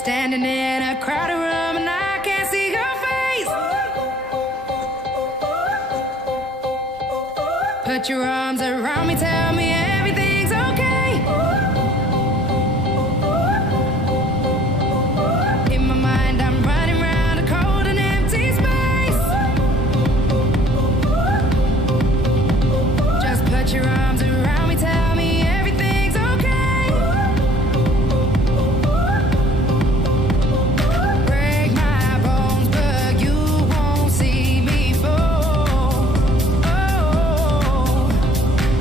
Standing in a crowded room and I can't see your face. Put your arms around me, tell me everything's okay. In my mind I'm running round a cold and empty space. Just put your arms around me, tell me everything's okay. Break my bones, but you won't see me fall. Oh,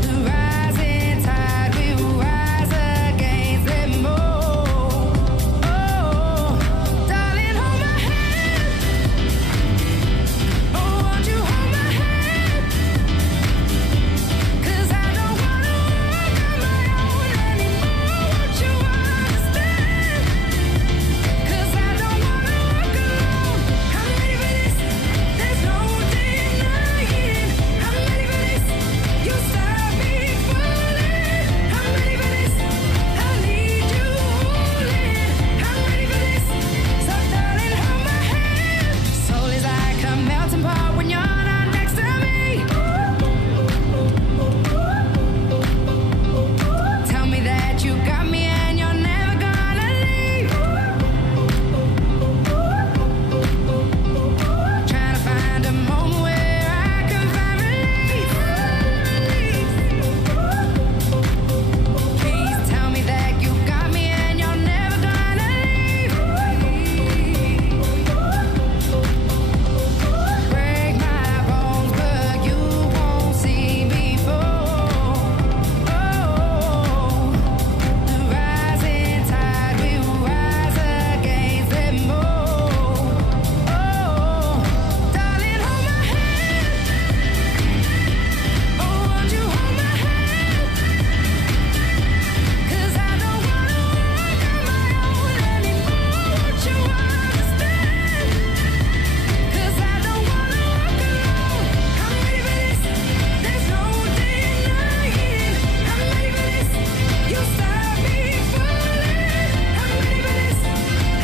the rising tide will rise against them all. Oh, darling, hold my hand. Oh, won't you hold my hand? 'Cause I don't wanna walk on my own anymore. Won't you understand? 'Cause I don't wanna walk alone. I'm ready for this. There's no denying. I'm ready for this. You stop me falling. I'm ready for this. I need you holding. I'm ready for this. So darling, hold my hand. Soul is like a melting pot when you're not next to me. Tell me that you got me and you're never gonna leave. Trying to find a moment where I can find relief. Please tell me that you got me and you're never gonna leave. Break my bones, but you won't see me fall. Oh, the rising tide will rise against them all. Oh, darling, hold my hand. Oh, won't you hold my hand? 'Cause I don't wanna walk on my own anymore. Won't you understand? 'Cause I don't wanna walk alone. I'm ready for this. There's no denying. I'm ready for this. You stop me falling. I'm ready for this.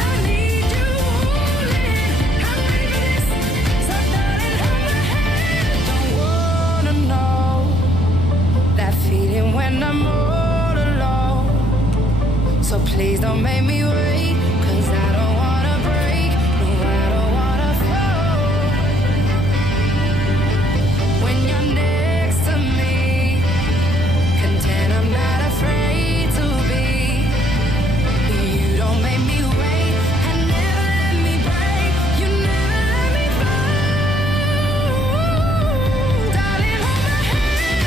I need you holding. I'm ready for this. So darling, hold my hand. Don't wanna know that feeling when I'm all alone. So please don't make me wait, 'cause I don't wanna break, no, I don't wanna fall. When you're next to me, content I'm not afraid to be. You don't make me wait, and never let me break. You never let me fall. Darling, hold my hand.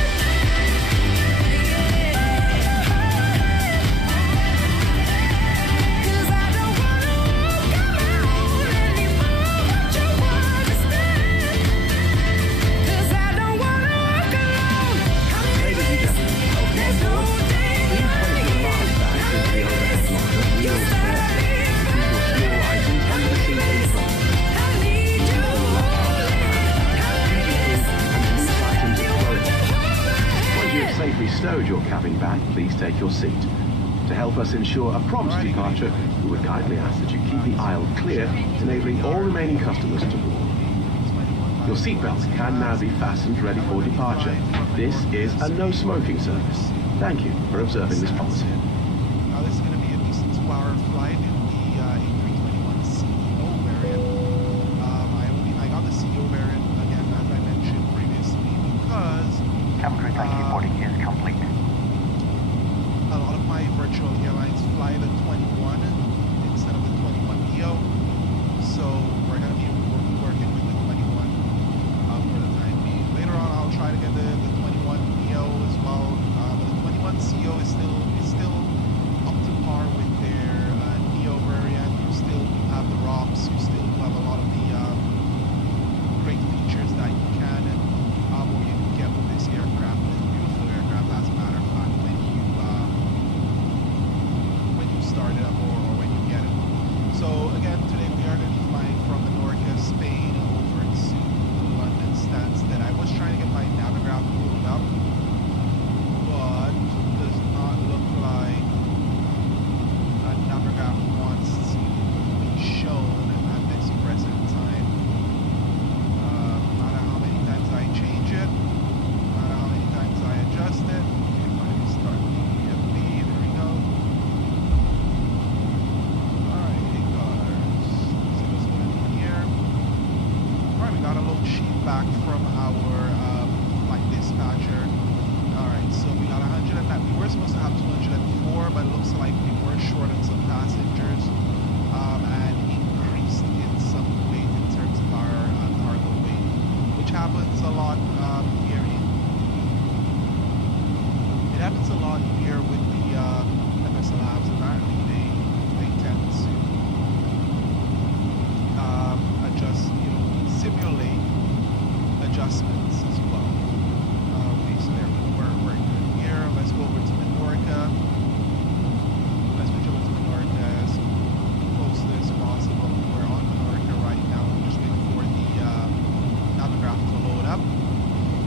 Cause I don't wanna walk on my own anymore. Won't you understand? Cause I don't wanna walk alone. I'm ready for this. There's no denying. I'm ready for this. You stop me falling. I'm ready for this. I need you holding. I'm ready for this. So if you want to hold my Once you have hand. safely stowed your cabin bag, please take your seat. To help us ensure a prompt departure, we would kindly ask that you keep the aisle clear, enabling all remaining customers to board. Your seatbelt can now be fastened ready for departure. This is a no smoking service. Thank you for observing this policy. Now this is going to be at least a 2-hour flight in the A321CEO variant. I got the CEO variant again, as I mentioned previously, because Cabin crew, thank you. Boarding is complete. a lot of my virtual airlines fly the 21 instead of the 21neo. So we're going to be working with the 21 for the time being. Later on, I'll try to get the 21neo as well. But the 21CEO is still up to par with their neo variant. You still have the ROPS. You still have a lot of the great features that you can and or you can get with this aircraft. It's a beautiful aircraft, as a matter of fact. When you our flight dispatcher. Alright, so we got 109. We were supposed to have 204, but it looks like we were short on some passengers and increased in some weight in terms of our cargo weight, which happens a lot here in. It happens a lot here with the FSlabs. Apparently, they tend to adjust, simulate adjustments as well. Okay, so there we're good here. Let's go over to Menorca. Let's switch over to Menorca as closely as possible. We're on Menorca right now. We're just waiting for the navigation to load up.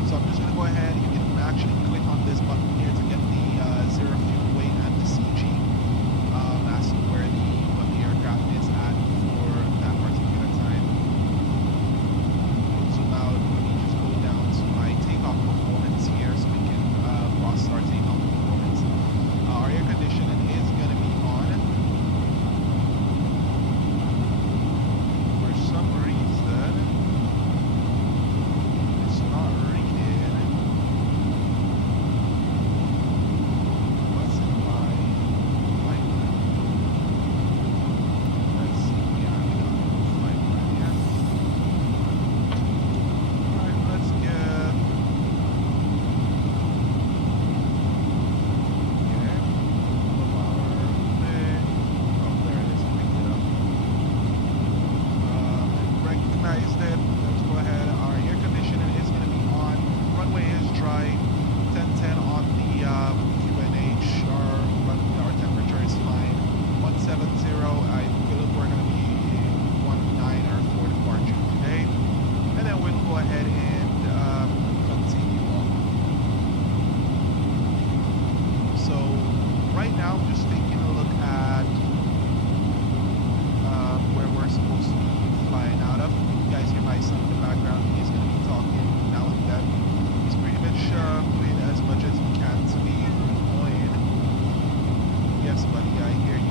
So I'm just going to go ahead. You can actually click on this button here to get the zero fuel weight and the CG as to where what the aircraft is at for that particular time. Zoom out. Let me just go down to my takeoff performance here so we can process our takeoff performance. Our air conditioning is going to be on. For some reason, it's not reading. What's in my flight plan? Let's see. Yeah, we got a flight plan here. Alright, let's get. Okay. Pull our thing. Oh, there it is. I picked it up. It recognized it. Let's go ahead. Our air conditioning is going to be on. Runway is dry. 1010 on the QNH. Our temperature is fine. 170. I feel like we're going to be 19er for departure today. And then we'll go ahead and continue on. So right now, I'm just taking a look at where we're supposed to be flying out of. You guys hear my son in the background. He's going to be talking now and then. He's pretty much doing as much as he can to be annoying. Yes, buddy, I hear you.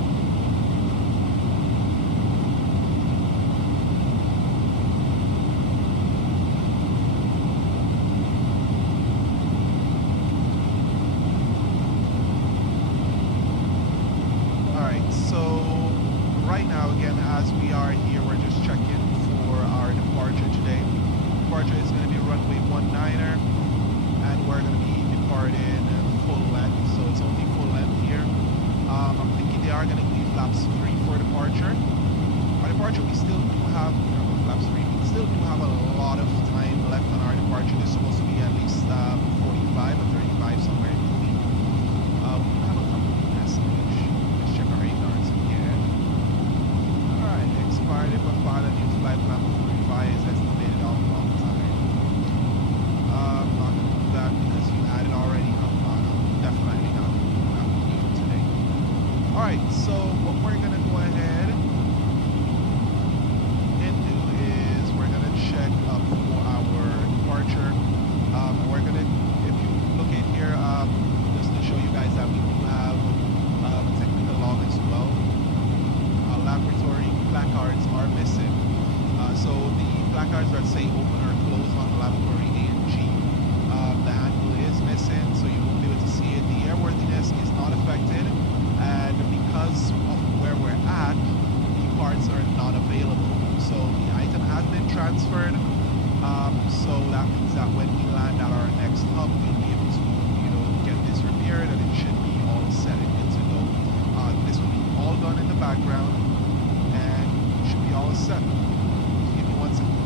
Alright, so right now, again, as we are here, we're just checking for our departure today. Departure is going to be runway 19er, and we're going to be departing full length, so it's only full length here. I'm thinking they are going to be flaps 3 for departure. Our departure, we still do have, flaps 3, we still do have a lot of time left on our departure. This is supposed to be at least 45 or 35, somewhere in between. We have a company message. Let's check our radars again. Alright, expired if a file a new flight plan will be revised estimated on long time. I'm not going to do that because you had it already. I'm definitely not going to do that with you today. Alright, so what we're going to go ahead and do is we're going to check up for our departure. We're going to, if you look in here, just to show you guys that we do have a technical log as well. Laboratory placards are missing. So the placards that say open or closed on the laboratory A and G, the handle is missing, so you won't be able to see it. The airworthiness is not affected, and because of where we're at, the parts are not available. So the item has been transferred. So that means that when we land at our next hub, we'll be able to, get this repaired, and it should be all set and good to go. This will be all done in the background, and should be all set. Give me 1 second.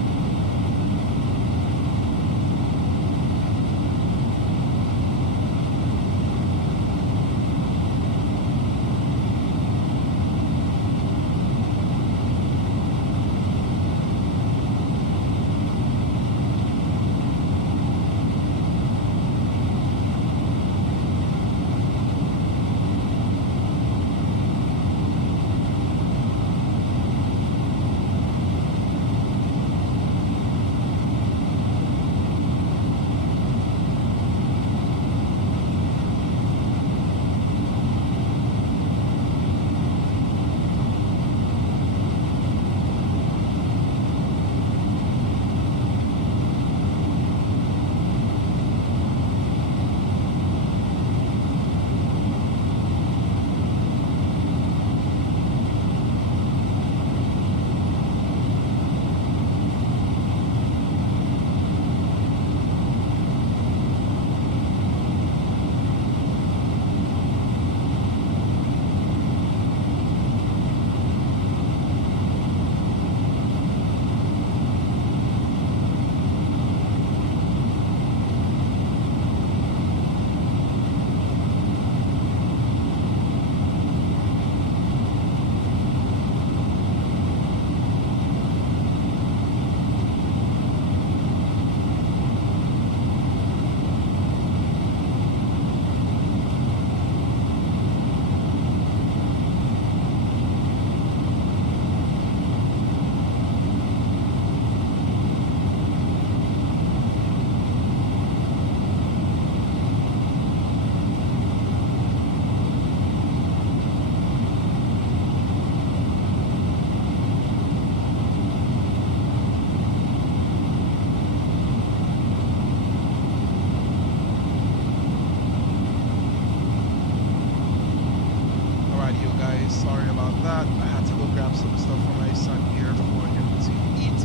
sorry about that. I had to go grab some stuff for my son here for him to eat.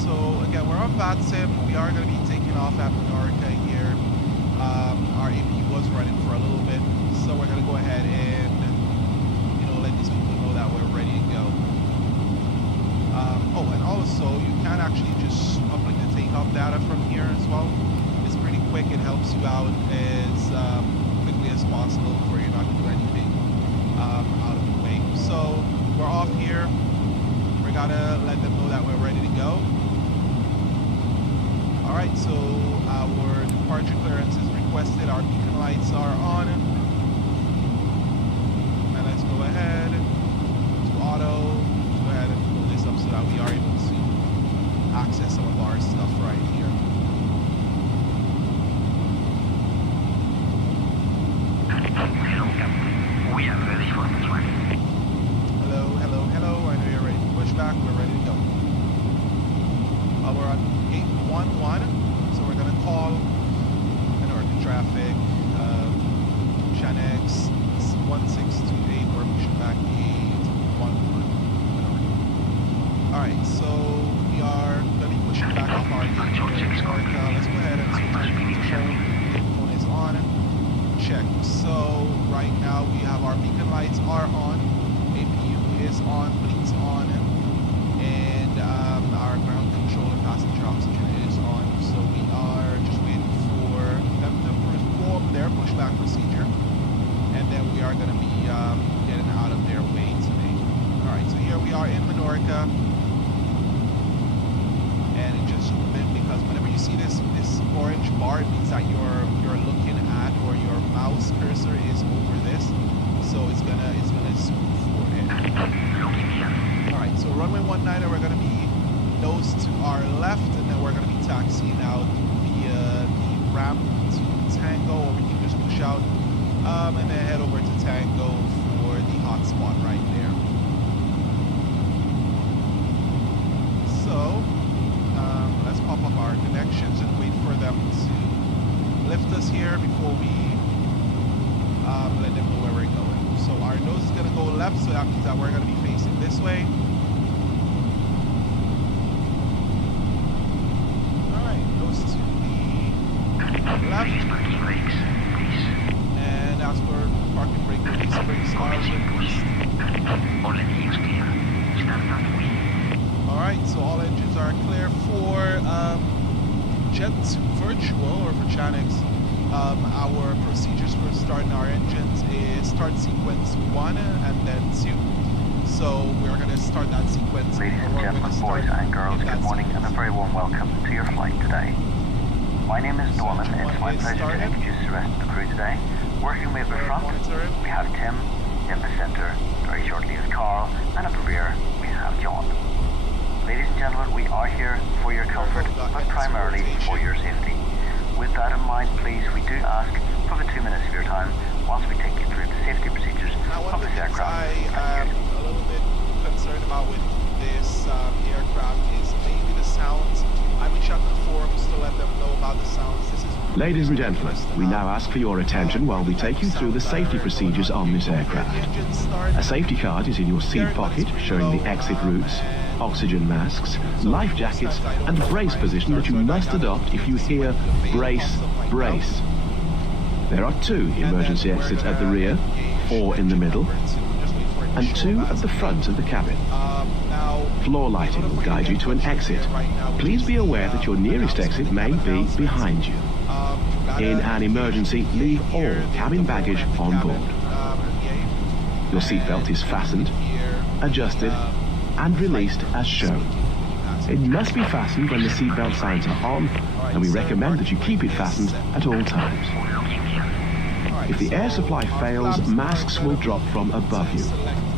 So again, we're on VATSIM. We are going to be taking off at Menorca here. Our APU was running for a little bit, so we're going to go ahead and let these people know that we're ready to go. Oh, and also you can actually just uplink the takeoff data from here as well. It's pretty quick. It helps you out as quickly as possible for you not to do anything out of the way. So we're off here. We gotta let them know that we're ready to go. All right, so our departure clearance is requested. Our beacon lights are on. And let's go ahead to auto. Let's go ahead and pull this up so that we are able to access some of our stuff right here. We are ready for this one. Hello, hello, hello. I know you're ready to push back. We're ready to go. We're on gate 11, so we're going to call Menorca traffic, Chanex 1628. We're pushing back gate 11. Alright, so we are going to be pushing back off our gate here in Menorca. Let's go ahead and switch our phone. The phone is on. Check. So right now we have our beacon lights are on, APU is on, bleed's on, and our ground control and passenger oxygen is on. So we are just waiting for them to perform their pushback procedure, and then we are going to be getting out of their way today. Alright, so here we are in Menorca, and it just zoomed in because whenever you see this orange bar, it means that you're looking at, or your mouse cursor is over this, so it's gonna zoom for it. Alright, so runway 19, we're gonna be nose to our left, and then we're gonna be taxiing out via the ramp to Tango, or we can just push out and then head over to Tango for the hotspot right there. So let's pop up our connections and wait for them to lift us here before we let them know where we're going. So our nose is going to go left, so that means that we're going to be facing this way. Alright, nose to the left. And as for parking brake release, brakes are released. Alright, so all engines are clear for Jet2 Virtual, or for Chanex. Our procedures for starting our engines is start sequence 1 and then 2. So we're going to start that sequence. Ladies and gentlemen, boys and girls, good morning and a very warm welcome to your flight today. My name is Norman, and it's my pleasure to introduce the rest of the crew today. Working with the front, we have Tim. In the center, very shortly is Carl, and at the rear, we have John. Ladies and gentlemen, we are here for your comfort, but primarily for your safety. With that in mind, please, we do ask for the 2 minutes of your time whilst we take you through the safety procedures of this aircraft. I am a little bit concerned about with this aircraft is maybe the sounds. I reached out to the forums to let them know about the sounds. This is Ladies and gentlemen, we now ask for your attention while we take you through the safety procedures on this aircraft. A safety card is in your seat pocket showing the exit routes, oxygen masks, life jackets and brace position that you must adopt if you hear brace, brace. There are 2 emergency exits at the rear, 4 in the middle, and 2 at the front of the cabin. Floor lighting will guide you to an exit. Please be aware that your nearest exit may be behind you. In an emergency, leave all cabin baggage on board. Your seatbelt is fastened, adjusted, and released as shown. It must be fastened when the seatbelt signs are on, and we recommend that you keep it fastened at all times. If the air supply fails, masks will drop from above you.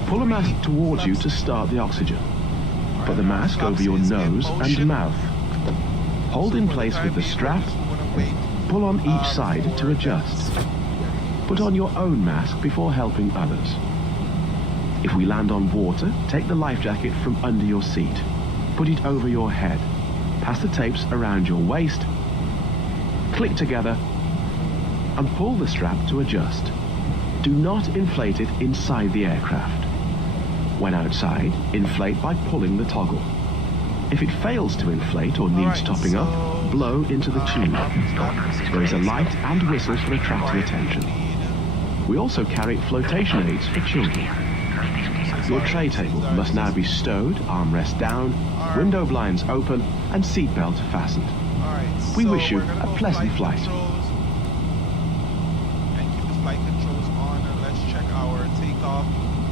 Pull a mask towards you to start the oxygen. Put the mask over your nose and mouth. Hold in place with the strap. Pull on each side to adjust. Put on your own mask before helping others. If we land on water, take the life jacket from under your seat. Put it over your head. Pass the tapes around your waist. Click together and pull the strap to adjust. Do not inflate it inside the aircraft. When outside, inflate by pulling the toggle. If it fails to inflate or needs topping up, blow into the tube. There is a light and whistle for attracting attention. We also carry flotation aids for children. Your tray table must now be stowed, armrest down, window blinds open, and seatbelt fastened. We wish you a pleasant flight. And keep the flight controls on, and let's check our takeoff.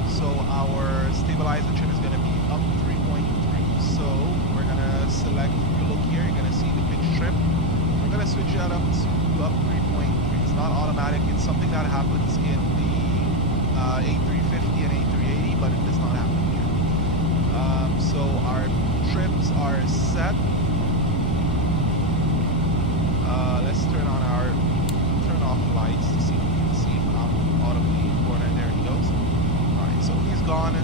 So our stabilizer trim is going to be up 3.3. So we're going to select, if you look here, you're going to see the pitch trim. We're going to switch that up to up 3.3. It's not automatic. It's something that happens in the A350 and A380, but it does not happen here. So our trims are set. Let's turn off the lights to see if we can see him audibly corner. There he goes. Alright, so he's gone.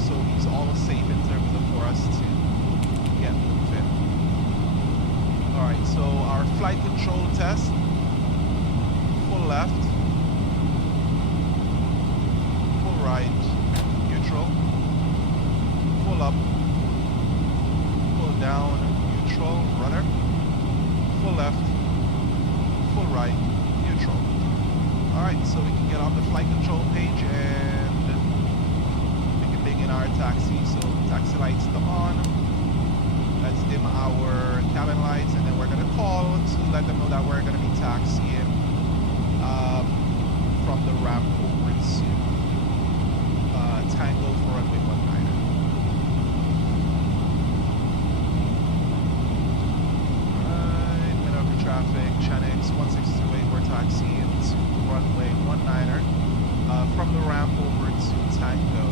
So he's all safe in terms of for us to get moved in. Alright, so our flight control test. Full left. Full right. Neutral. Full up. Full down. Neutral. Rudder. Full left, full right, neutral. Alright, so we can get on the flight control page and we can begin our taxi. So taxi lights come on. Let's dim our cabin lights, and then we're going to call to let them know that we're going to be taxiing from the ramp over to Tango for runway 19. Traffic, Chenix 1628, we're taxiing to runway 19er from the ramp over to Tango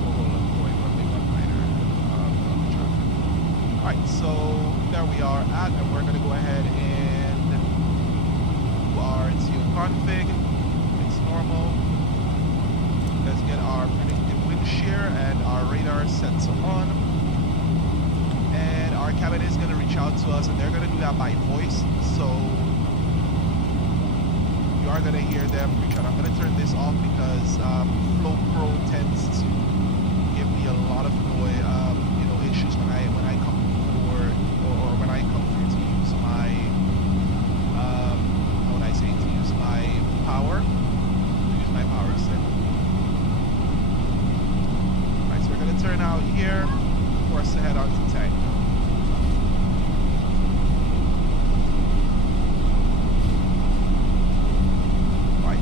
for rolling going runway 19er. Alright, so there we are at, and we're going to go ahead and do our TO config. It's normal. Let's get our predictive wind shear and our radar set to on. And our cabin is going to reach out to us, and they're going to do that by voice. So you are going to hear them reach out. I'm going to turn this off because Flow Pro tends to give me a lot of issues when I come forward or when I come through to use my how would I say, to use my power set. Alright, so we're going to turn out here, for us to head on to Tango.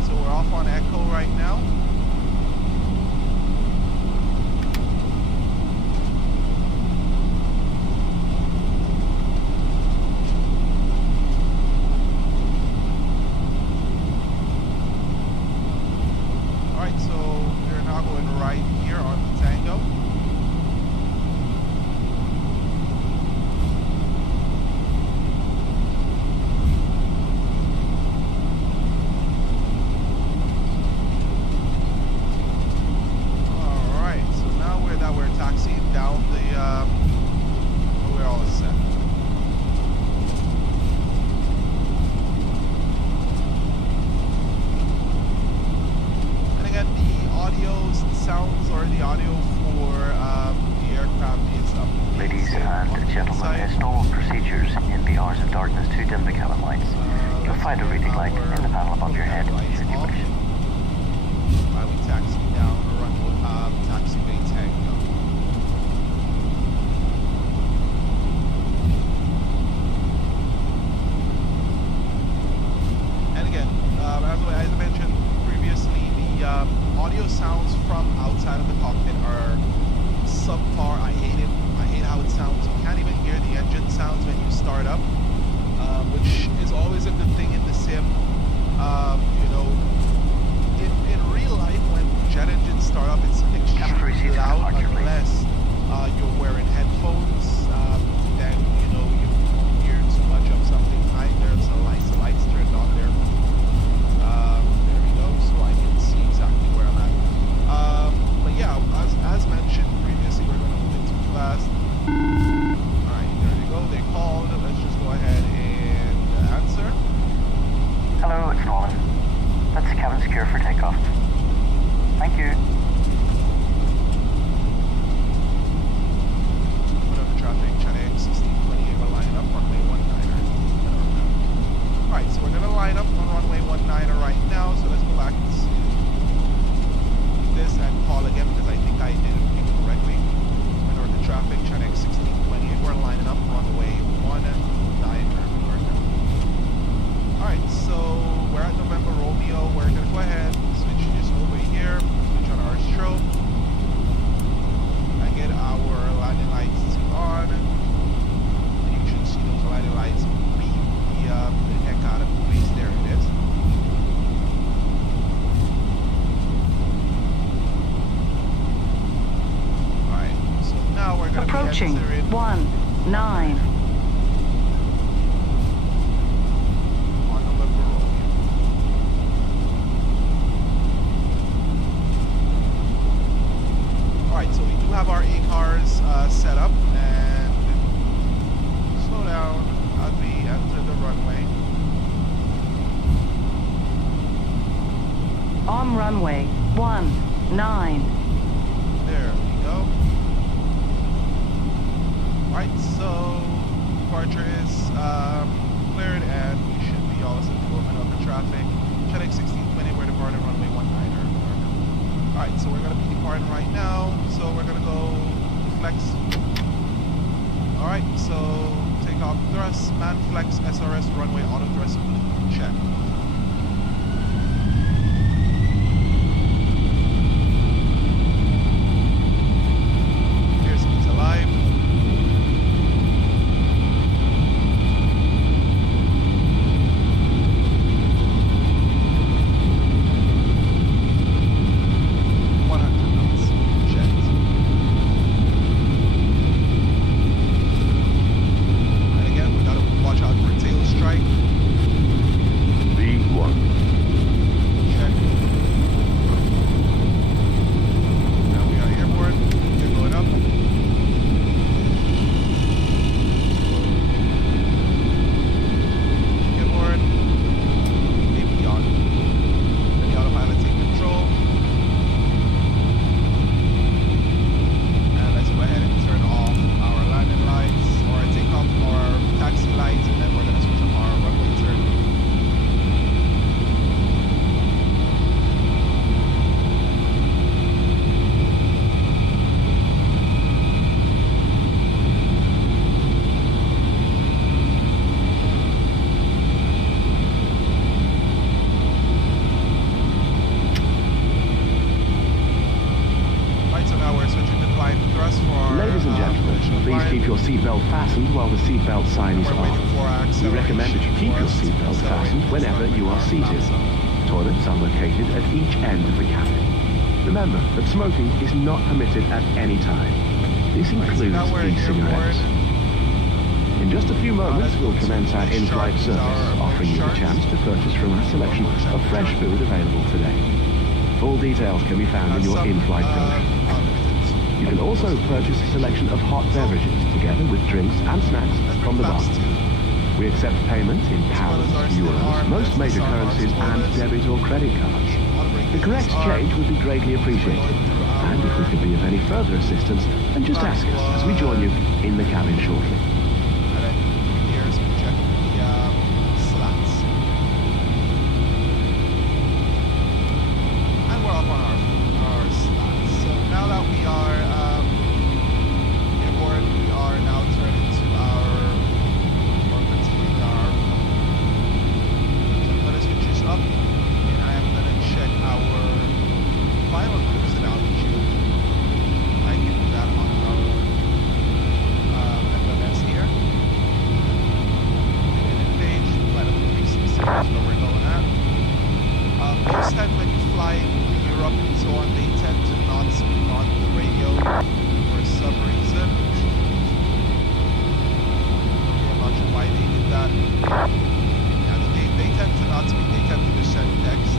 So we're off on Echo right now. Alright, so we're now going right here on the Tango. Sounds or the audio for the aircraft is up. Ladies and gentlemen, it's normal procedures in the hours of darkness to dim the cabin lights. You'll find a reading light in the panel above your head, should you wish. While we taxi down the runway, taxiway Tango. And again, as I mentioned previously, the audio sounds from outside of the cockpit are subpar. I hate it. I hate how it sounds. You can't even hear the engine sounds when you start up, which is always a good thing in the sim. In real life, when jet engines start up, it's extremely loud unless you're wearing headphones. Then you won't hear too much of something behind. There's the lights turned on there. There we go, so I can see exactly where I'm at. But yeah, as mentioned previously, we're going to move it too fast. Alright, there we go. They called. Let's just go ahead and answer. Hello, it's Norman. That's cabin secure for takeoff. line up on runway 19 right now, so let's go back to this and call again because I think I did it correctly. Menorca traffic, Channel 1628. We're lining up runway 19 Menorca. Alright, so we're at November Romeo. We're going to go ahead, switch this over here, switch on our strobe, and get our landing lights on. And you should see those landing lights beam the heck out of the place. There it is. Alright, so now we're going to approaching 19. on November Romeo. Alright, so we do have our ACARs set up, and slow down as we enter the runway. On runway 19. There we go. Alright, so departure is cleared, and we should be all set to go Menorca traffic. Channel 1620, we're departing runway 19. Alright, so we're going to be departing right now. So we're going to go flex. Alright, so take off thrust, man flex, SRS runway, auto thrust, check. Here's speeds alive. Ladies and gentlemen, please keep your seatbelt fastened while the seatbelt sign is on. We recommend that you keep your seatbelt fastened whenever you are seated. Toilets are located at each end of the cabin. Remember that smoking is not permitted at any time. This includes e-cigarettes. In just a few moments, we'll commence our in-flight service, offering you the chance to purchase from our selection of fresh food available today. Full details can be found in your in-flight brochure. You can also purchase a selection of hot beverages together with drinks and snacks from the bar. We accept payment in pounds, euros, most major currencies, and debit or credit cards. The correct change would be greatly appreciated. And if we could be of any further assistance, then just ask us as we join you in the cabin shortly. And then here's we check the slats. And we're up on our slats. So now that we are airborne, we are now turning to or continuing our. So I'm going to switch this up, and I am going to check our final cruise and altitude. I can do that on our FMS here. And page, flight of 360 is where we're going at. Most times when you fly in Europe and so on, they tend to not speak on the radio for some reason. I'm not sure why they did that. Yeah, they tend to not speak, they tend to just send text.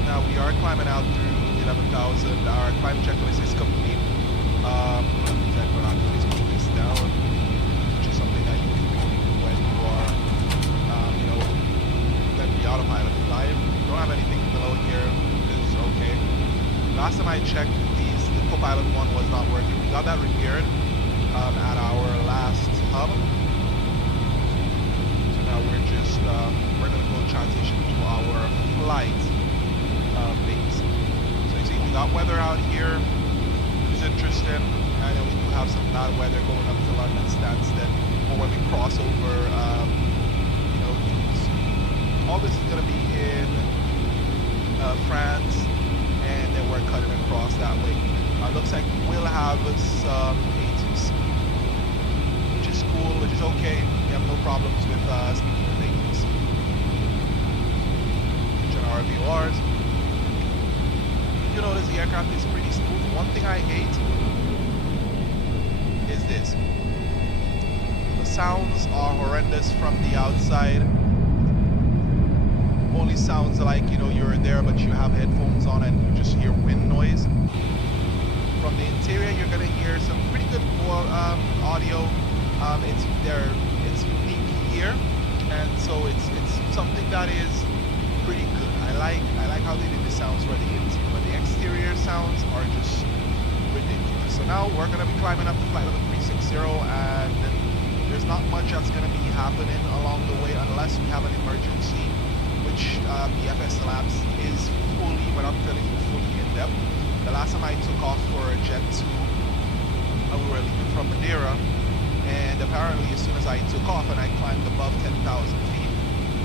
right now. We are climbing out through 11,000. Our climb checklist is complete. Check for that. Please put this down, which is something that you can do when you are, let the autopilot fly. Don't have anything below here. It's okay. Last time I checked, the co-pilot one was not working. We got that repaired at our last hub. So now we're just we're gonna go transition to our flight base. So you see, we got weather out here, which is interesting. I know we do have some bad weather going up to London Stansted, or when we cross over, all this is gonna be in France, and then we're cutting across that way. Looks like we'll have some A2C, which is cool, which is okay. We have no problems with speaking with A2C. Check our VORs. You notice the aircraft is pretty smooth. One thing I hate is this. The sounds are horrendous from the outside. Only sounds like, you're there, but you have headphones on and you just hear wind noise. From the interior, you're gonna hear some pretty good audio. It's unique here, and so it's something that is pretty good. I like how they did the sounds for the interior, but the exterior sounds are just ridiculous. So now we're gonna be climbing up to flight level 360, and there's not much that's gonna be happening along the way unless we have an emergency, which the FSlabs is fully, but I'm telling you, fully in depth. The last time I took off for a Jet2, we were leaving from Menorca, and apparently as soon as I took off and I climbed above 10,000 feet,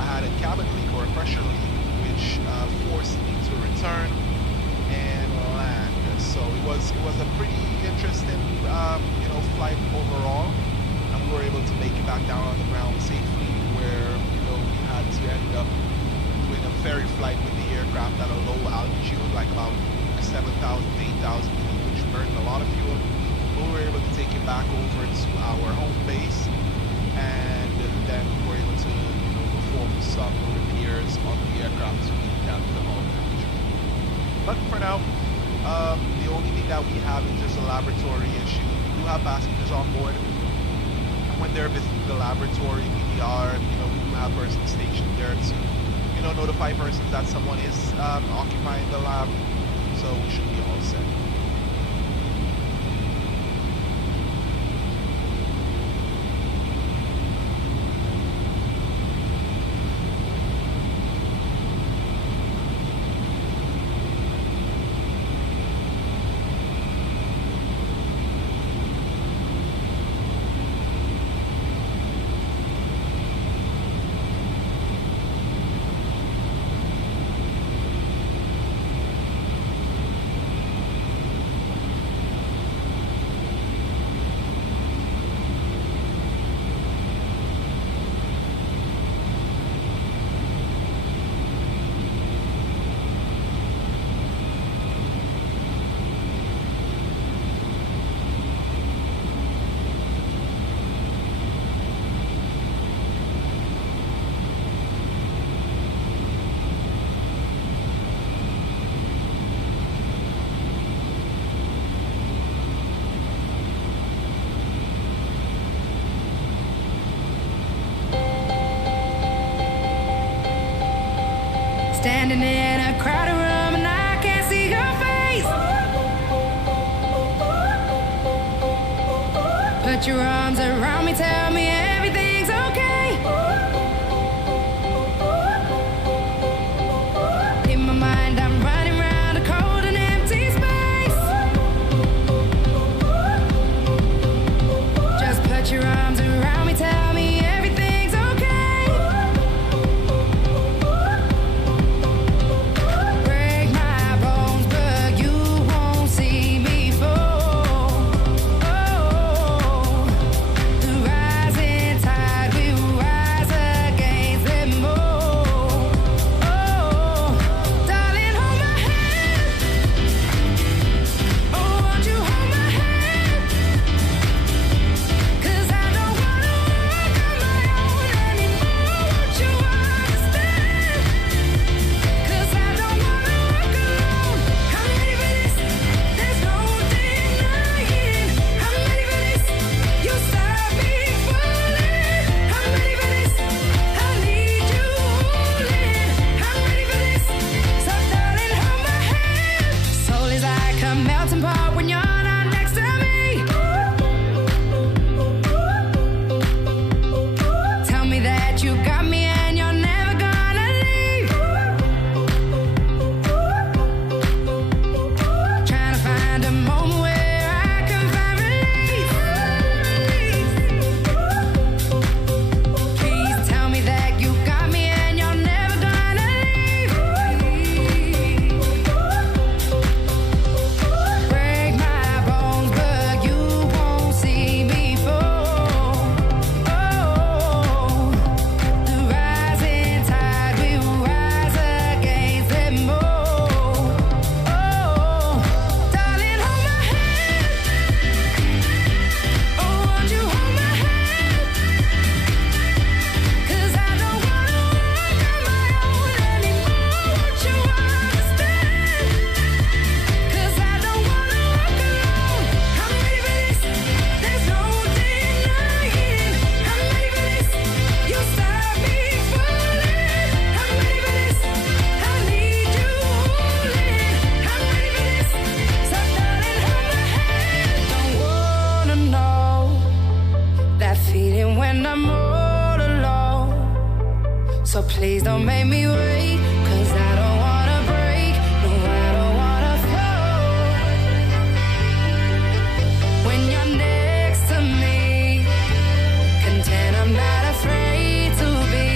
I had a cabin leak or a pressure leak, which forced me to return and land. So it was a pretty interesting, flight overall, and we were able to make it back down on the ground safely, where we had to end up doing a ferry flight with the aircraft at a low altitude, like about 7,000 to 8,000 feet, which burned a lot of fuel. But we were able to take it back over to our home base, and then we were able to perform some repairs on the aircraft to get down to the home temperature. But for now, the only thing that we have is just a laboratory issue. We do have passengers on board, and when they're visiting the laboratory, we do have persons stationed there to notify persons that someone is occupying the lab. So we should be all set. Standing in a crowded room and I can't see your face. Put your arms around me, tell me everything's okay. In my mind, I'm running around a cold and empty space. Just put your arms around me, tell me everything's okay. Break my bones, but you won't see me fall. Oh, the ride that feeling when I'm all alone. So please don't make me wait, 'cause I don't wanna break, no, I don't wanna fall. When you're next to me, content, I'm not afraid to be.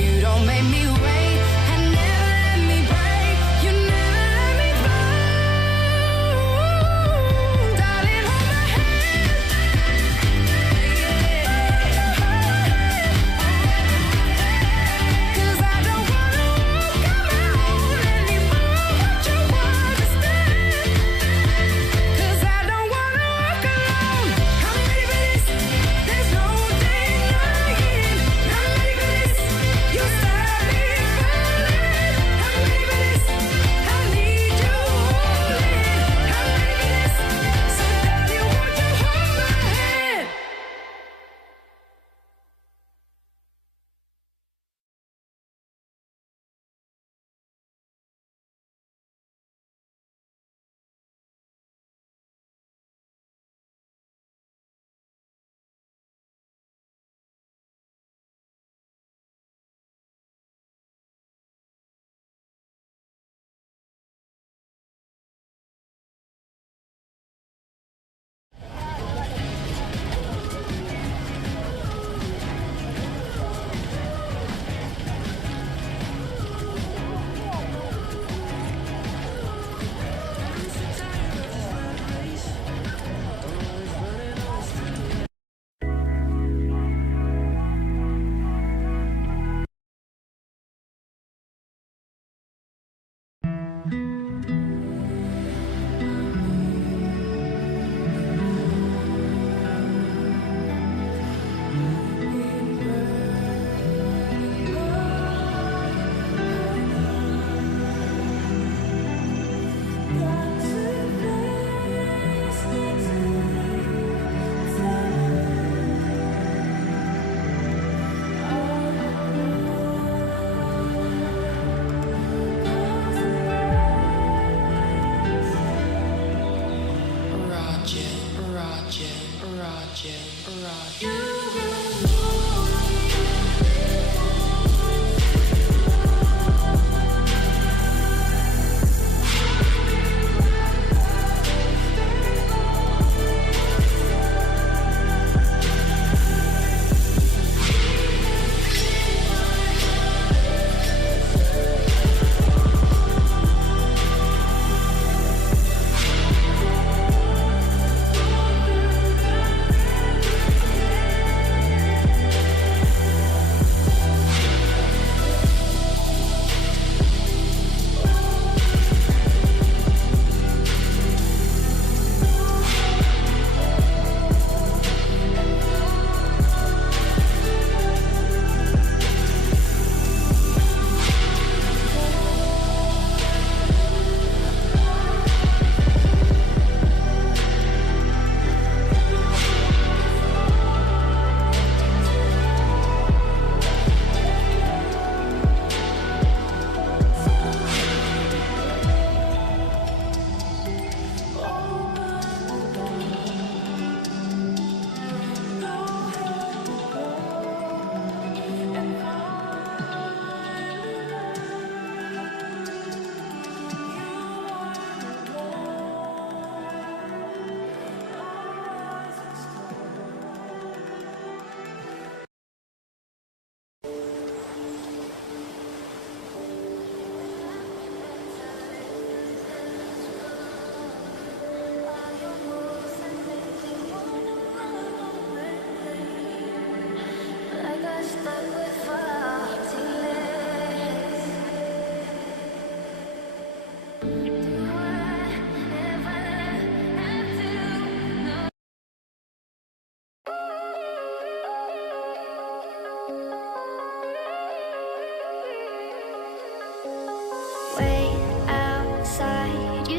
You don't make me wait, and never let me break, you never let me fall. Darling, hold my hand. Cause I don't wanna walk on my own anymore. Won't you understand? Cause I don't wanna walk alone. I'm ready for this, there's no denying. I'm ready for this, you start me falling. I'm ready for this, I need you holding. I'm ready for this, so darling, won't you hold my hand?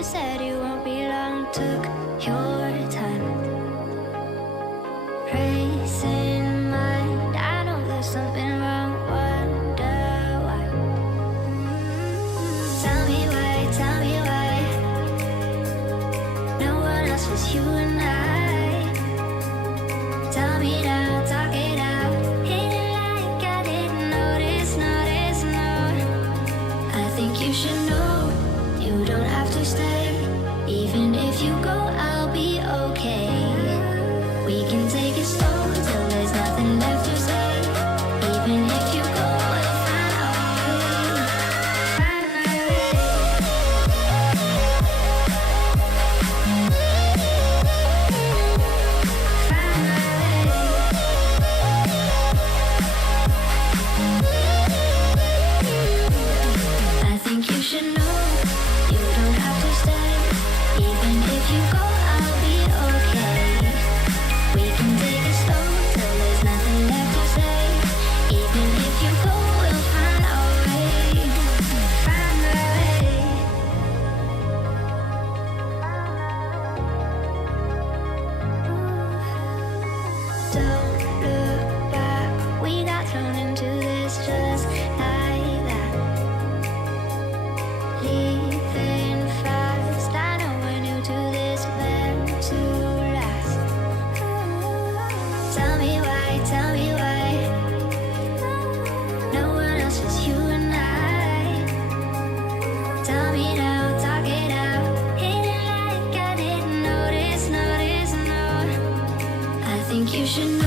said you won't be long, took your time. Racing mind, I know there's something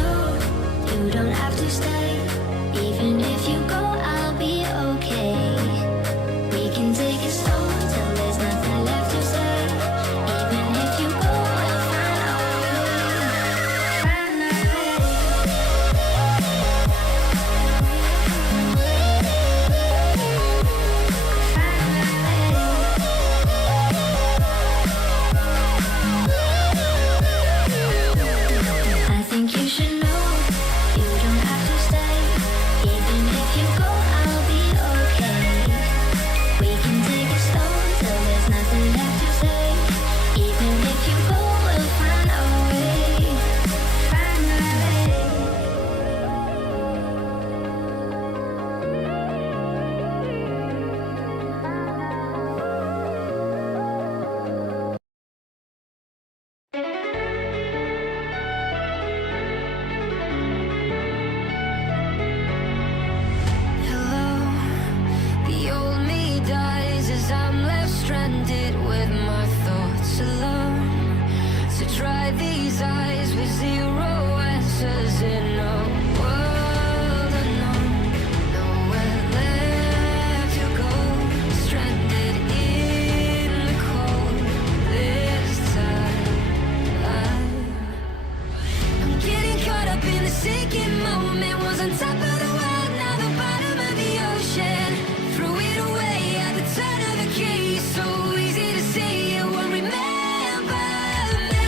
know you don't have to stay. Even if you go, I'll be okay. We can take it slow till there's nothing left to say. Even if you go, we'll find our way. Find our I think you should know you don't have to stay. Even if you go, I'll be okay. We can take it slow till there's nothing left to say. Even if you go, we'll find our way. Find our way. Hello, the old me dies as I'm left stranded with my thoughts alone. So dry these eyes with zero answers in a world unknown. Nowhere left to go, stranded in the cold. This time I'm getting caught up in the sinking moment. Was on top of the world, now the bottom of the ocean. Threw it away at the turn of the key. So easy to see you won't remember me.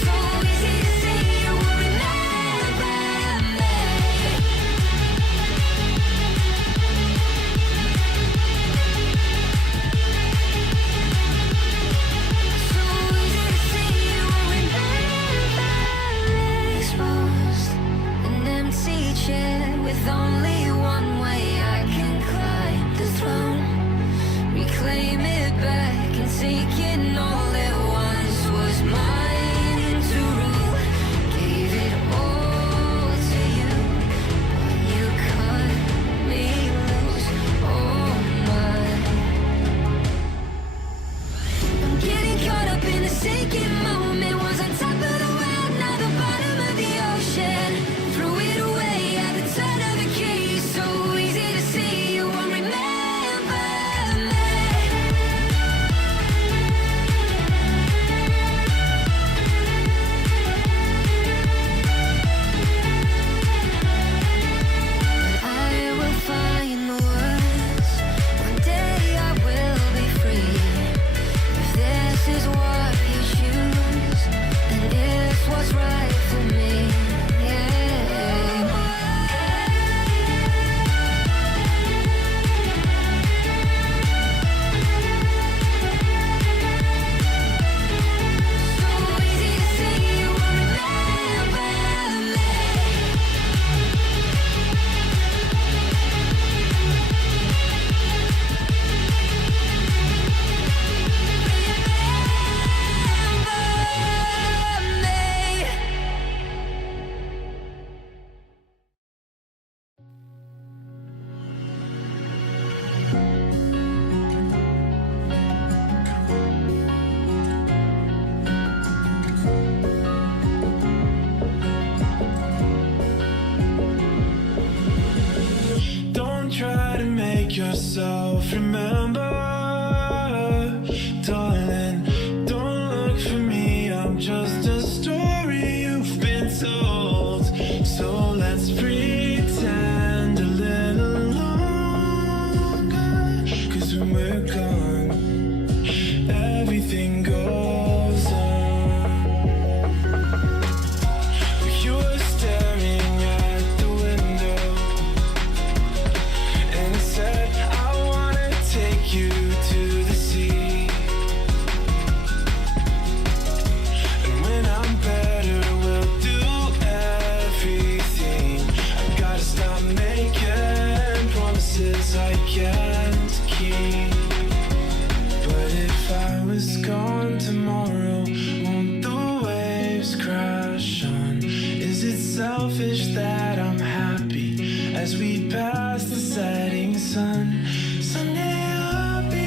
So easy to see you won't remember me. So easy to see you won't remember. Exposed, an empty chair with only one way I can climb the throne. Reclaim it back and take it all at once was mine to rule. Gave it all to you, but you cut me loose. Oh my. I'm getting caught up in the sinking moment. Was on top of the world, now the bottom of the ocean. Threw it away at the turn of the key. So easy to see you won't remember me. I will find the words. One day I will be free. If this is what you choose, then it's what's right for me. So easy to see you won't remember me. Don't try to make yourself remember, darling. Don't look for me, I'm just a story you've been told. So let's pretend a little longer, 'cause when we're gone, everything goes on. You were staring at the window, and it said, I wanna take you to the sea. And when I'm better, we'll do everything. I gotta stop making promises I can't keep. But if I was gone tomorrow, won't the waves crash on? Is it selfish that I'm happy as we pass the setting sun? Someday I'll be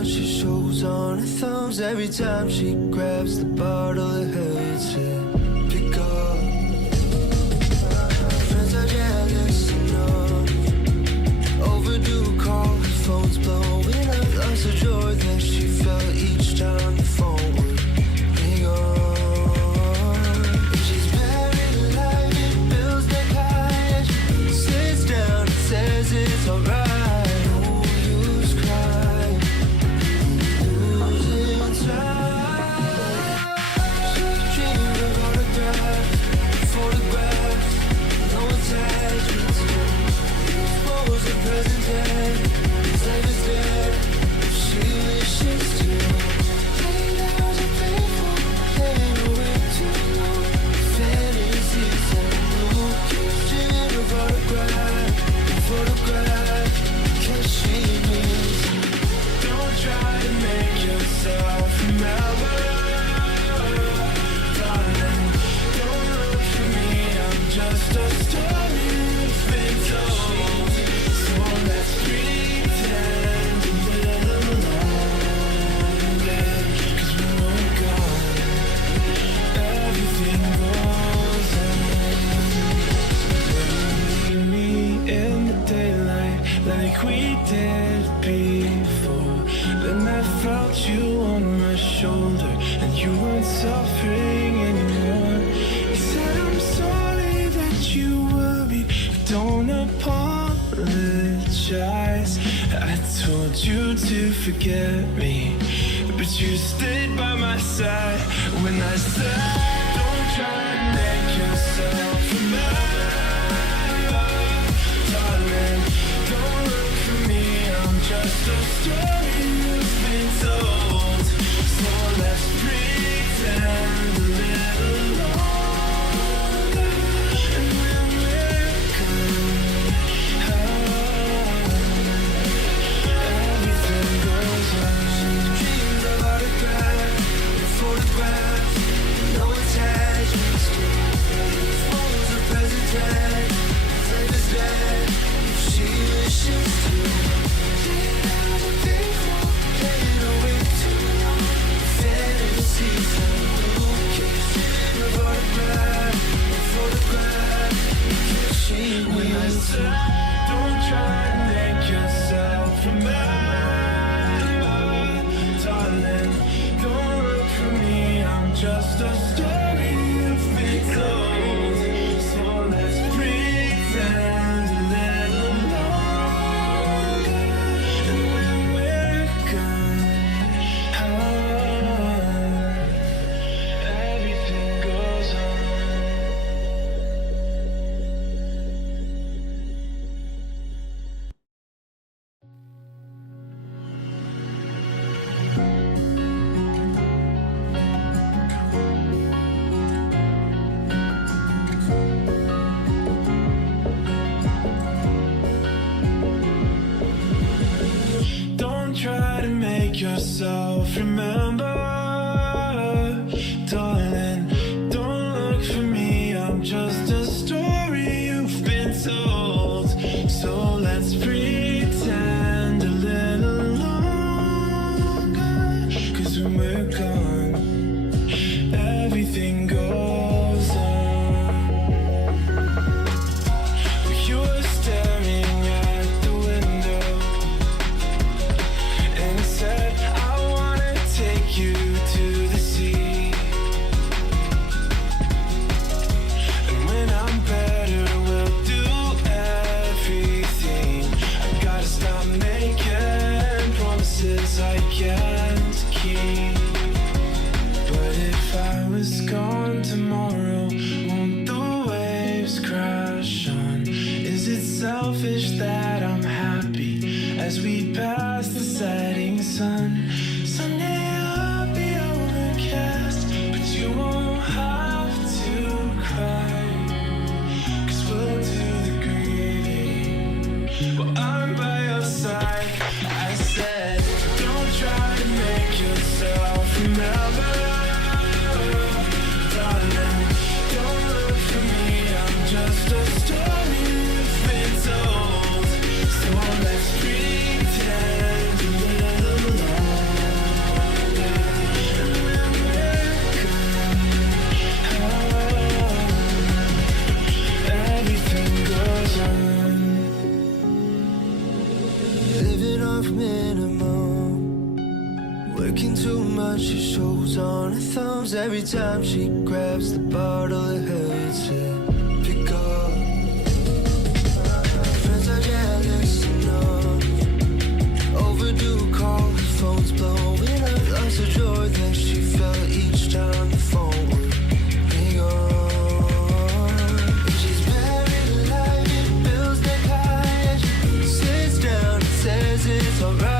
what she shows on her thumbs. Every time she grabs the bottle, it hurts her. Pick up. Friends are jealous enough. Overdue call, her phone's blowing up. Lost the joy that she felt each time the phone would ring on. She's buried alive in bills that high. She sits down and says it's alright. Like we did before. Then I felt you on my shoulder, and you weren't suffering anymore. You said I'm sorry that you worried, but don't apologize. I told you to forget me, but you stayed by my side when I said, don't try to make yourself remember, darling. Don't look for me, I'm just a story you've been told. So let's pretend a little longer. And when we're gone, everything goes on. Dreams of autographs and photographs, no attachments to photos of present tense. Life is dead. She wishes to get out of faithful, get away too long. Fantasies unknown, kissing of autograph and photograph. She wins. Don't try to make yourself remember, darling. Don't look for me, I'm just a story you've been told. So let's pretend a little longer. And when we're gone, everything goes on. Don't try to make yourself remember, darling. Don't look for me, I'm just a story you've been told. So let's pretend a little longer. 'Cause when we're gone, everything goes on. You were staring at the window and said, I wanna take you to the sea. And when I'm better, we'll do everything. I gotta stop making promises I can't keep. But if I was gone tomorrow, won't the waves crash on? Is it selfish that I'm happy as we pass the setting sun? Someday I'll be overcast, but you won't have to cry. 'Cause we'll do the grieving while I'm by your side. I said, don't try to make yourself remember, darling. Don't look for me, I'm just a story you've been told. So let's pretend a little longer. Working too much, it shows on her thumbs. Every time she grabs the bottle, it hurts it. Pick up. Friends are jealous enough. Overdue call, her phone's blowing up. Lost the joy that she felt each time the phone would ring on. She's buried alive in bills that high. She sits down and says it's alright.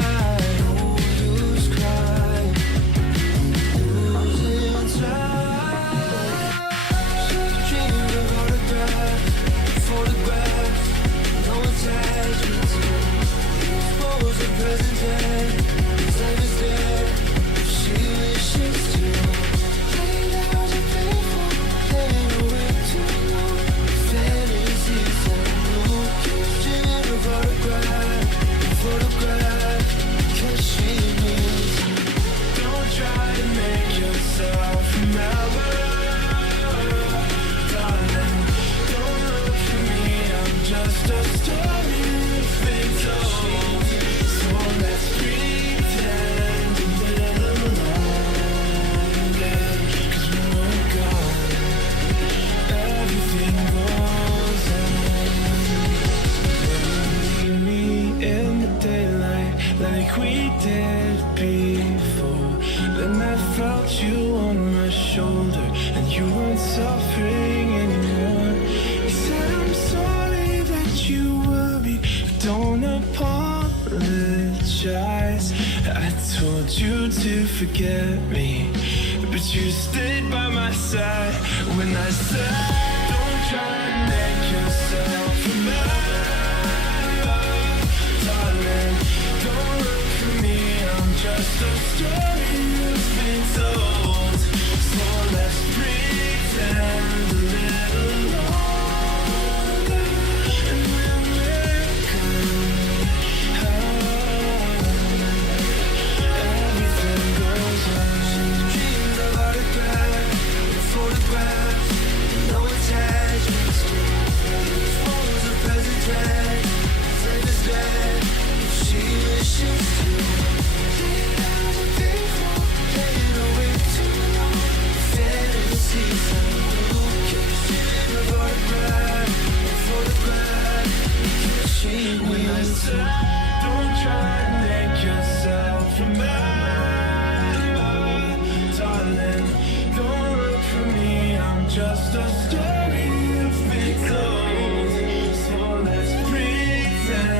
Like we did before. Then I felt you on my shoulder, and you weren't suffering anymore. You said I'm sorry that you worry, but don't apologize. I told you to forget me, but you stayed by my side when I said, don't try and make yourself remember, darling. Don't look for me, I'm just a story that's been told. So let's pretend a little longer, and when we're gone, everything goes on. Dreams of autographs, photographs, no attachments to these photos of present tense. Same as dead. She wishes to lay down the faithful, playing away too long. Fantasies unblue, dream of autograph, photograph. She when I said, don't try and make yourself remember, darling. Don't look for me, I'm just a story of big clothes. So let's pretend.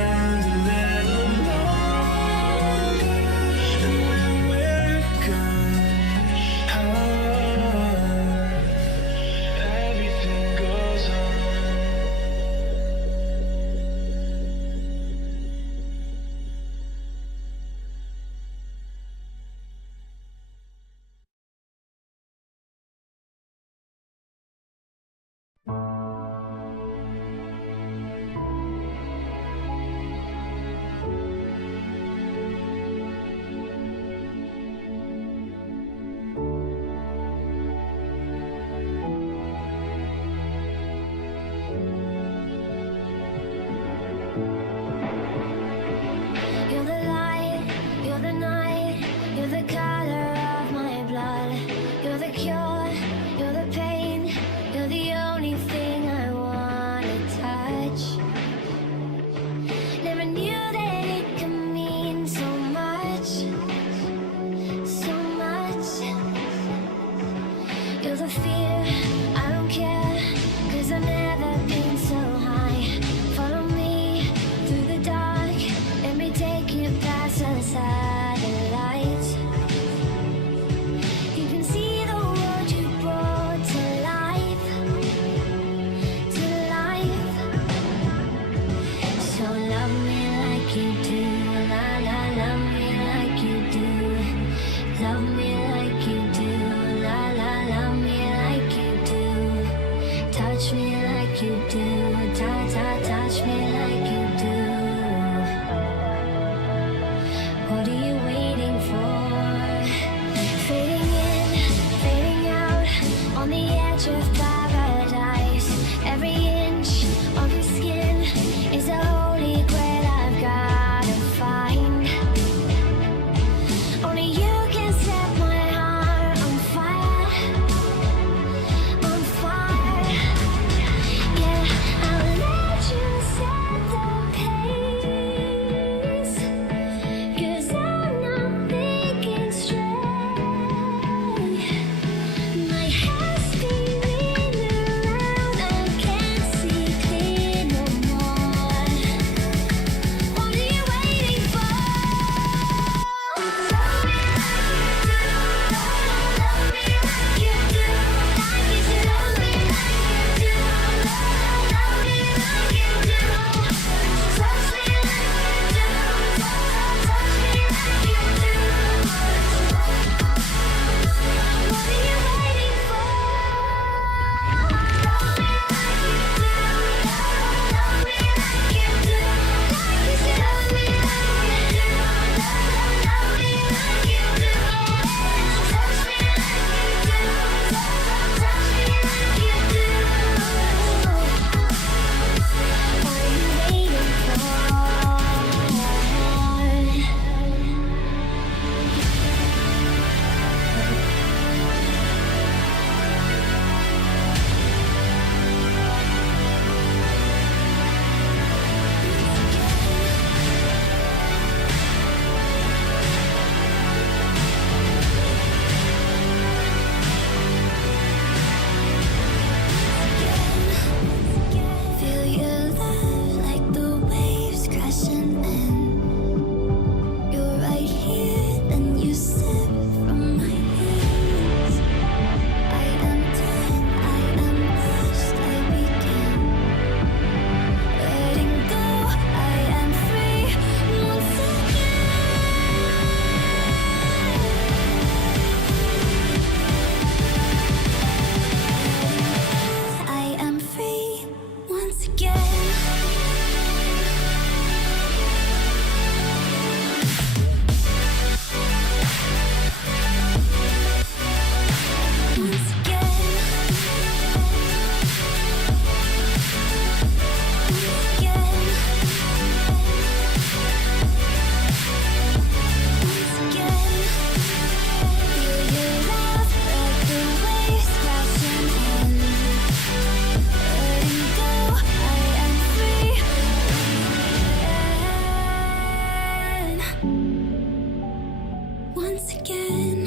once again.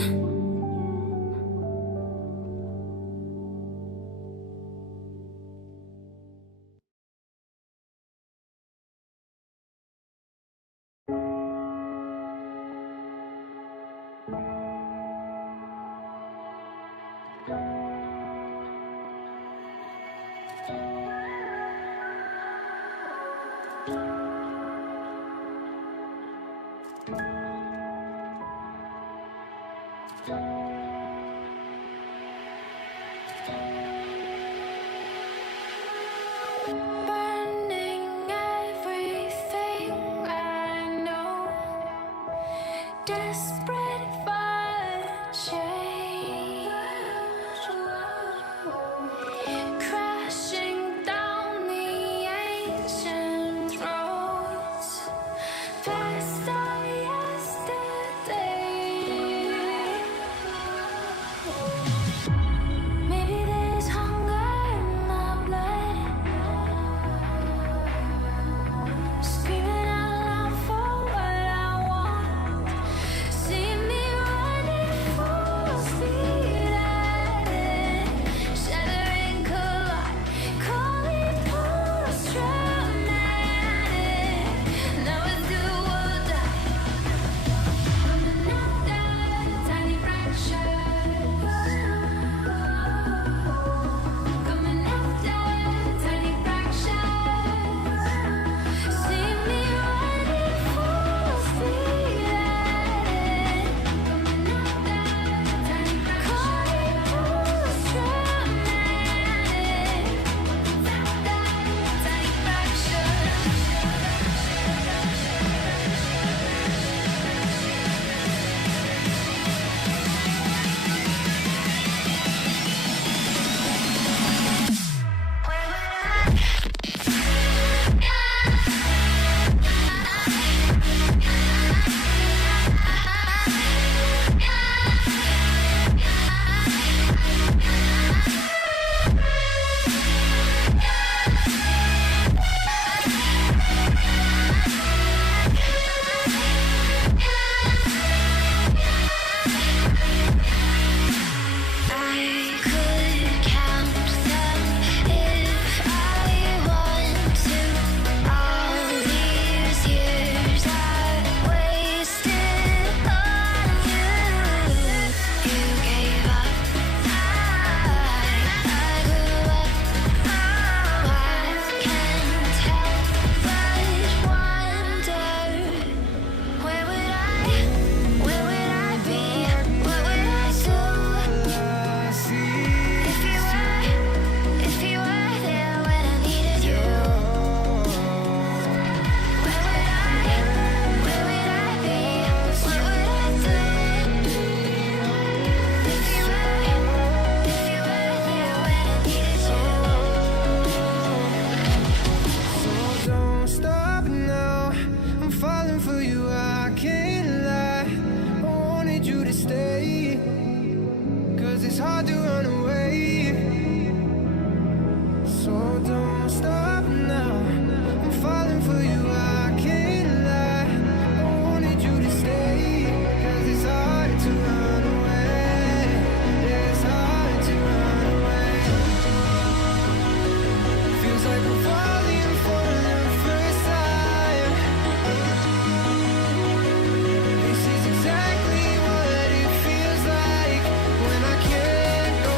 Burning everything I know, desperate for change, crashing down the ancient roads past our yesterday. Maybe there's hunger in my blood, screaming out loud for what I want. See me running full speed at it, shattering collide, call it post-traumatic. Now it's do or die. Coming after tiny fractures, coming after tiny fractures. See me running full speed at it, coming after tiny fractures. Call it post-traumatic, tiny fractures. I could count them if I want to. All these years I wasted on you. You gave up. I grew up. I can't help but wonder, where would I be? What would I do? If you were there when I needed you, where would I be? What would I do? If you were there when I needed you. So don't stop now. I'm falling for you, I can't lie. I wanted you to stay, 'cause it's hard to run away. So don't stop now. I'm falling for you, I can't lie. I wanted you to stay, 'cause it's hard to run away. Yeah, it's hard to run away. Feels like we're falling for the first time. This is exactly what it feels like when I can't go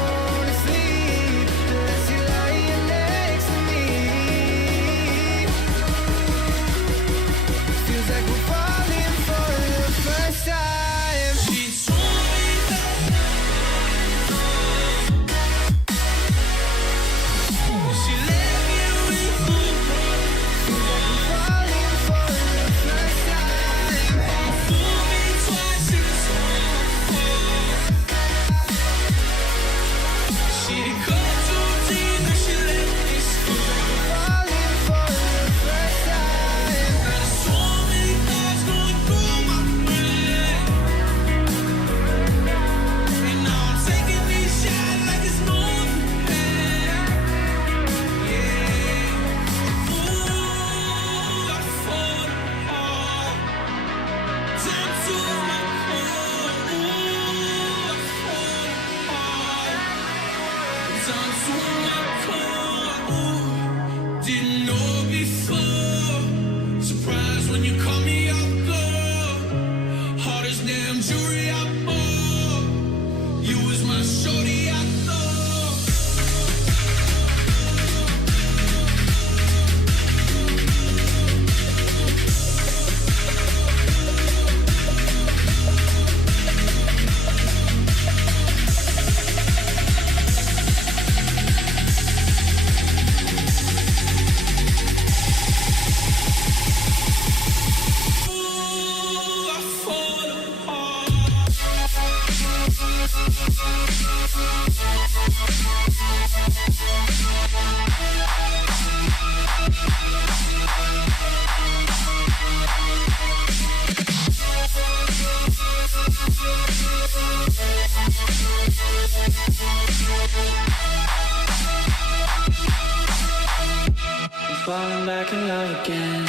Falling back in love again.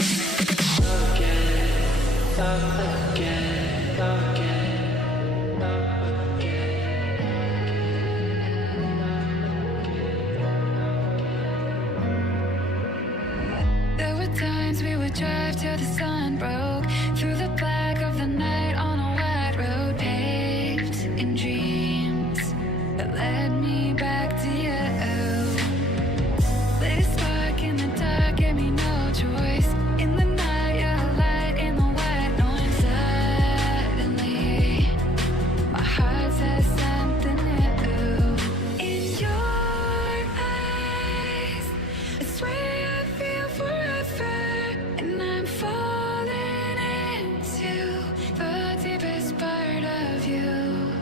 Love again. Love again. Love again. Love again. There were times we would drive till the sun broke through the black of the night on a wide road paved in dreams that led me back to you. Lit a spark in the dark, gave me no choice. In the night, you're a light in the white noise. Suddenly, my heart says something new. In your eyes, I swear I feel forever, and I'm falling into the deepest part of you.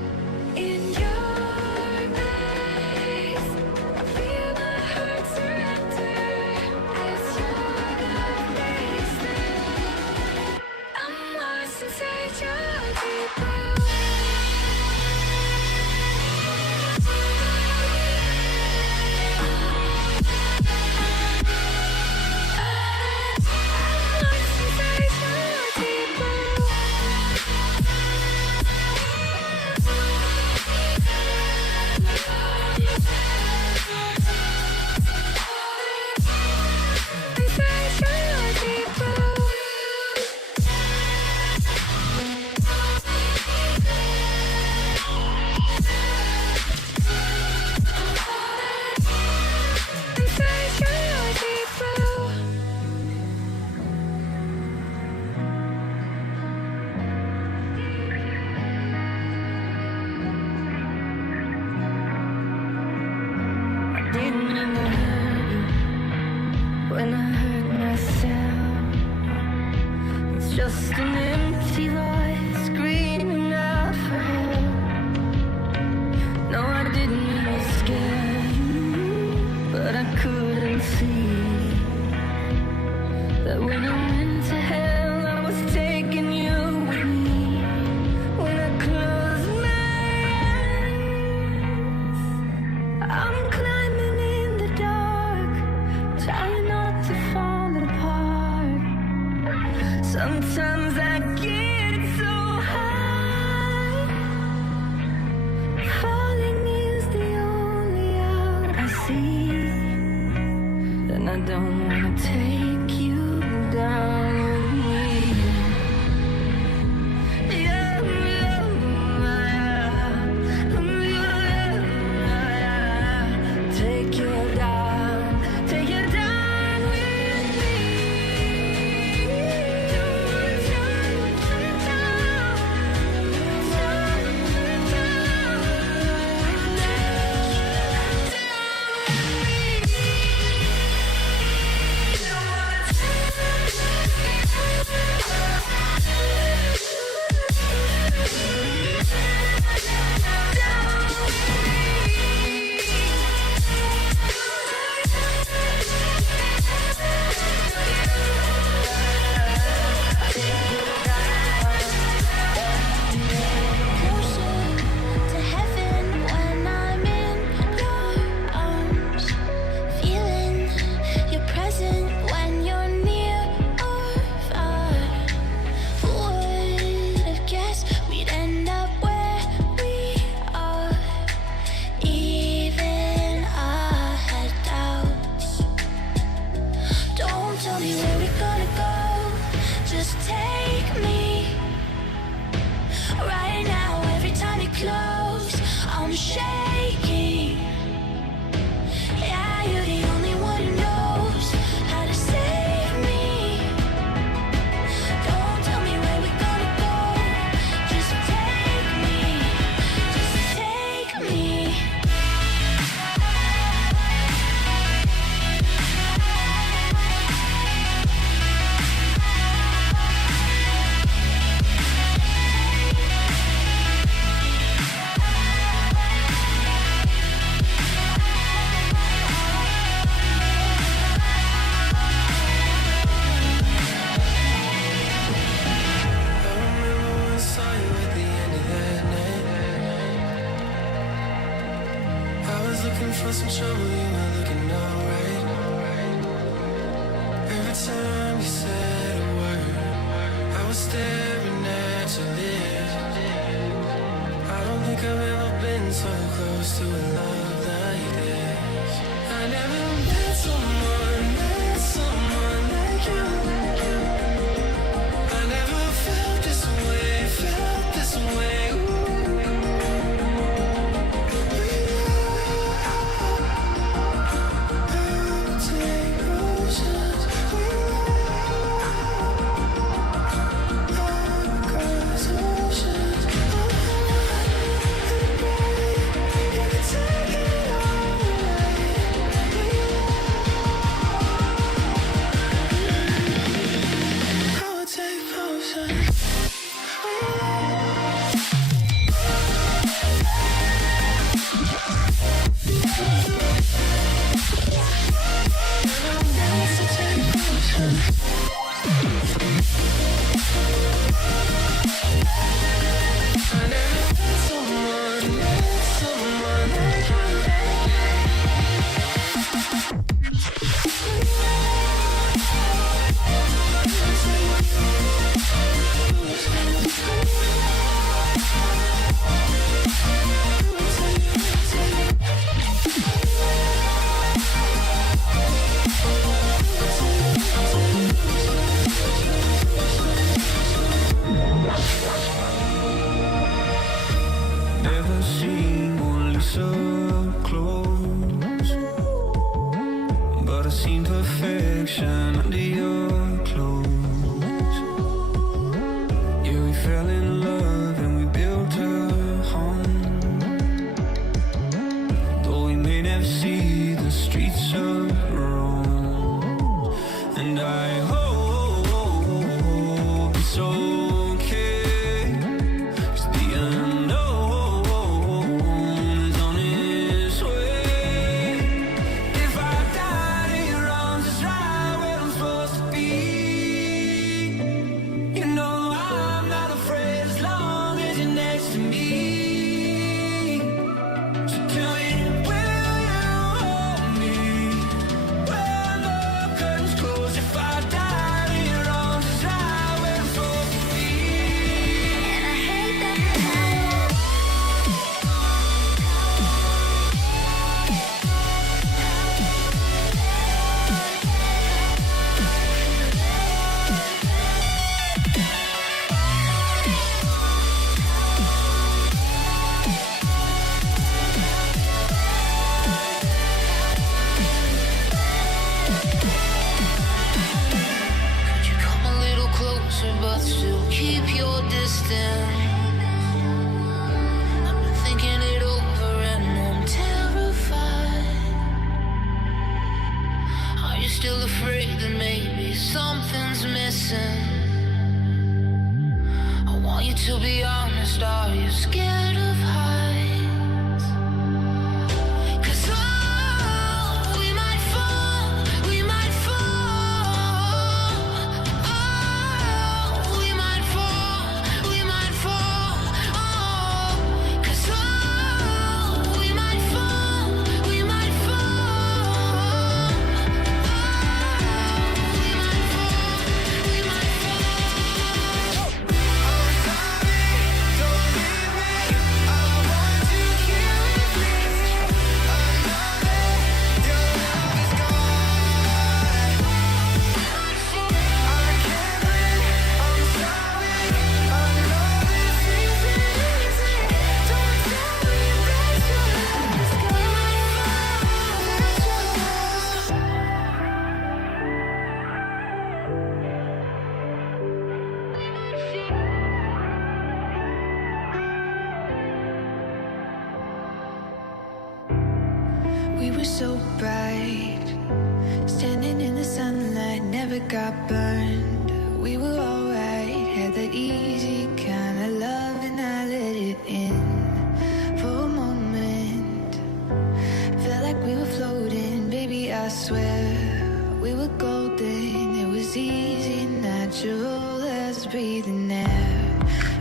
In your eyes, I feel my heart surrender as you're not listening. I'm lost inside your deep blue. Lost inside your deep blue. Inside your deep blue. Inside your deep blue. I didn't mean to hurt you when I hurt myself. It's just an empty voice screaming out for help. No, I didn't mean to scare you, but I couldn't see that when I went to hell, I was taking you with me. When I close my eyes, I'm climbing in the dark. for some trouble, you were looking alright. Every time you said a word, I was staring at your lips. I don't think I've ever been so close to a love like this. I never met someone like you. I never felt this way, ooh. Never seen only so close, but I seen perfection under your clothes. Yeah, we fell in love and we built a home, though we may never see the streets of Rome. And I hope it's okay, 'cause the unknown is on its way. If I die in your arms, it's right where I'm supposed to be. You know I'm not afraid as long as you're next to me. So tell me, will you hold me when the curtains close? If I die in your arms, it's right where I'm supposed to be. And I hate that Could you come a little closer, but still keep your distance? I've been thinking it over and I'm terrified. Are you still afraid that maybe something's missing? I want you to be honest, are you scared of heights? 'Cause we might fall, we might fall. We might fall, we might fall. 'Cause we might fall, we might fall. We might fall, we might fall. I'm sorry, don't leave me. I want you here with me. I know that your love is gone. I can't breathe. I'm sorry. I know this isn't easy. Don't tell me that your love is We were so bright, standing in the sunlight, never got burned. We were alright, had that easy kind of love, and I let it in for a moment. Felt like we were floating, baby, I swear we were golden. It was easy, natural as breathing air.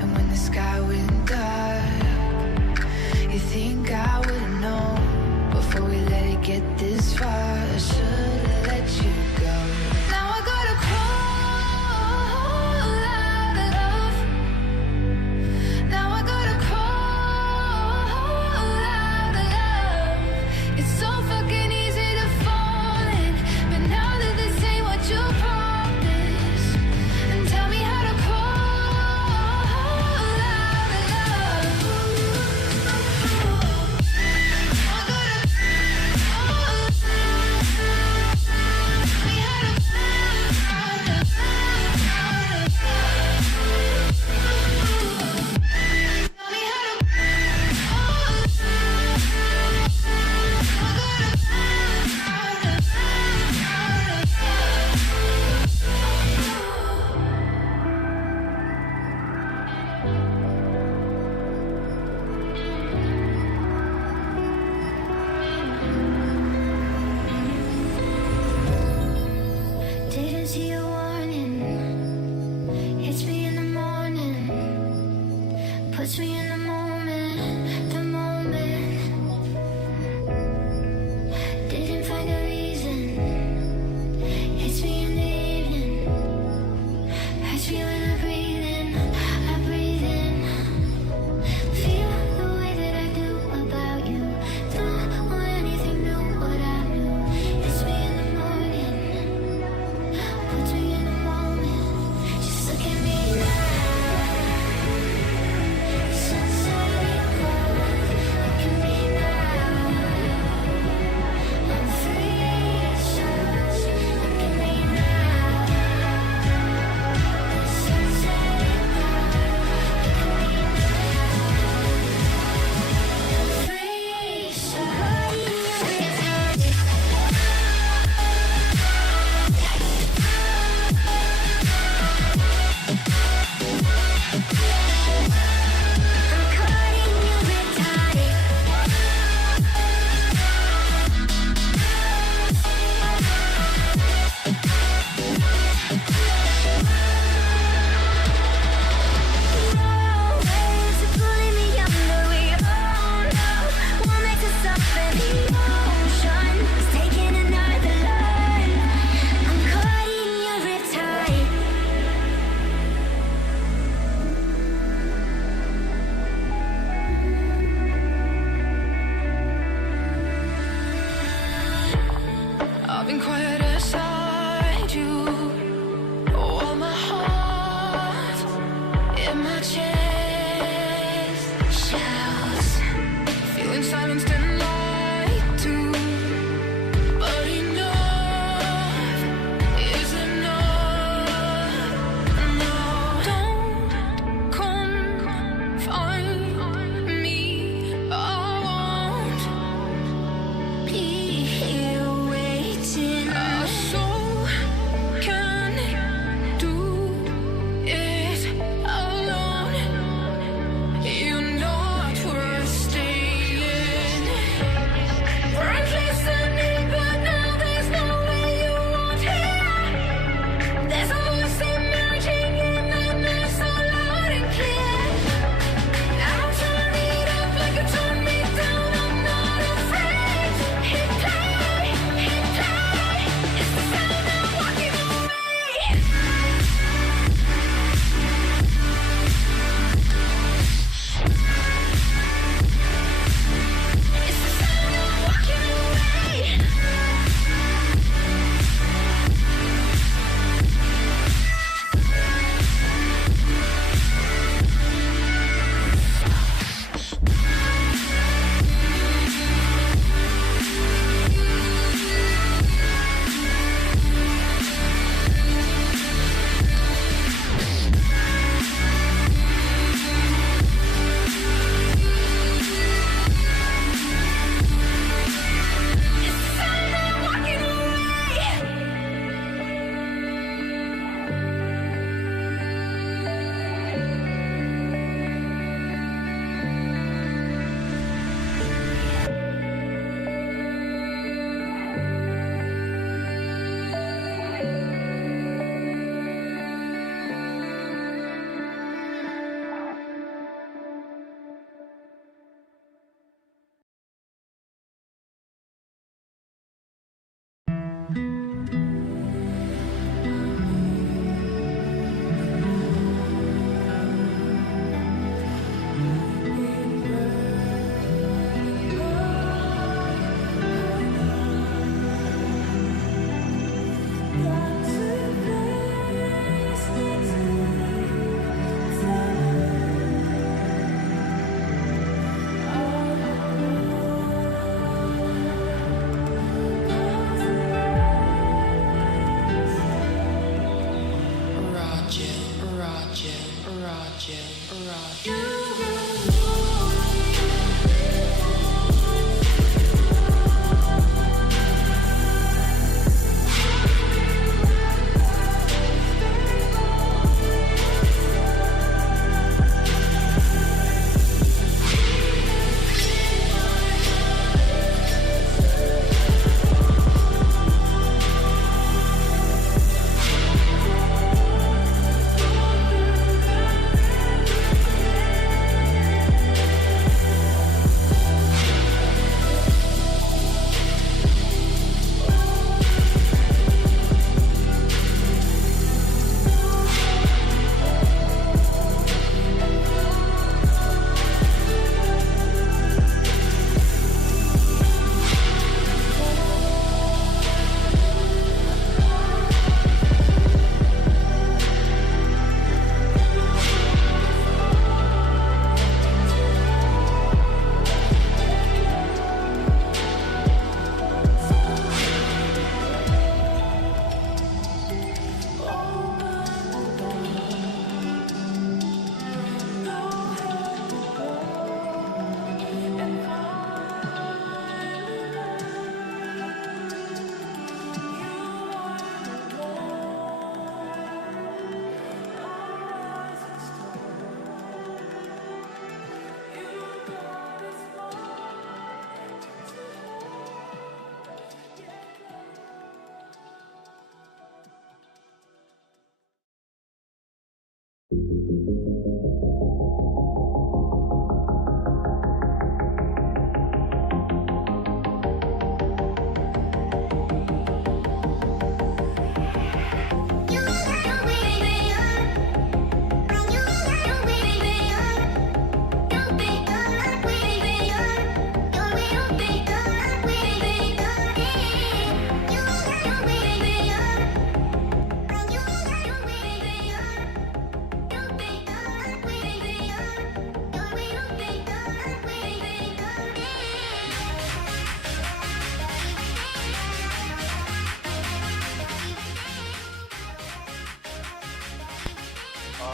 And when the sky went dark, you think I would've known before we left.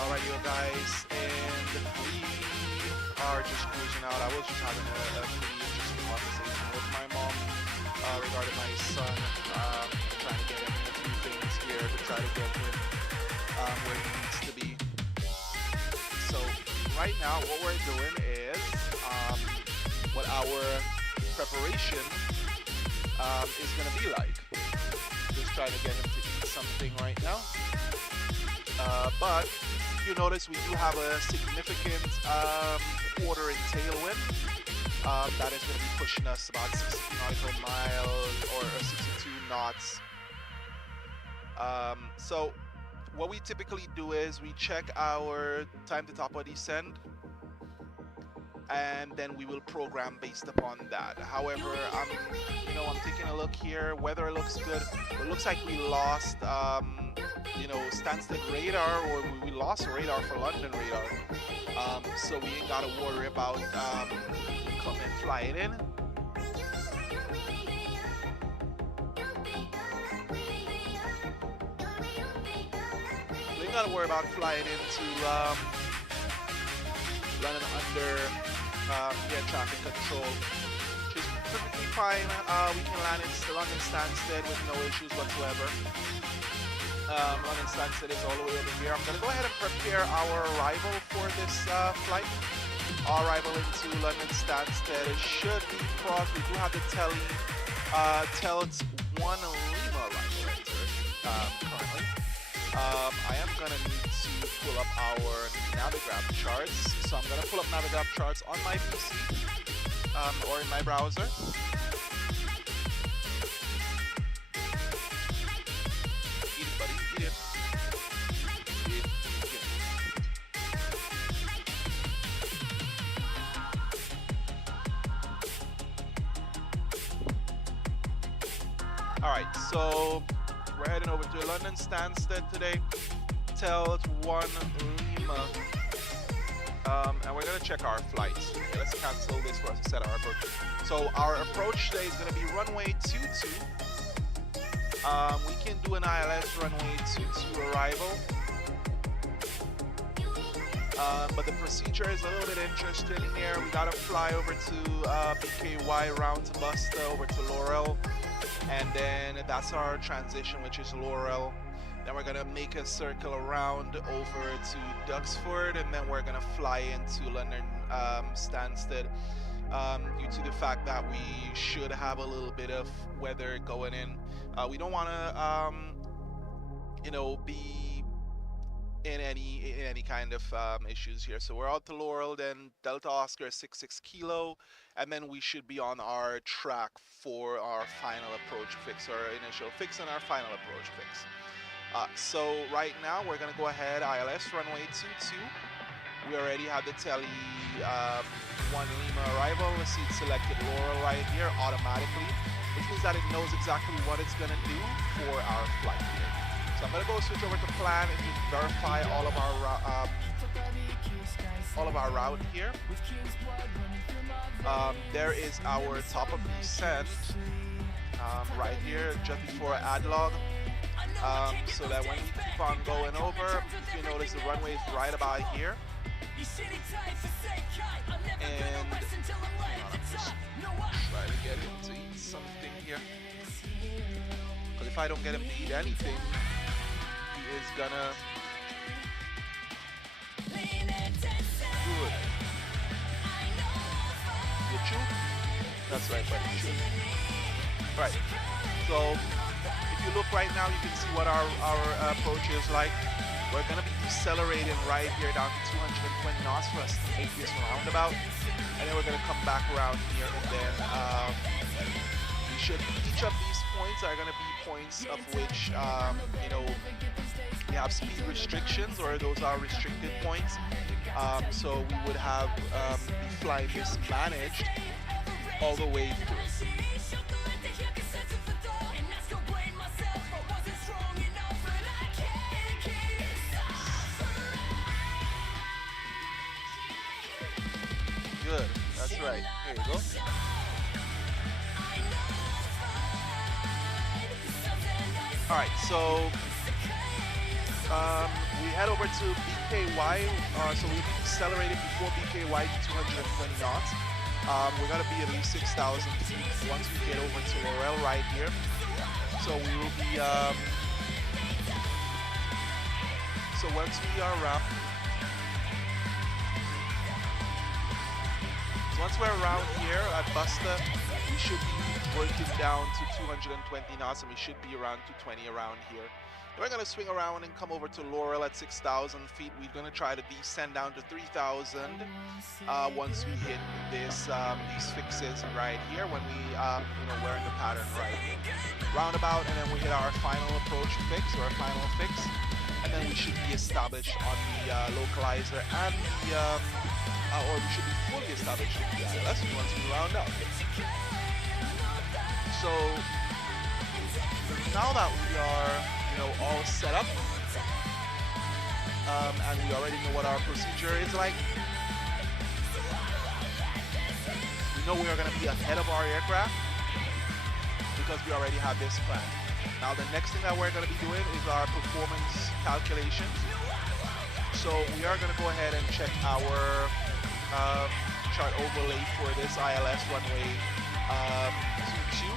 Alright, you guys, and we are just cruising out. I was just having a pretty interesting conversation with my mom regarding my son, trying to get him a few things here to try to get him where he needs to be. So right now, what we're doing is what our preparation is going to be like. Just trying to get him to eat something right now. But you notice we do have a significant quarter in tailwind that is going to be pushing us about 60 nautical miles or 62 knots. So what we typically do is we check our time to top or descend, and then we will program based upon that. However, I'm taking a look here. Weather looks good. It looks like we lost Stansted radar, or we lost radar for London radar. So we ain't gotta worry about coming flying in. We ain't gotta worry about flying into London under air traffic control, which is perfectly fine. We can land in London Stansted with no issues whatsoever. London Stansted is all the way over here. I'm going to go ahead and prepare our arrival for this flight. Our arrival into London Stansted, it should be crossed. We do have the Telt 1 Lima arrival currently. I am going to need to pull up our Navigraph charts. So I'm going to pull up Navigraph charts on my PC or in my browser. Alright, so we're heading over to London Stansted today. Telt 1 Lima. And we're going to check our flights. Okay, let's cancel this for us to set our approach. So our approach today is going to be runway 22. We can do an ILS runway 22 arrival. But the procedure is a little bit interesting here. We got to fly over to BKY, round to Busta, over to Laurel. And then that's our transition, which is Laurel. Then we're gonna make a circle around over to Duxford, and then we're gonna fly into London Stansted. Due to the fact that we should have a little bit of weather going in, we don't want to, be in any kind of issues here. So we're out to Laurel, then Delta Oscar 66 Kilo, and then we should be on our track for our final approach fix, our initial fix and our final approach fix. So right now we're gonna go ahead, ILS runway 22. We already have the Tele 1 Lima arrival. The seat selected Laurel right here automatically, which means that it knows exactly what it's gonna do for our flight here. So I'm gonna go switch over to plan and just verify all of our route here. There is our top of descent right here just before Adlog. So that when we keep on going over, if you notice the runway is right about here. And I'm just trying to get him to eat something here. Because if I don't get him to eat anything, he is gonna do it. You chew? That's right, buddy. Chew. Right. So if you look right now, you can see what our approach is like. We're gonna be decelerating right here down to 220 knots for us to make this roundabout, and then we're gonna come back around here, and then each of these points are gonna be points of which you know, we have speed restrictions, or those are restricted points. So we would have the flying this managed all the way through. Good, that's right. Here you go. Alright, so we head over to BKY, so we'll be accelerated before BKY to 220 knots. We're going to be at least 6,000 feet once we get over to Laurel right here. So we will be, so once we are around, once we're around here at Buster, we should be working down to 220 knots, and we should be around 220 around here. We're going to swing around and come over to Laurel at 6,000 feet. We're going to try to descend down to 3,000 once we hit this these fixes right here, when we you know, we're in the pattern right here. Roundabout, and then we hit our final approach fix, or our final fix, and then we should be established on the localizer, and the or we should be fully established in the ILS once we round up. So now that we are, you know, all set up, and we already know what our procedure is like, we know we are going to be ahead of our aircraft because we already have this plan. Now the next thing that we're going to be doing is our performance calculations. So we are going to go ahead and check our chart overlay for this ILS runway 22.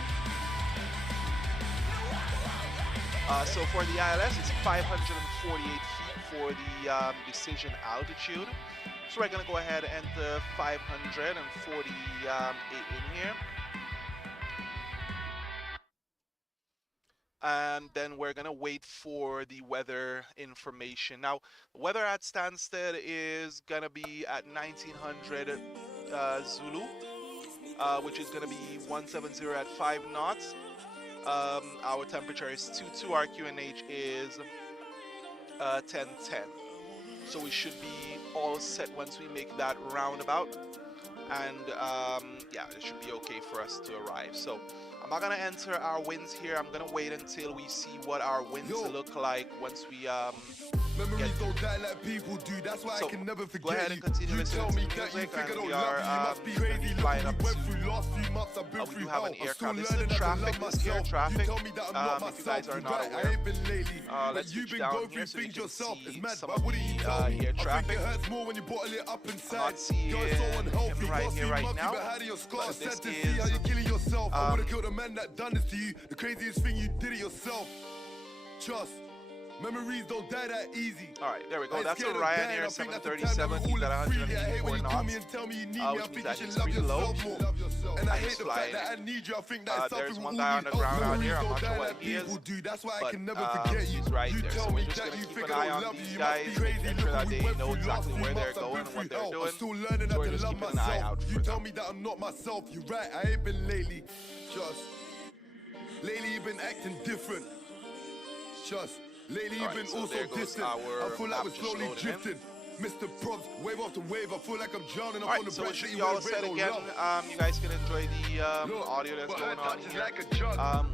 So for the ILS, it's 548 feet for the decision altitude. So we're going to go ahead and enter 548 in here. And then we're going to wait for the weather information. Now, the weather at Stansted is going to be at 1900 Zulu, which is going to be 170 at 5 knots. Our temperature is 22, our QNH is 1010. So we should be all set once we make that roundabout. And yeah, it should be okay for us to arrive. So I'm not gonna enter our winds here. I'm gonna wait until we see what our winds look like once we Memories don't die like people do, that's why I can never forget go ahead and continue listening to music, and we are flying up to, we do have an aircraft. This is the traffic, this is air traffic. If you guys are not aware, let's switch down here so you can see some of the air traffic. I'm not seeing him right here right now, but this is I would've killed a man that done this to you. The craziest thing, you did it yourself. Trust. Memories don't die that easy. Alright, there we go. That's a Ryanair 737. He's at 184 knots. Which means that he's pretty low. And he's flying. There's one guy on the ground out here. I'm not sure what he is. But he's right there. So we're just going to keep an eye on these guys, making sure that they know exactly where they're going and what they're doing. So we're just keeping an eye out for them. You tell me that I'm not myself. You're right, I ain't been lately. Trust. Lately you've been acting different. Trust. Lately you've been also distant. I feel like we're slowly drifting. Mr. Probs, wave after wave, I feel like I'm drowning up on the so bridge. should be all set again. You guys can enjoy the audio that's going on here.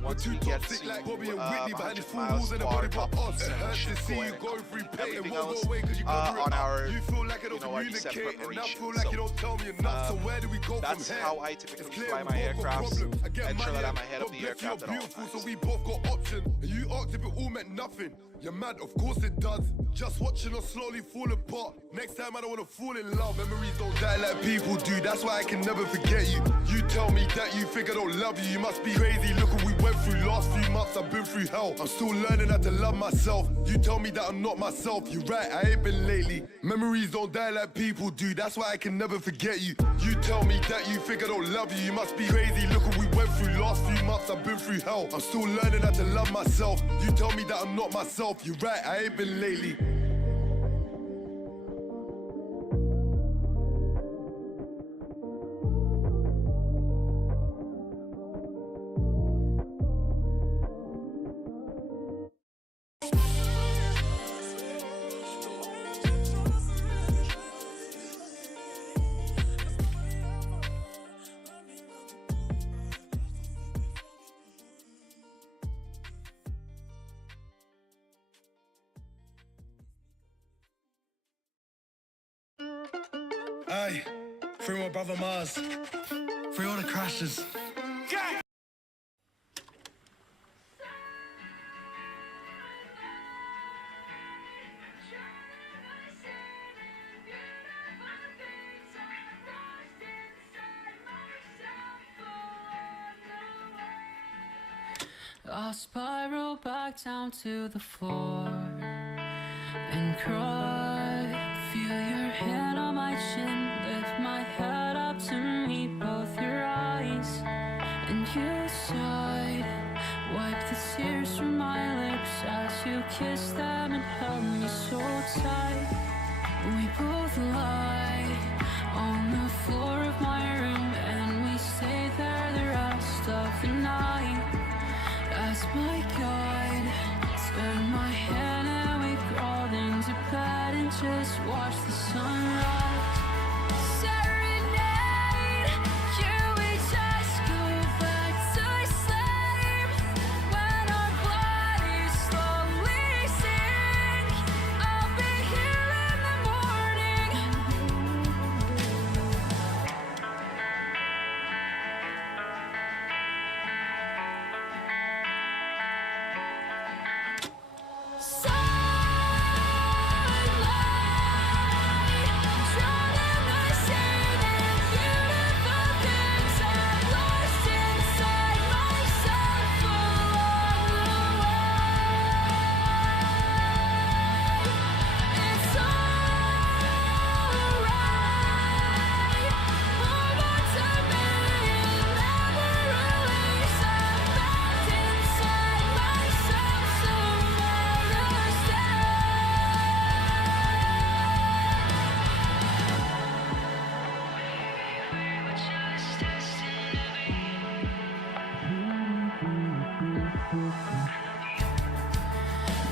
Once we get to 100 miles far top descent, we should go ahead and complete everything else on our, our descent preparation. So that's how I typically fly my aircrafts, ensure that I'm ahead of the aircraft at all times. So we both got options. You asked if it all meant nothing. You're mad, of course it does. Just watching us slowly fall apart. Next time I don't wanna fall in love. Memories don't die like people do, that's why I can never forget you. You tell me that you think I don't love you, you must be crazy. Look what we went through last few months, I've been through hell. I'm still learning how to love myself. You tell me that I'm not myself, you're right, I ain't been lately. Memories don't die like people do, that's why I can never forget you. You tell me that you think I don't love you, you must be crazy. Look what we went through last few months, I've been through hell. I'm still learning how to love myself. You tell me that I'm not myself, you're right, I ain't been lately. Aye, free my brother Mars. Free all the crashes. Yeah! I'll spiral back down to the floor and cry. Feel your hand on my chin, lift my head up to meet both your eyes. And you sighed, wipe the tears from my lips as you kissed them and held me so tight. We both lie on the floor of my room and we stayed there the rest of the night. As my guide, took my hand and we crawled into bed and just watched the sunrise. Serenade, you we just go back to sleep. When our bodies slowly sink, I'll be here in the morning.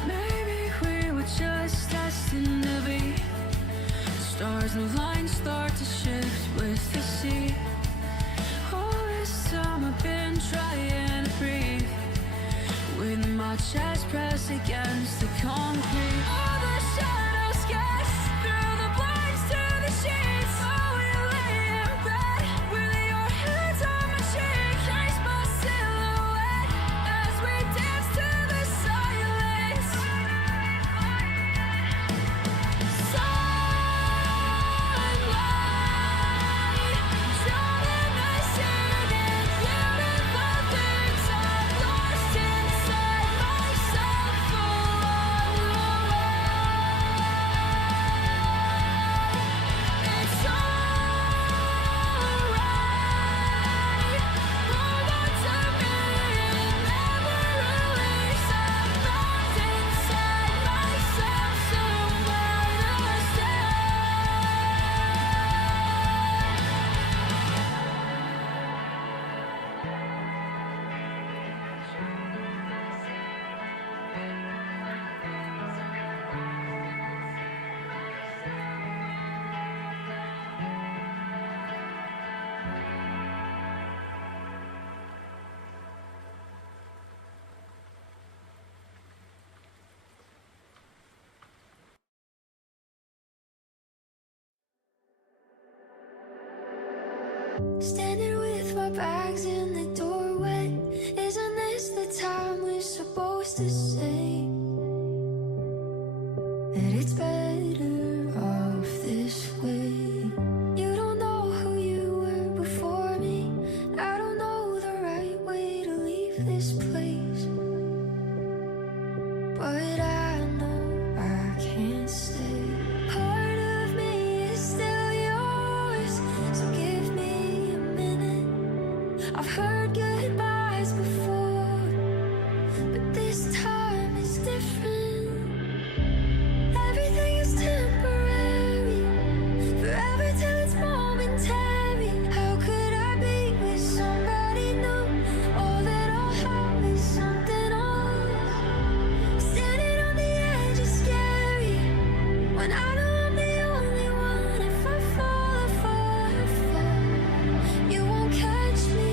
Maybe we were just destined to be. Stars align, start to shift with the sea. All this time I've been trying to breathe, with my chest pressed against the concrete. All the shadows guess through the blinds to the sheets. Oh, we lay in bed with your hands on my cheek. Trace my silhouette as we dance to the silence. Sunlight, drowning us in beautiful things I've lost inside myself along the way. It's alright. Hold on to me and never release. I'm locked inside myself somewhere to stay. Standing with my bags in the doorway. Isn't this the time we're supposed to say that it's better off this way? You don't know who you were before me. I don't know the right way to leave this place, but I know I can't stay. Part of me is still yours, so give me a minute. I've heard goodbyes before, but this time is different. Everything is temporary, forever till it's momentary. How could I be with somebody new? All that I'll have is something else. Standing on the edge is scary, when I know I'm the only one. If I fall, I fall, I fall. You won't catch me.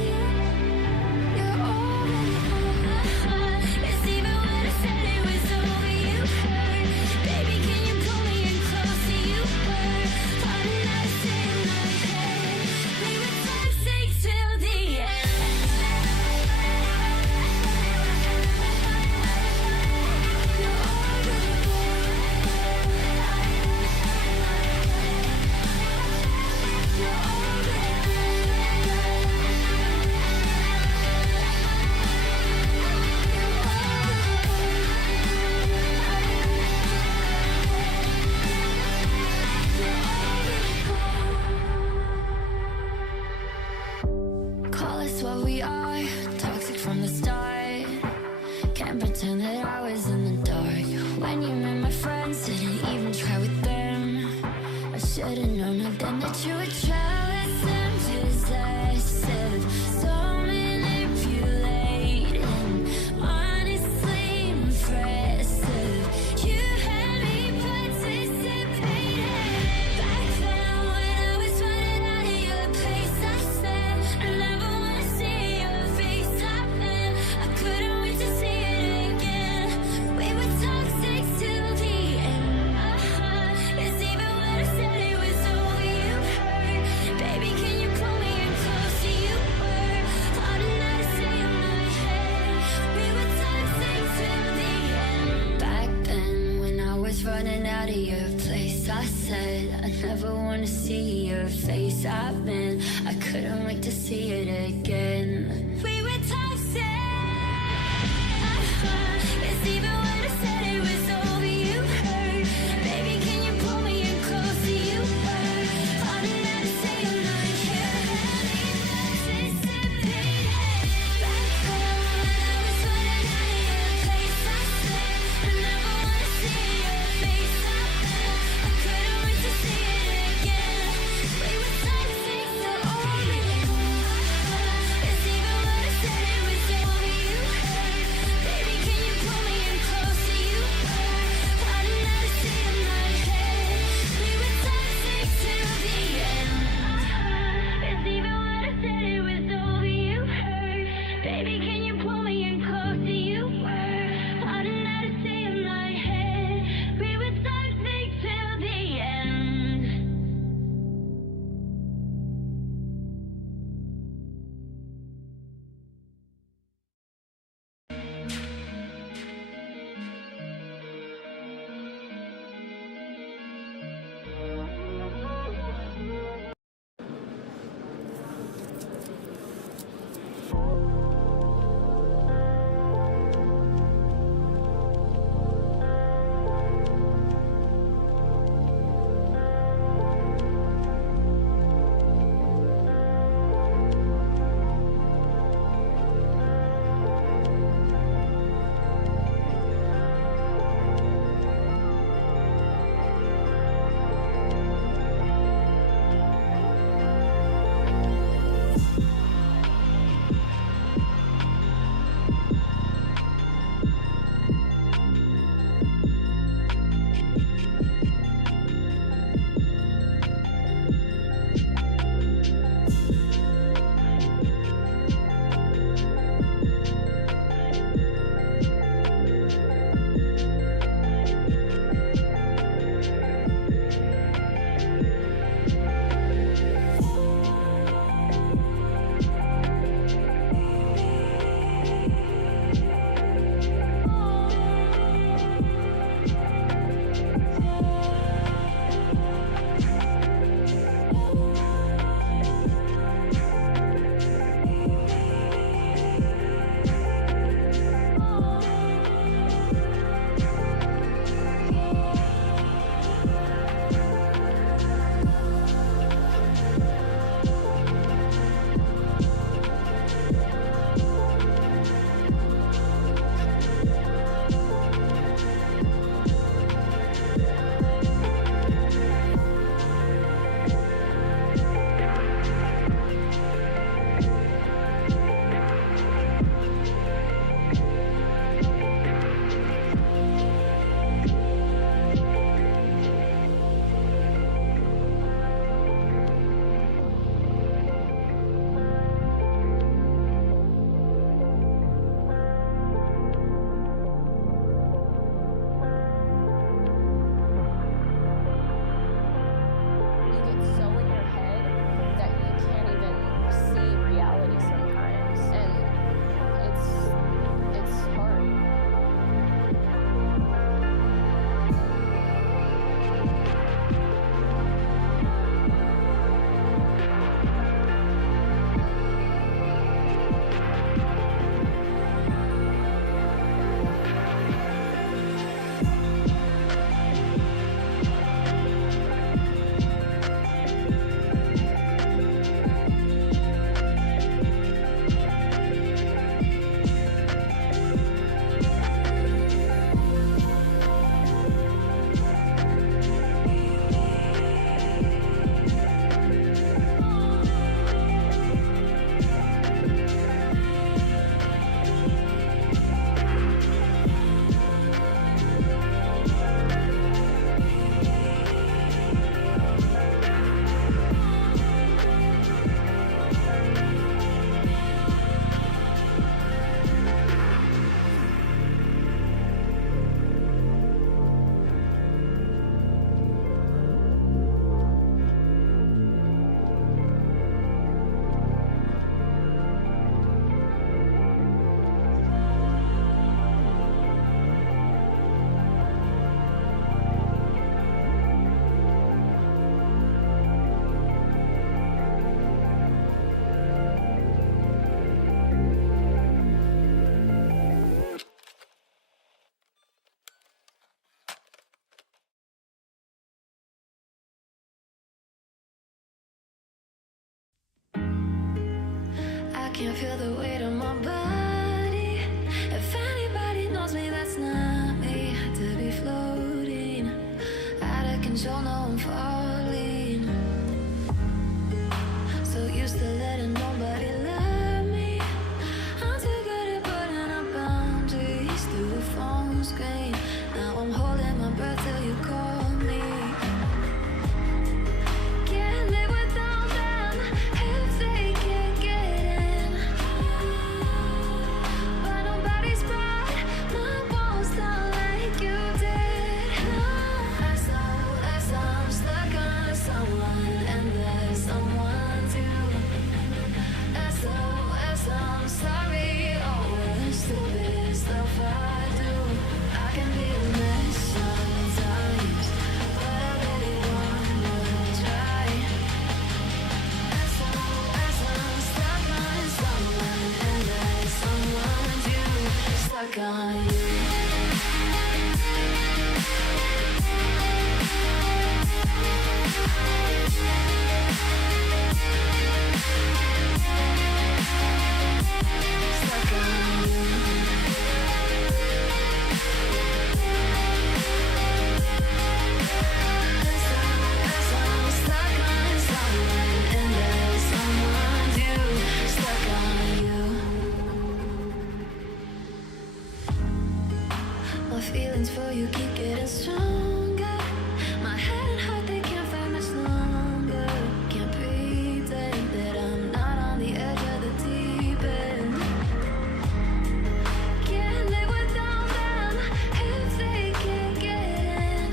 That's what we are, toxic from the start. Can't pretend that I was in the dark. When you met my friends, didn't even try with them. I should've known then that you were jealous and possessive. So manipulating, honestly impressive. You had me participating. Back then when I was running out of your place, I said I never wanna see your face. I couldn't wait to see it again. We were toxic till the end. It's even when I said it was over, you hurt. Baby, can you pull me in closer? You were all the nights in my head. We were toxic till the end. Back then, when I was running out of your place, I said I never wanna see your face. I couldn't wait to see it again. We were toxic. It's even when I said it was over, you hurt. Baby, can you pull me in closer? You were all the nights in my head. Anticipated. Back then when I was running out of your place, I said I never wanna see your face. I couldn't wait to see it again. We were toxic till only. It's even when I said it was over, you hurt. Baby, can you pull me in closer? You were all the nights in my head. We were toxic till the end. It's even when I said it was over, you hurt. Baby, can you pull me in closer? You were all the nights in my head. We were toxic till the end. can't feel the weight on my body. If anybody knows me, that's not me. To be floating out of control, no, I'm falling. So used to letting nobody love me. I'm too good at putting up boundaries through the phone screen. Now I'm holding my breath till you call me. Can't live without them if they can't get in. But nobody's brought my walls down like you did. No, as I'm stuck on someone and there's someone to. As I'm sorry, oh, it's the best stuff I do. I can be a mess sometimes, but I really wanna try. As I'm stuck on someone and there's someone to stuck on you. Stuck on you. As I'm stuck on someone and there's someone to stuck on you. My feelings for you keep getting stronger. My head and heart, they can't fight much longer. Can't pretend that I'm not on the edge of the deep end. Can't live without them if they can't get in.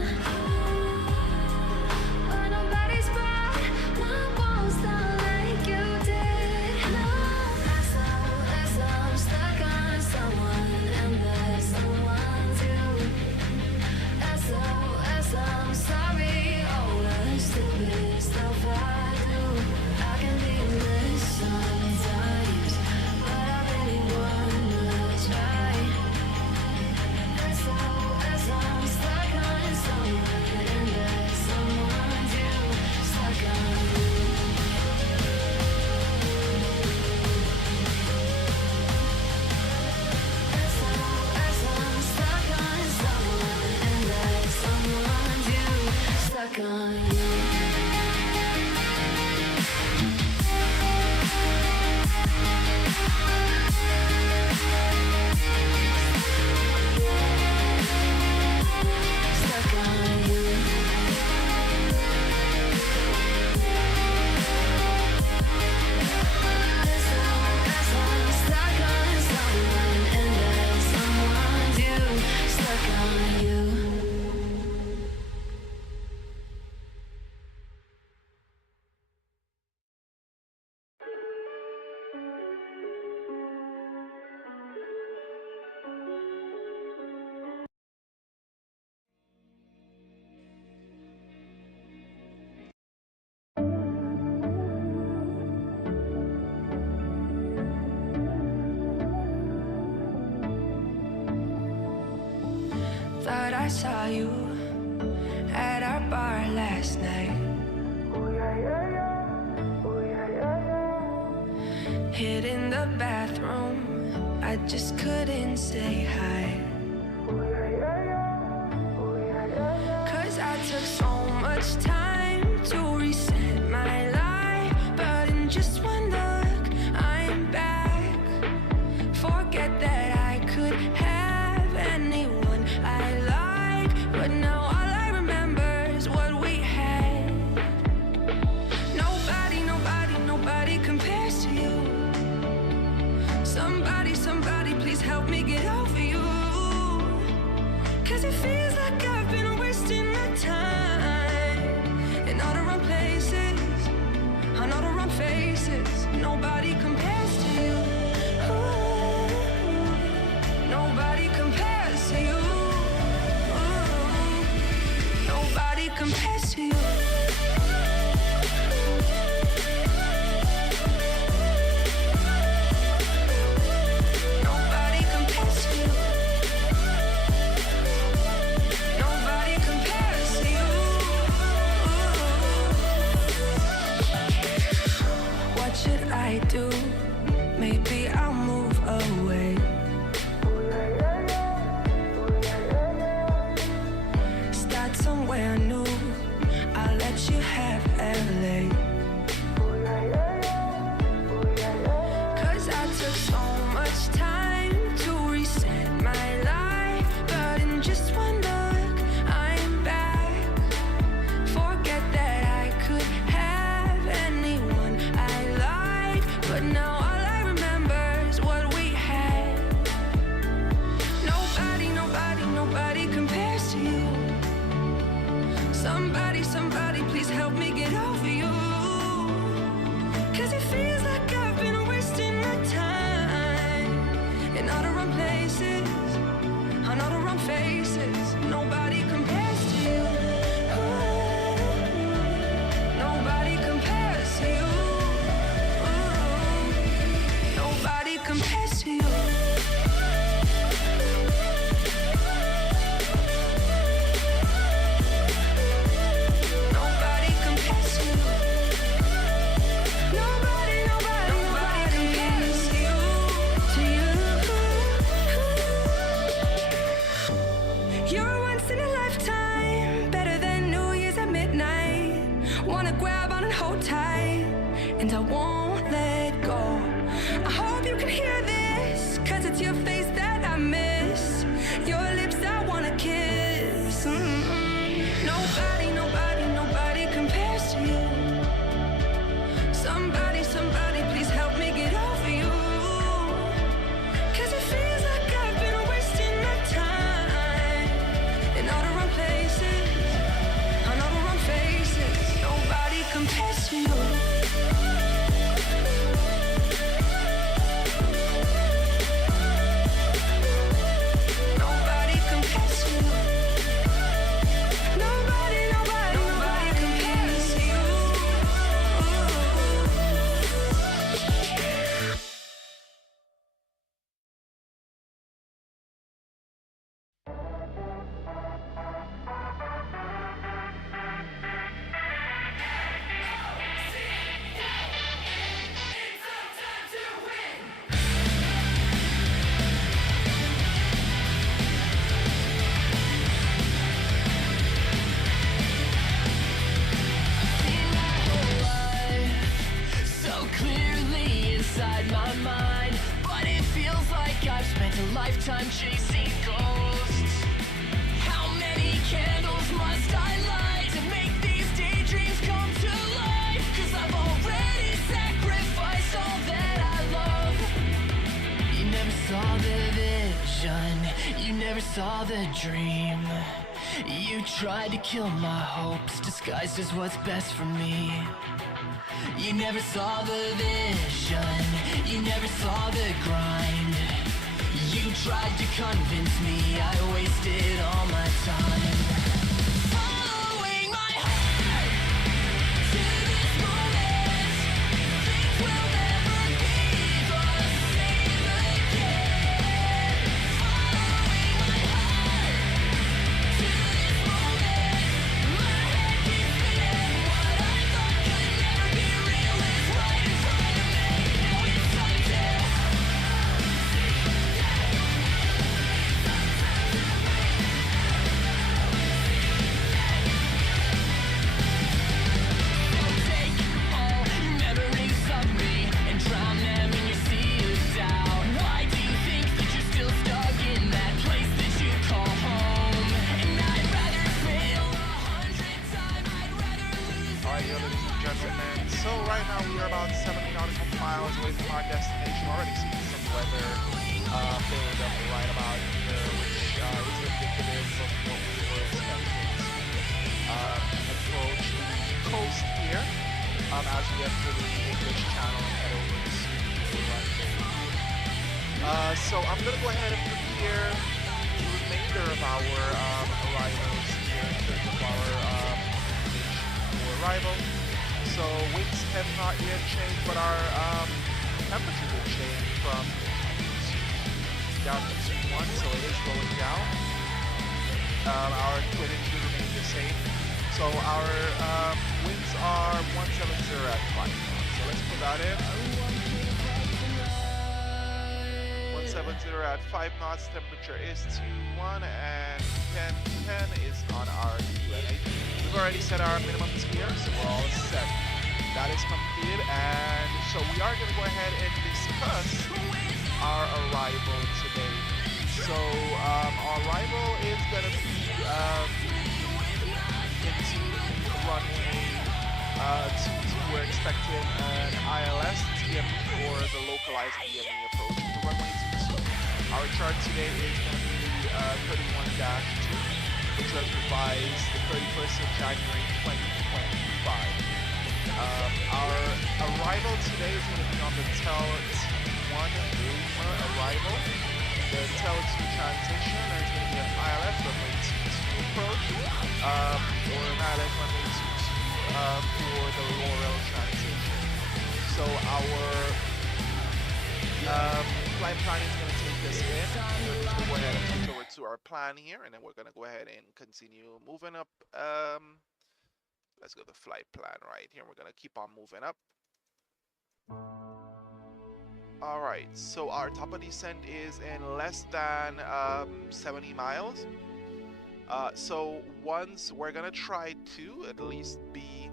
But nobody's brought my walls down like you did. No, as I'm stuck on someone and there's someone to. As I'm sorry, oh, the stupid stuff I do. I can be a mess sometimes, but I really wanna try. As I'm stuck on someone and there's someone to stuck on you. As I'm stuck on someone and there's someone to stuck on you. Stuck on you. As I'm stuck on someone and there's someone to stuck on you. Thought I saw you at our bar last night. Hid in the bathroom, I just couldn't say hi. 'Cause I took so much time to reset my life, but in just one look, I'm back. Forget that I could have anyone I like, but now all I remember is what we had. Nobody compares to you. Somebody, please help me get over you. 'Cause it feels like I've been wasting my time in all the wrong places, on all the wrong faces. Nobody compares to you. Ooh, nobody compares to you. Ooh, nobody compares to you. Nobody compares to you. Nobody compares to you. What should I do? maybe I'll move away. Start somewhere new, I'll let you have LA. 'Cause I took so much time to reset my life, but in just one look, I'm back. Forget that I could have anyone I like, but now all I remember is what we had. Nobody, nobody, nobody compares to you. Somebody, somebody, please help me get over you. 'Cause it feels like I've been wasting my time in all the wrong places, on all the wrong faces. Nobody compares to you. Ooh, nobody compares to you. Ooh, nobody compares to you. Nobody compares to you. Nobody, nobody, nobody compares to you. You're once in a lifetime, better than New Year's at midnight. Wanna grab on and hold tight, and I won't let go. I hope you can hear this, 'cause it's your face that I miss, your lips I wanna kiss. Nobody, nobody, nobody compares to you. Somebody, somebody, please help me get over you. 'Cause it feels like I've been wasting my time in all the wrong places, on all the wrong faces. Nobody compares to you. Nobody compares to you. Nobody, nobody, nobody compares to you. So clearly inside my mind, but it feels like I've spent a lifetime chasing ghosts. How many candles must I light to make these daydreams come to life? 'Cause I've already sacrificed all that I love. You never saw the vision, you never saw the dream. You tried to kill my hopes, disguised as what's best for me. You never saw the vision, you never saw the grind. You tried to convince me I wasted all my time. Following my heart to this moment, things will never be the same again. Following my heart to this moment, my head keeps spinning. What I thought could never be real is right in front of me. Now it's time to miles away from our destination. Already seeing some weather build up right about here, which is indicative of what we were expecting to approach the coast here as we enter the English Channel and head over to London. So I'm going to go ahead and prepare the remainder of our arrivals here in terms of our arrival. So winds have not yet changed, but our temperature will change from down to 1, so it is going down. Our liquidity remains the same. So our winds are 170 at 5. So let's put that in. 70 at 5 knots. Temperature is 21 and 10 is on our QNH. We've already set our minimums here, so we're all set. That is completed, and so we are going to go ahead and discuss our arrival today. So our arrival is going to be into runway 22. We're expecting an ILS TME or the localized DME approach to runway 22. Our chart today is going to be 31-2, which was revised the 31st of January 2025. Our arrival today is going to be on the TEL T1 Lima arrival. The TEL 2 transition, there's going to be an ILS runway 22 approach, or an ILS runway 22 for the Laurel transition. So our flight plan is going to take us in. We're just going to go ahead and switch over to our plan here, and then we're going to go ahead and continue moving up. Let's go to the flight plan right here. We're going to keep on moving up. All right, so our top of descent is in less than 70 miles. So once we're going to try to at least be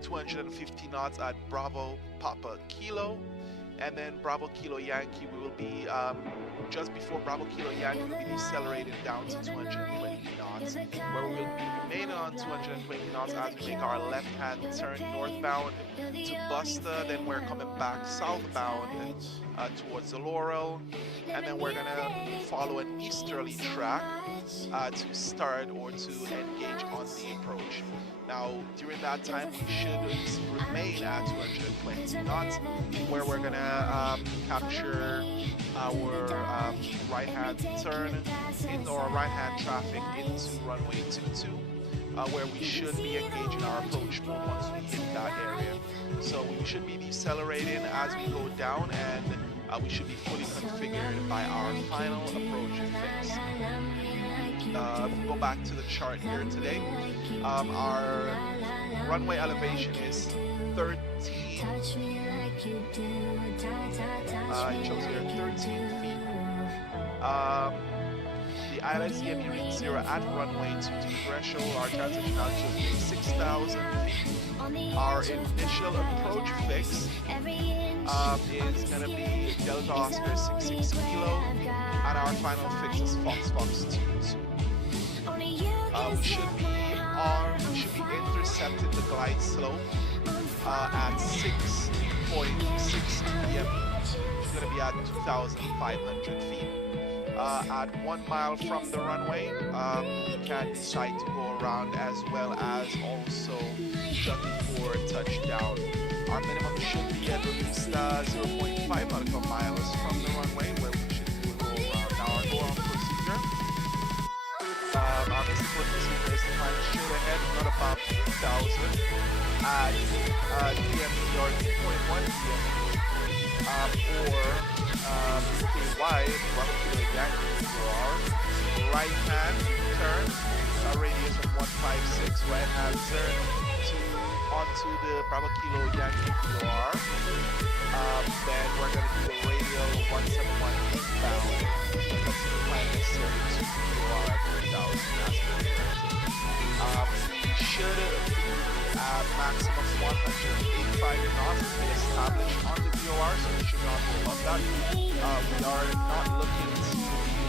250 knots at Bravo Papa Kilo, and then Bravo Kilo Yankee, we will be just before Bravo Kilo Yankee, we'll be decelerating down to 220 knots, where we will be remaining on 220 knots as we make our left-hand turn northbound to Buster. Then we're coming back southbound towards the Laurel, and then we're gonna follow an easterly track to start or to engage on the approach. Now, during that time, we should remain at 220 knots, where we're gonna capture our right-hand turn or right-hand traffic into runway 22, where we should be engaging our approach mode once we hit that area. So we should be decelerating as we go down, and we should be fully configured by our final approach fix. Go back to the chart here today. Our runway elevation is 13. It shows here 13 feet. The ILS CME reached 0 at runway 22 threshold. Our transition altitude is 6,000 feet. Our initial approach fix is going to be Delta Oscar 66 Kilo, and our final fix is Fox 22. We should be intercepting the glide slope at 6.6 p.m. It's going to be at 2,500 feet. At 1 mile from the runway, we can decide to go around as well as also just before touchdown. Our minimum should be at least 0.5 nautical miles from the runway, where we should do a go around. Now, our go-around procedure. Our basic procedure is to climb straight ahead, not about 2,000 at DME or 2.1 DME, or stay wide, Bravo Kilo Yankee right-hand turn, a radius of 156, right-hand turn onto the Bravo Kilo Yankee QR. Then we're going to do the radial 171 inbound. Let's see the climb necessary to QR at 3,000 as per we should be at maximum 185 knots has been established on the QR, so we should not go above that. We are not looking to be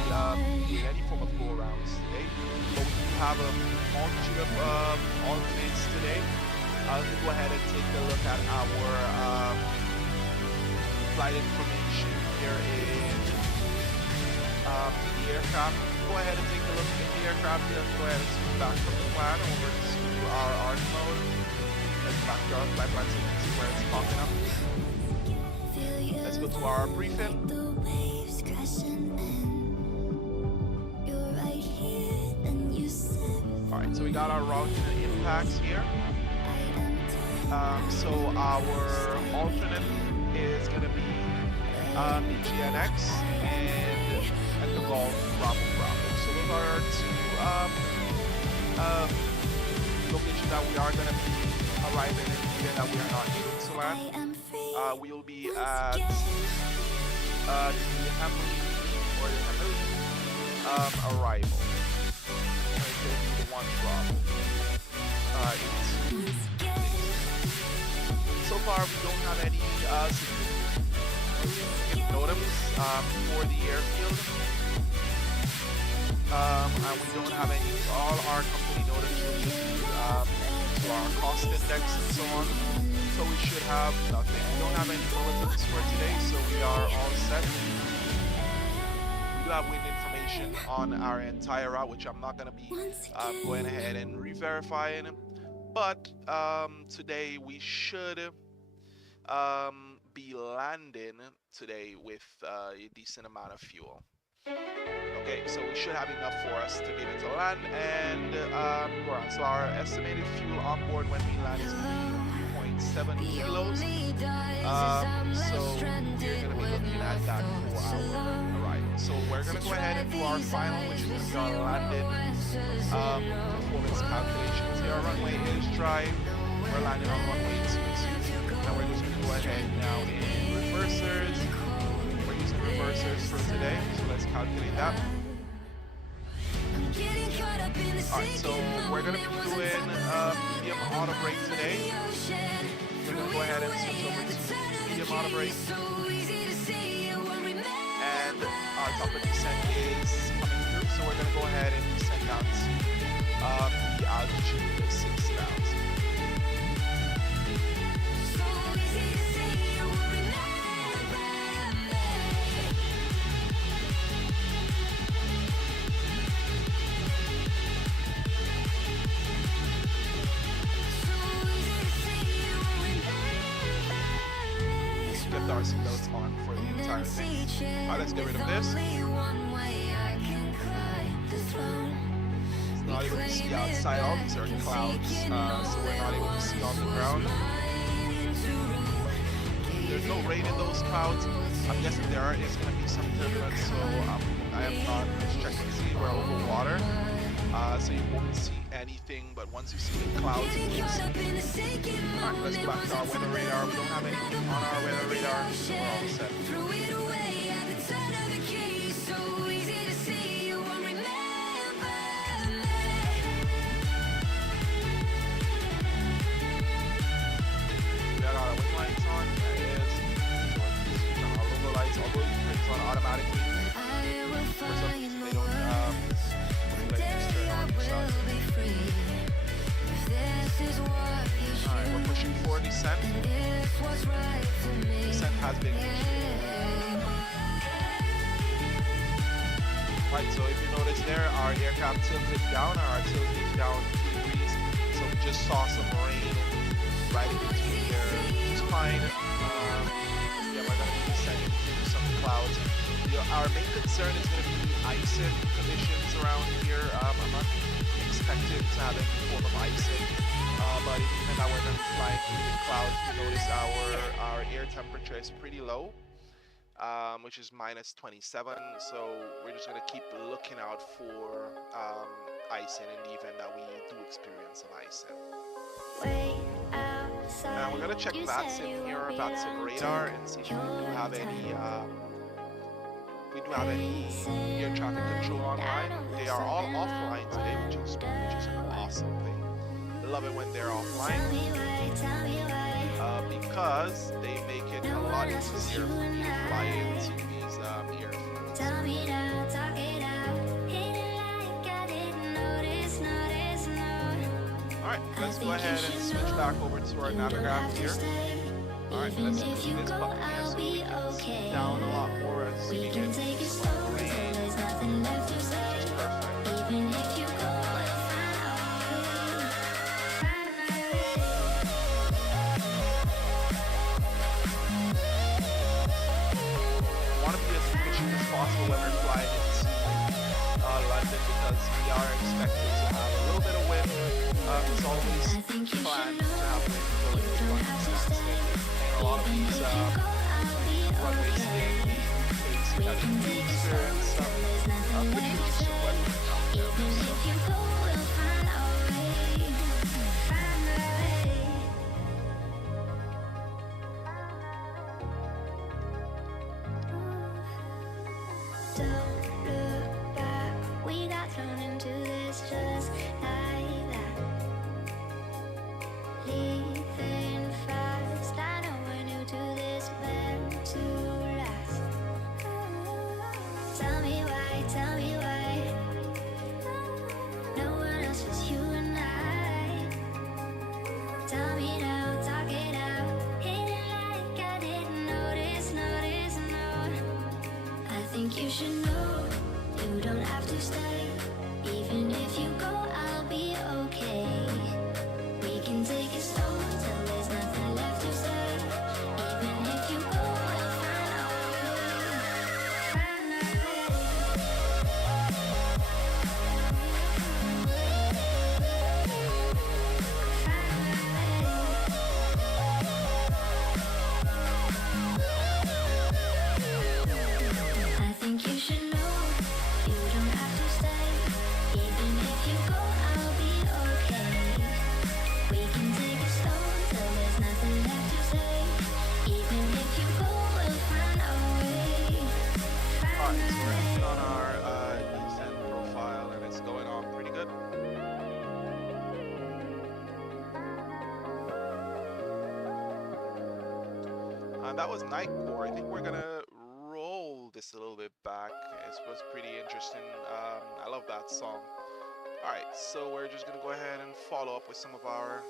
doing any form of go-arounds today, but we do have a multitude of alternates today. Let's go ahead and take a look at our flight information here in the aircraft. Go ahead and take a look at the aircraft. Let's go ahead and switch back from the plan over to our art mode. Let's back to our flight plan so you can see where it's popping up. Let's go to our briefing. Alright, so we got our route and impacts here. So our alternate is going to be the GNX and the Golf Bravo. So those are our two locations that we are going to be arriving in here that we are not able to land. We will be at the Hamilton arrival. Okay, the one Bravo. So far, we don't have any significant notice for the airfield. And we don't have any, all our company notice to our cost index and so on. So we should have nothing. We don't have any bulletins for today, so we are all set. We do have wind information on our entire route, which I'm not going to be going ahead and re-verifying. But today we should be landing today with a decent amount of fuel. Okay, so we should have enough for us to be able to land, and so our estimated fuel on board when we land is going to be 3.7 kilos. So we're going to be looking at that for our arrival. So we're going to go ahead and do our final, which is going to be our landing performance calculations. Here, our runway is dry. We're landing on runway 22, and we're just going to go ahead now in reversers. We're using reversers for today, so let's calculate that. Alright, so we're going to be doing medium auto brake today. We're going to go ahead and switch over to medium auto brake. And our top of descent is coming through, so we're going to go ahead and descend down to the altitude of 6,000. Kept our seatbelts on for the entire thing. Alright, let's get rid of this. It's not able to see outside. All these are clouds, so we're not able to see on the ground. There's no rain in those clouds. I'm guessing there is going to be some turbulence, so I am not checking to see we're over water. So you won't see anything, but once you see the clouds, you will see. Alright, let's go back to our weather radar. We don't have anything on our weather radar, so we're all set. We got our wing lights on. There it is. Switch on our logo lights. All those things on automatically. For some reason, they don't. Alright, we're pushing for descent. Descent has been Right, so if you notice there, our aircraft tilted down, our tilt is down 2 degrees. So we just saw some rain right in between there. It's fine. Yeah, we're going to be descending through some clouds. Our main concern is going to be icing conditions around here. I'm not expected to have any form of icing, but even though we're going to be flying through the clouds, we notice our air temperature is pretty low, which is minus 27. So we're just going to keep looking out for icing in the event that we do experience some icing. Now we're going to check VATS in here, VATS in radar, and see if we do have any. We do have any air traffic control online. They are all offline today, which is an awesome thing. I love it when they're offline because they make it a lot easier for me to fly into these airfields. Alright, let's go ahead and switch back over to our navigaph here. Alright, let's use this button here so we can see down a lot more as we get some rain, which is perfect. We want to be as efficient as possible when we're flying into London because we are expected to have a little bit of wind. It's always planned to have wind going to London Stansted. A lot of these runways today we have to experience some issues with weather out there. Don't look back, we got thrown into this just like that. Leaving fast, I know we're new to this, meant to last. Tell me why, no one else, just you and I. Tell me now, talk it out, hit it like I didn't notice, no. I think you should know, you don't have to stay. Even if you go, I'll be okay. We can take it slow till there's nothing left to say. Even if you go, we'll find our way. Find our way. I think you should know, you don't have to stay. Even if you go, I'll be okay. We can take it slow till there's nothing left to say. Even if you go, we'll find our way. Alright, so we're hitting on our descent profile and it's going on pretty good. And that was Night Core. I think we're gonna roll this a little bit back. It was pretty interesting. I love that song. Alright, so we're just gonna go ahead and follow up with some of our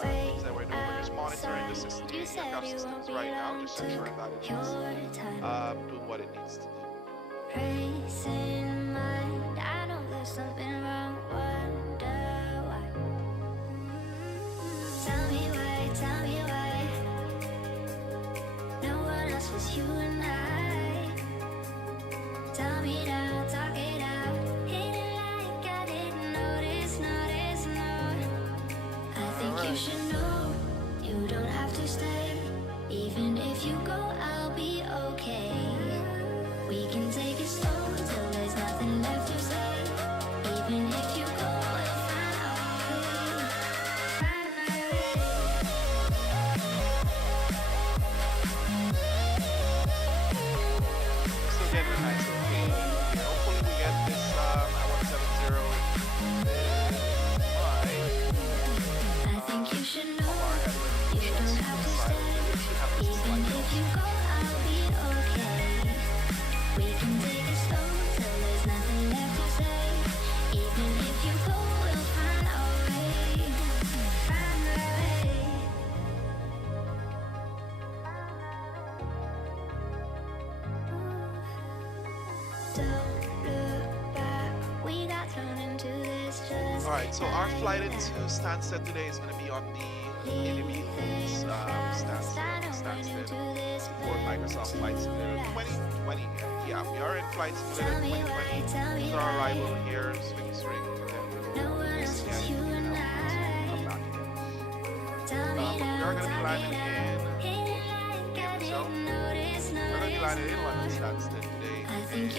things that we're doing. We're just monitoring the system, the aircraft systems right now, just ensuring that it is doing what it needs to do. Racing mind, I know there's something wrong, wonder why. Tell me why, no one else was you and I. Tell me now, talk it out, hit it like I didn't notice, no. I think you should know, you don't have to stay. Even if you go, I'll be okay. We can take it slow till there's nothing left to say. Even if you go, we'll find our way. Find our way. Still getting a nice little feel. Hopefully we get this at 170 I think you should know, you don't have to stay. Even if you go, I'll be okay. We can take it slow till there's nothing left to say. Even if you go, we'll find our way. Find our way. Don't look back, we got thrown into this just. Alright, so our flight into Stansted today is going to be on the Individuals Stansted for Microsoft Flight Simulator 2020. Yeah, we are in Flight Simulator 2020. This is our arrival here, Sphinx Ring, and then we'll basically come back again. We are going to be landing in itself. We're going to be landing in London Stansted today.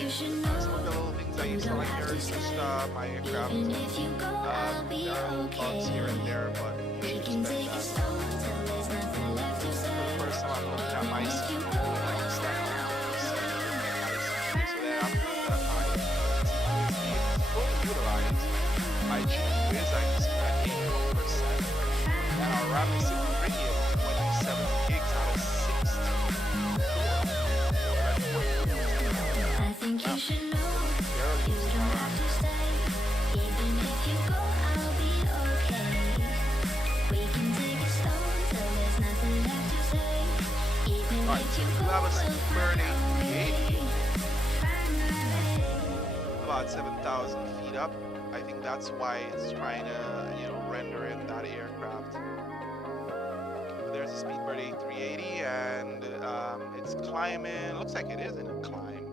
Some of the little things I used to like here is just my aircraft. There are little bugs here and there, but we can take it slow till there's nothing left to say. For the first time I'm looking at my seat, like the style. So then after that time, it's being fully utilized. My GPU is actually at 81%, and our RAM is bringing 27 gigs out of 60. I think you should know, you don't have to stay. Even if you go, I'll be okay. We can take it slow till there's nothing left to say. Even if you go, have a we'll find our way. 380, about 7,000 feet up. I think that's why it's trying to, render in that aircraft. But there's a Speedbird A380, and it's climbing. Looks like it is in a climb.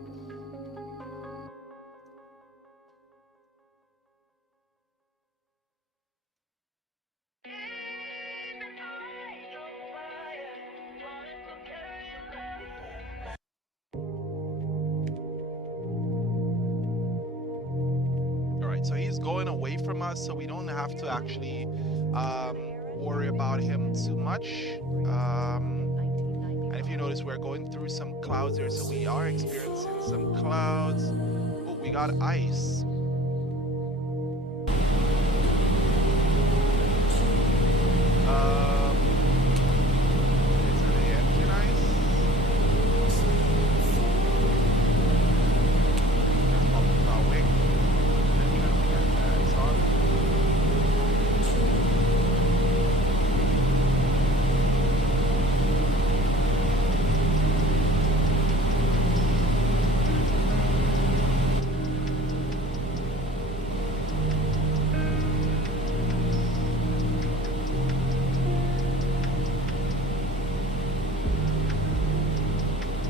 So he's going away from us, so we don't have to actually worry about him too much. And if you notice, we're going through some clouds here, so we are experiencing some clouds. Oh, we got ice. Is it the engine ice? Let's pop our wing. And we're gonna get ice on.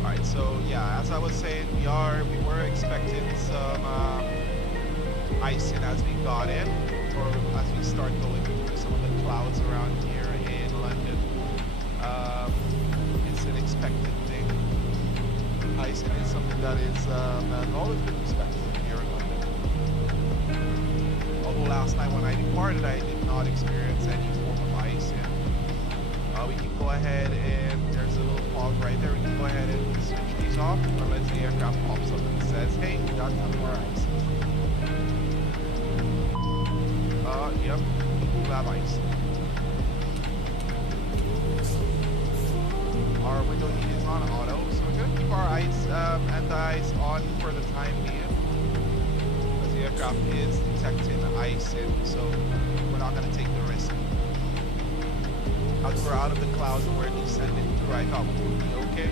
Alright, so yeah, as I was saying, we were expecting some icing as we got in, or as we start going through some of the clouds around here in London. It's an expected thing. Icing is something that is has always been expected here in London. Although last night when I departed, I did not experience any form of icing. We can go ahead and there's a little fog right there. We can go ahead and switch these off unless the aircraft pops up and says, hey, we got some more ice. Yep, we have ice. Our window heat is on auto, so we're going to keep our anti-ice on for the time being. Because the aircraft is detecting ice in, so we're not going to take the risk. As we're out of the clouds and we're descending through, I thought we would be okay.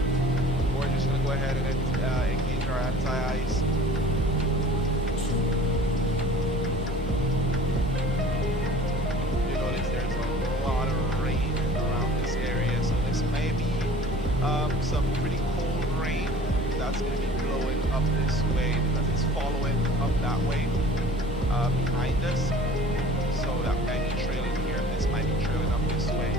We're just going to go ahead and engage our anti-ice. You notice there's a lot of rain around this area, so this may be some pretty cold rain that's going to be blowing up this way because it's following up that way behind us. So that might be trailing here, and this might be trailing up this way.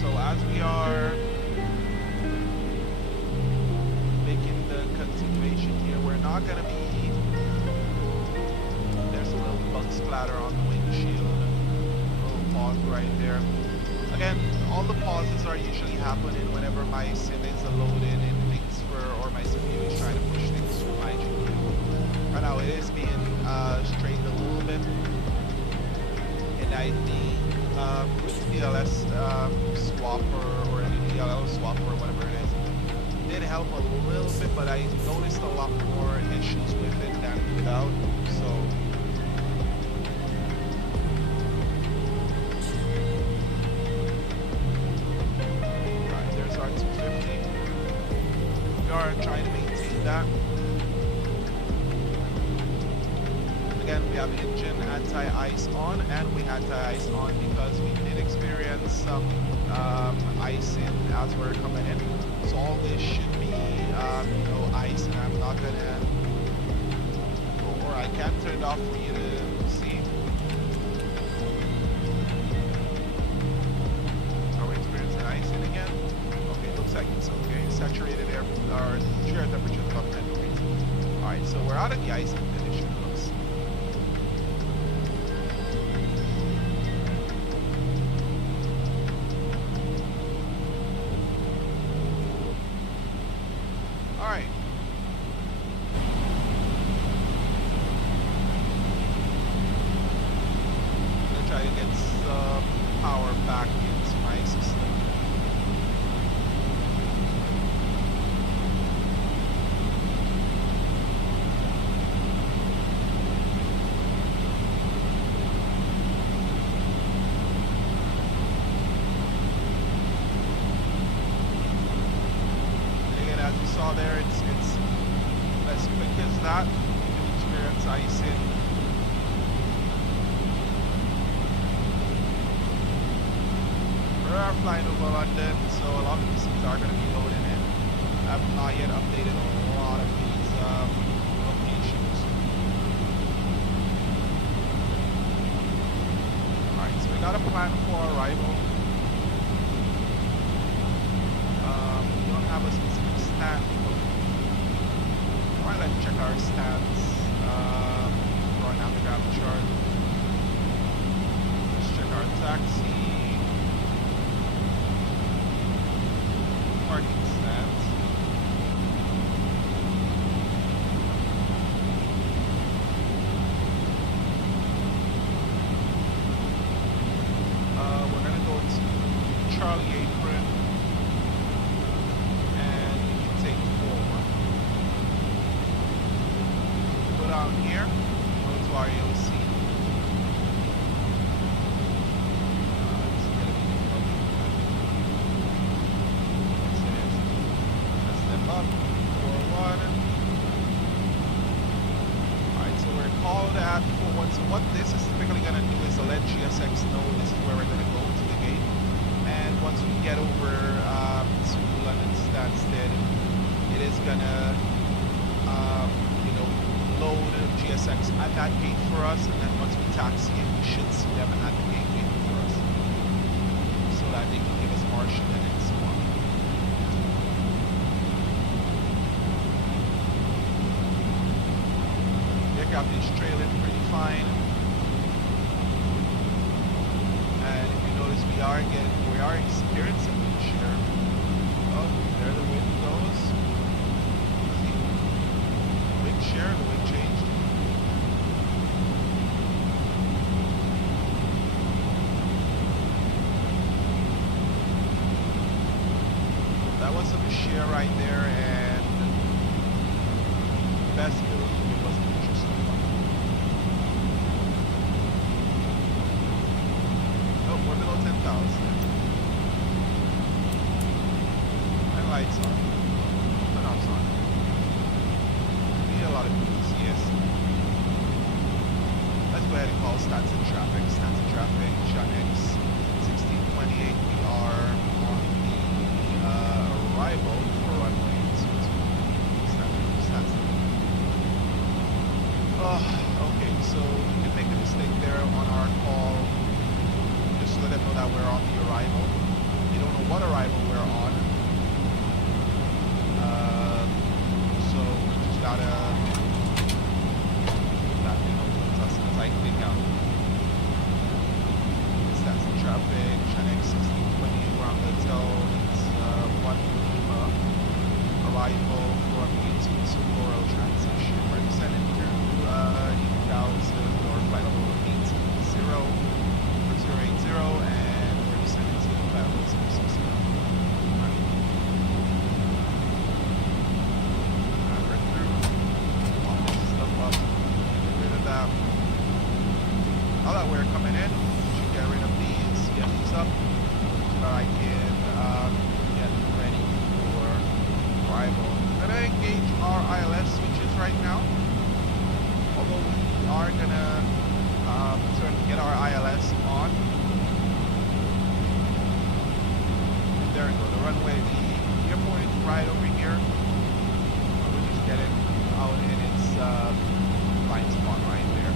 So as we are making the continuation here, we're not going to be, there's a little bug splatter on the windshield, a little pause right there. Again, all the pauses are usually happening whenever my sim is loading in things or my CPU is trying to push things through my GPU. Right now it is being straightened a little bit, and I think with DLS swap or any DLL swap or whatever it is, did help a little bit, but I noticed a lot more issues with it than without. So alright, there's our 250. We are trying to maintain that. Again, we have engine anti-ice on, and we anti-ice on because we did experience some icing as we're coming in. So all this should be, ice, and I'm not gonna, or I can turn it off for you to see. Are we experiencing icing again? Okay, looks like it's okay. Saturated air, our temperature is about 10 degrees. All right, so we're out of the icing condition. Alright. I'm gonna try to get some power back into my system. As you saw there, it's as quick as that. You can experience icing. We are flying over London, so a lot of these things are going to be loading in. I've not yet updated a lot of these locations. not a plan for arrival. We don't have a specific stand. Alright, let's check our stands. Drawing out the grab chart. Let's check our taxi. Parking stands. We're gonna go to Charlie Apron and take forward. Go down here, go to our AOC. Step up, forward. Alright, so we're called at forward. So what this is typically going to do is to let GSX know this is where we're going to go to the gate. And once we get over to London Stansted, it is going to, load GSX at that gate for us. And then once we taxi in, we should see them at the gate waiting for us, so that they can give us marshal and so on. The aircraft is trailing pretty fine. And if you notice, we are experiencing wind shear. Oh, there the wind goes. See? Wind shear, the wind changed. That was some shear right there, and the best feeling it was an interesting one. Oh, we're below 10,000. And lights on. Turn off on. Need a lot of people, yes. Let's go ahead and call Stansted traffic. Stansted traffic, John X 1628. We are on the arrival for runway 22. Stansted. Oh, okay, so we did make a mistake there on our call. Just to let them know that we're on the arrival. They don't know what arrival we're on. So we just gotta that as I think out. That's the traffic, Channel 1628 Grand Hotel. It's 1 Lima. Arrival from 822 Laurel transition. We're descending through 8,000 or flight level 880 and we're descending to flight level 060. Now that we're coming in, should get rid of these, get these up, so that I can get ready for arrival. I'm gonna engage our ILS switches right now. Although we are gonna get our ILS on. There we go, the runway, the airport is right over here. We're just getting out in its blind spot right there.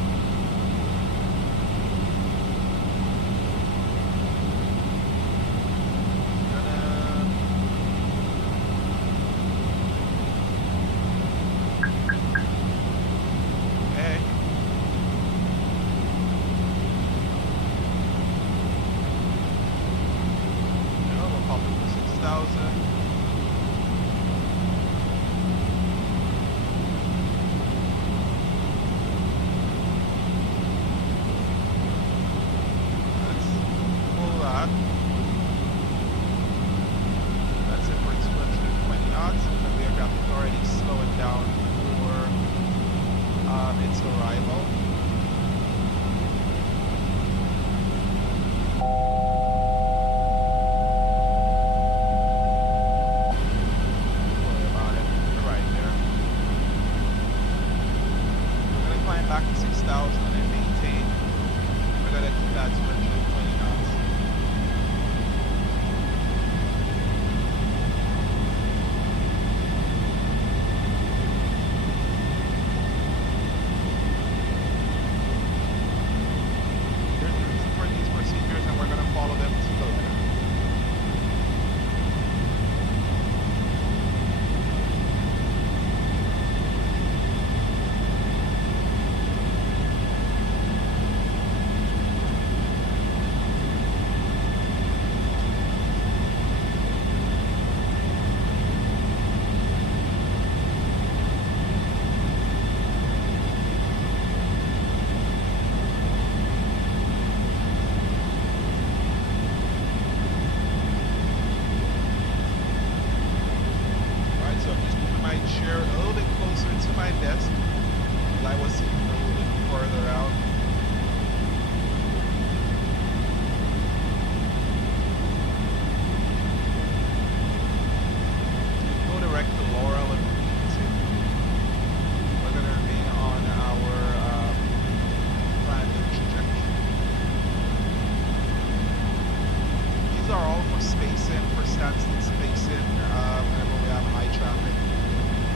Stansted spacing whenever we have high traffic.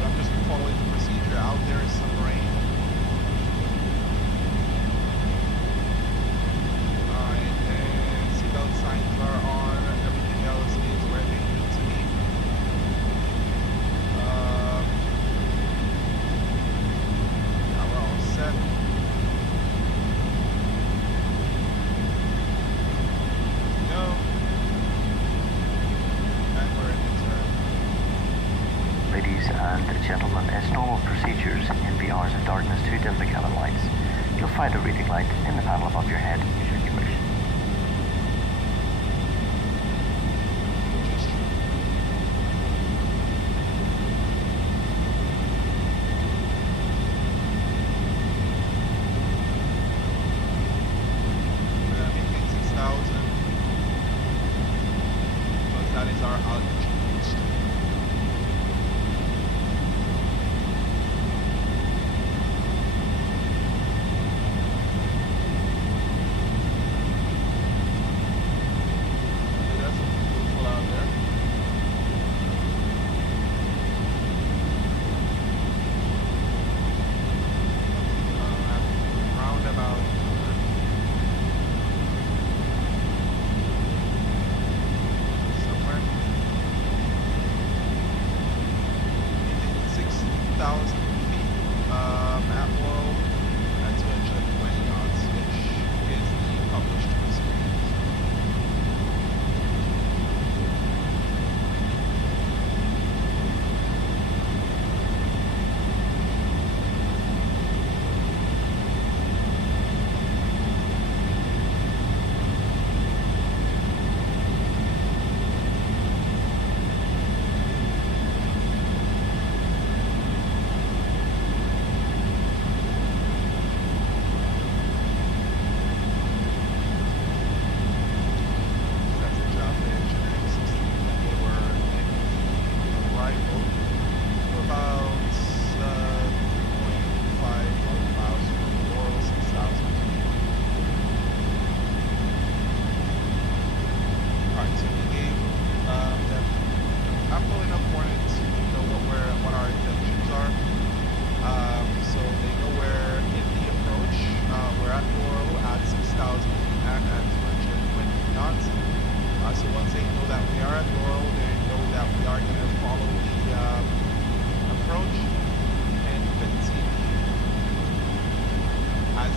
But I'm just following the procedure. Out there is some rain. Alright, and seatbelt signs are on. Everything else is where they need to be. Now we're all set. Go. And we're in the turn. Ladies and gentlemen, as normal procedures in the hours of darkness to dim the cabin lights, you'll find a reading light in the panel above your head, should you wish. Maintain 6,000. Because that is our altitude constraint. That's beautiful out there. Roundabout. Somewhere. 6,000 feet at world at 220 knots, which is the published speed. That's a job the engineering system when they were in arrival. We're about 3.5 miles from Laurel, 6,000 feet. Alright, so we gave them ample enough warning to know what our intentions are. So they know we're in the approach. We're at Laurel at 6,000 feet and at 220 knots. So once they know that we are at Laurel, they know that we are going to follow the approach and continue as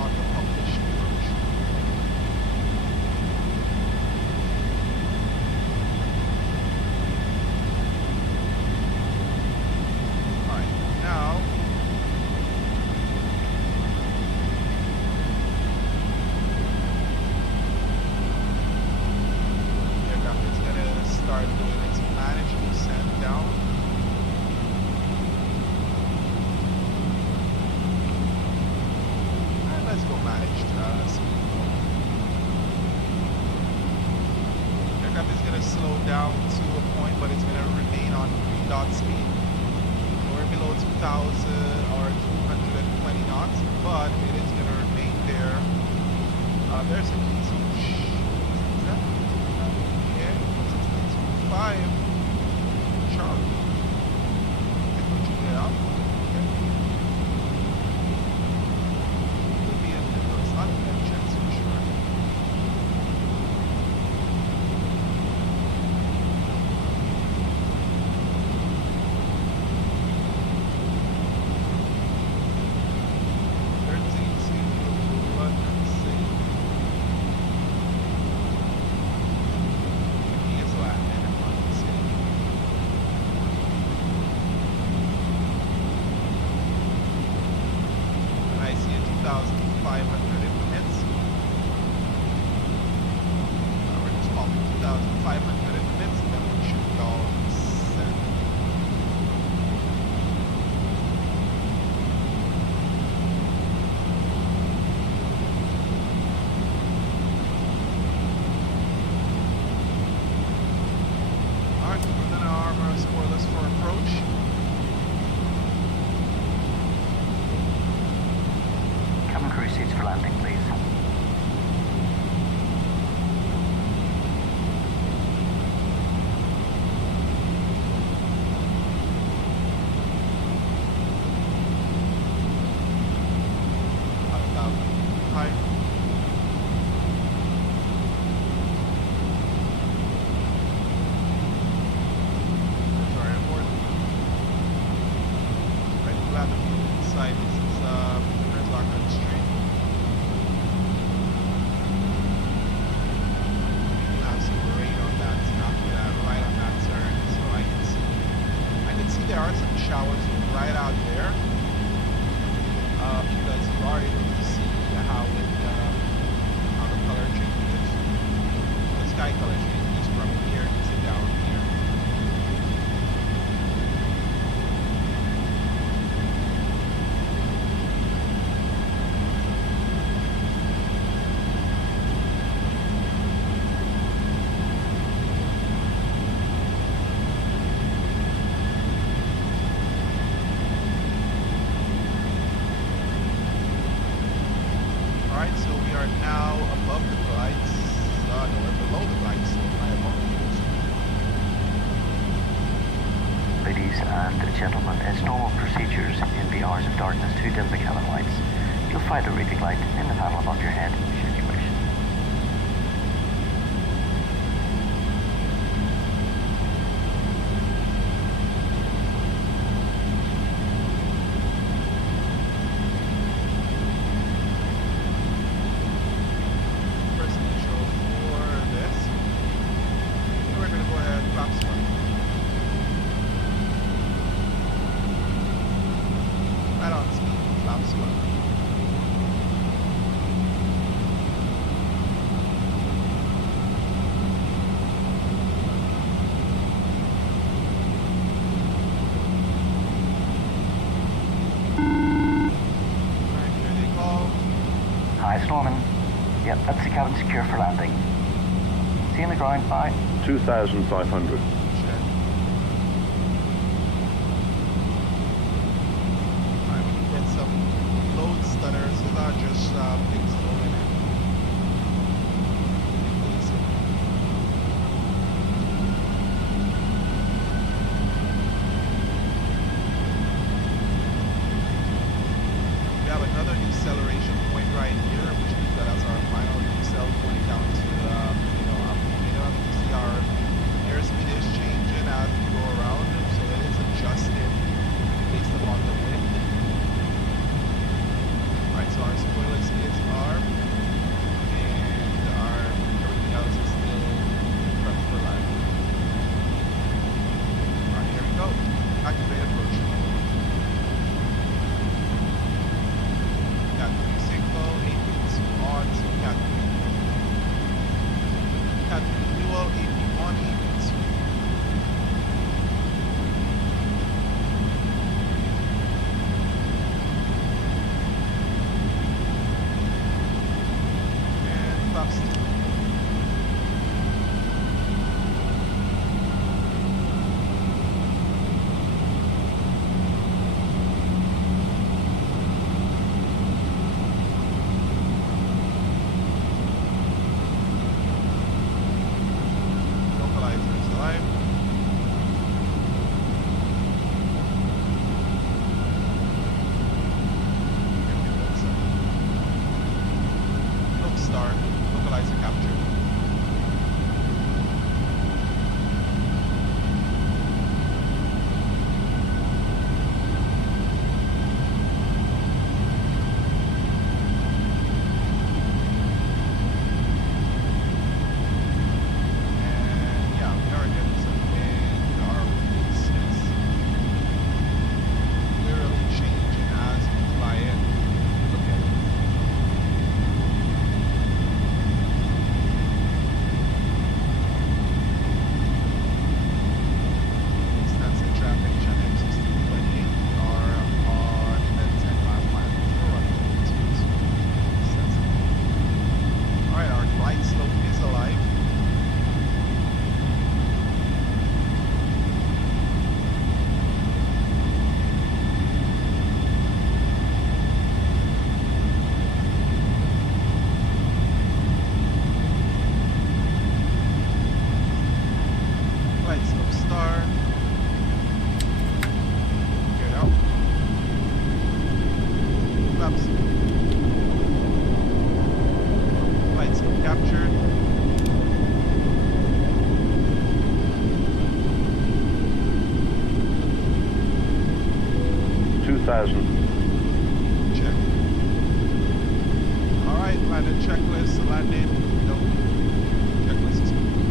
on the published approach. Alright, now aircraft is going to start doing its managed descent down. And let's go managed speed. Aircraft is going to slow down to a point, but it's going to remain on 3 speed. We're below 2,000 or 220 knots, but it is going to remain there. There's a key. Yeah, 5 Charlie. Can you get up? Okay. Could be a middle. It's not a chance for sure. seats for landing, please. sky color changes from here to down here. Alright, so we are now above the flights. No, we're below the flights, so my apologies. Ladies and gentlemen, it's normal procedures in the hours of darkness to dim the cabin lights. You'll find a reading light in the panel above your head, should you wish. First initial for this. And we're going to go ahead and flaps one. Right on speed, flaps one. Alright, here they call. Hi, it's Norman. Yep, that's the cabin secure for landing. See you on the ground, bye. 2,500. Check. Alright, we can get some load stutters. These are just things loading in. Easy. We have another deceleration point right here, which means that as our final decel going down to minimum, you see our airspeed is changing as we go around, so it is adjusted based upon the wind. Alright, so our spoiler skids are, and our everything else is still prepped for landing. Alright, here we go. Activate approach. Cat 3 signal, 8 winds on to Cat 3. Cat 3 dual, AP1, 8 winds. And flaps 2. Localizer is alive. Look star, localizer captured. And yeah, we are getting some wind. Our release is literally changing as we fly in. Look at it. Stansted traffic, channel 1628. We are on the 10 mile line. We're running into Stansted. Alright, our glide slope is alive. Glide slope star. Get out. Flaps. Glide slope captured. Check. Alright, landed checklist, landed. Nope. Checklist is complete.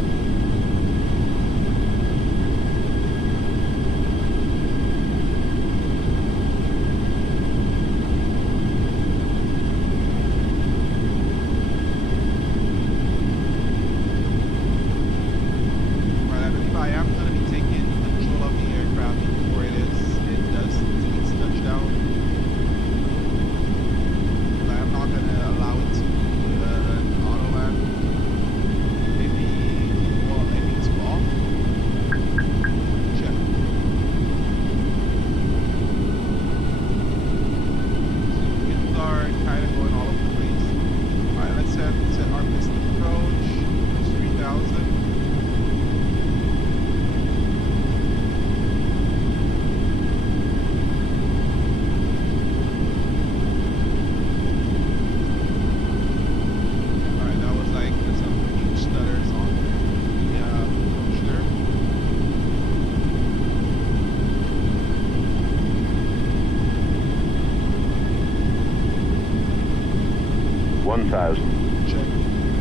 1,000. Check.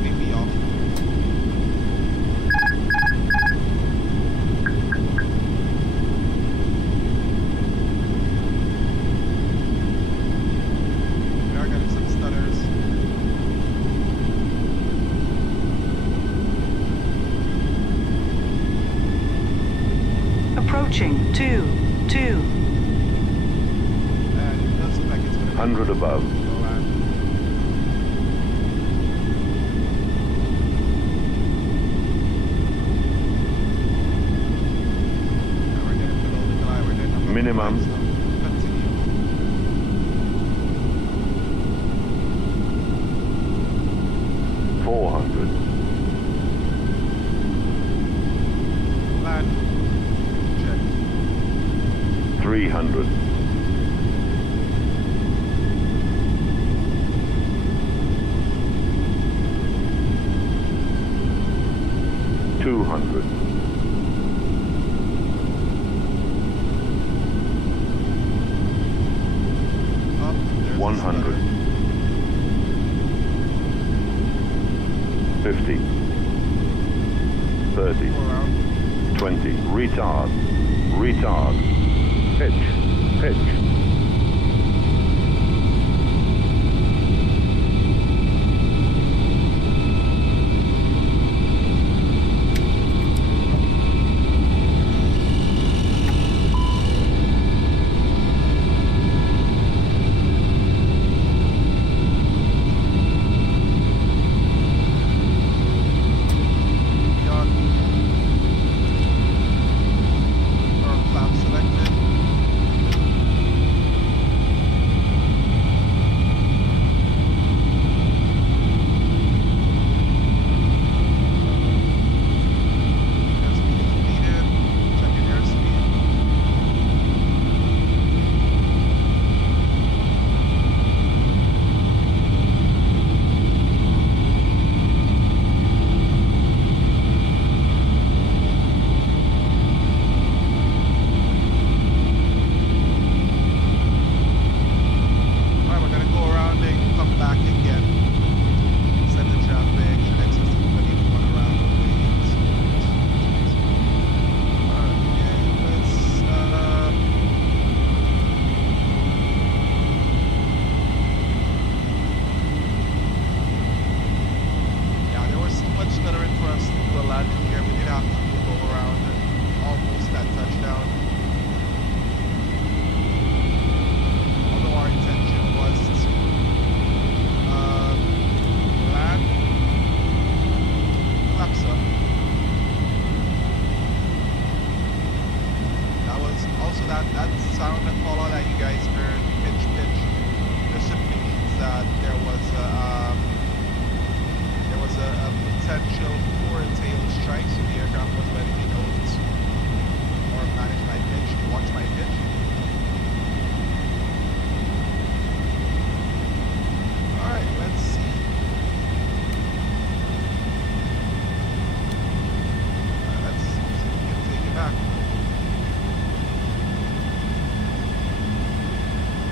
Take me off. We are getting some stutters. Approaching 2, 2. And it does look like it's going to 100 above. go land. And we're getting below the glide. We're getting above Minimum. the glide, so continue. Land. Check. 300. 200. Up. There's 100. 50. 30. 4 round. 20. Retard. Retard. Pitch. Pitch. Beyond. Or flap selected. Airspeed completed. Checking airspeed. Alright, we're gonna go around and come back again. Send the traffic, should access the company if you want around the waves. Okay, let's yeah, there was so much stuttering for us to do a landing here. We did have to go around almost that touchdown. Although our intention was to land Lapsa. That was also that sound and follow that you guys heard, pitch pitch, just simply means that there was a potential for a tail strike, so the aircraft was letting me know to or manage my pitch, watch my pitch. Alright, let's see. Let's see if we can take it back.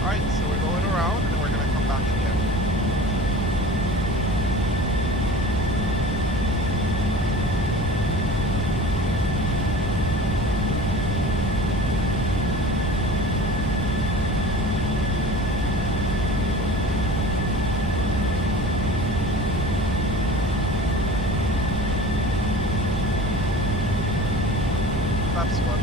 Alright, so we're going around and then we're gonna come back again. Flaps one.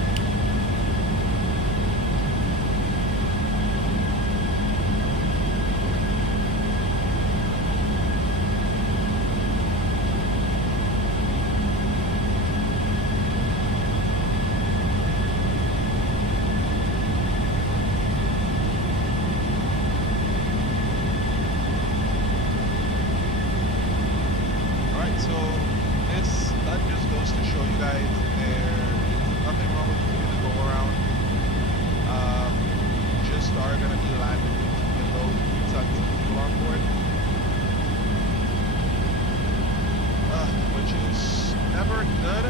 Alright, so that just goes to show you guys there is nothing wrong with doing the go around. Just are gonna be landing below 2 tons of fuel on board. Which is never good,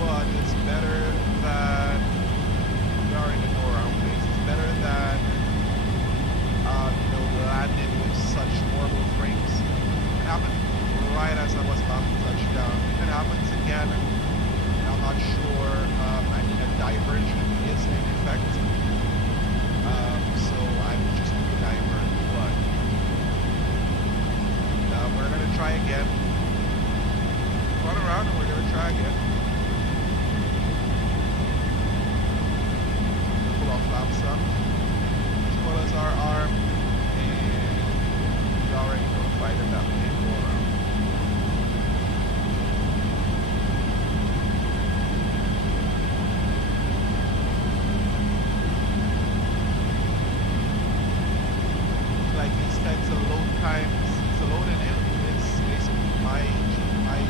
but it's better than we are in the go around phase. It's better than landing with such horrible frames happened right as I was about to touch down. If it happens again, I'm not sure. I mean, a diversion is in effect. So I will just do a divert. But we're going to try again. Run around and we're going to try again. Pull off flaps up. As well as our arm. And we already notified that that can go around. Like these types of load times, the loading in is basically my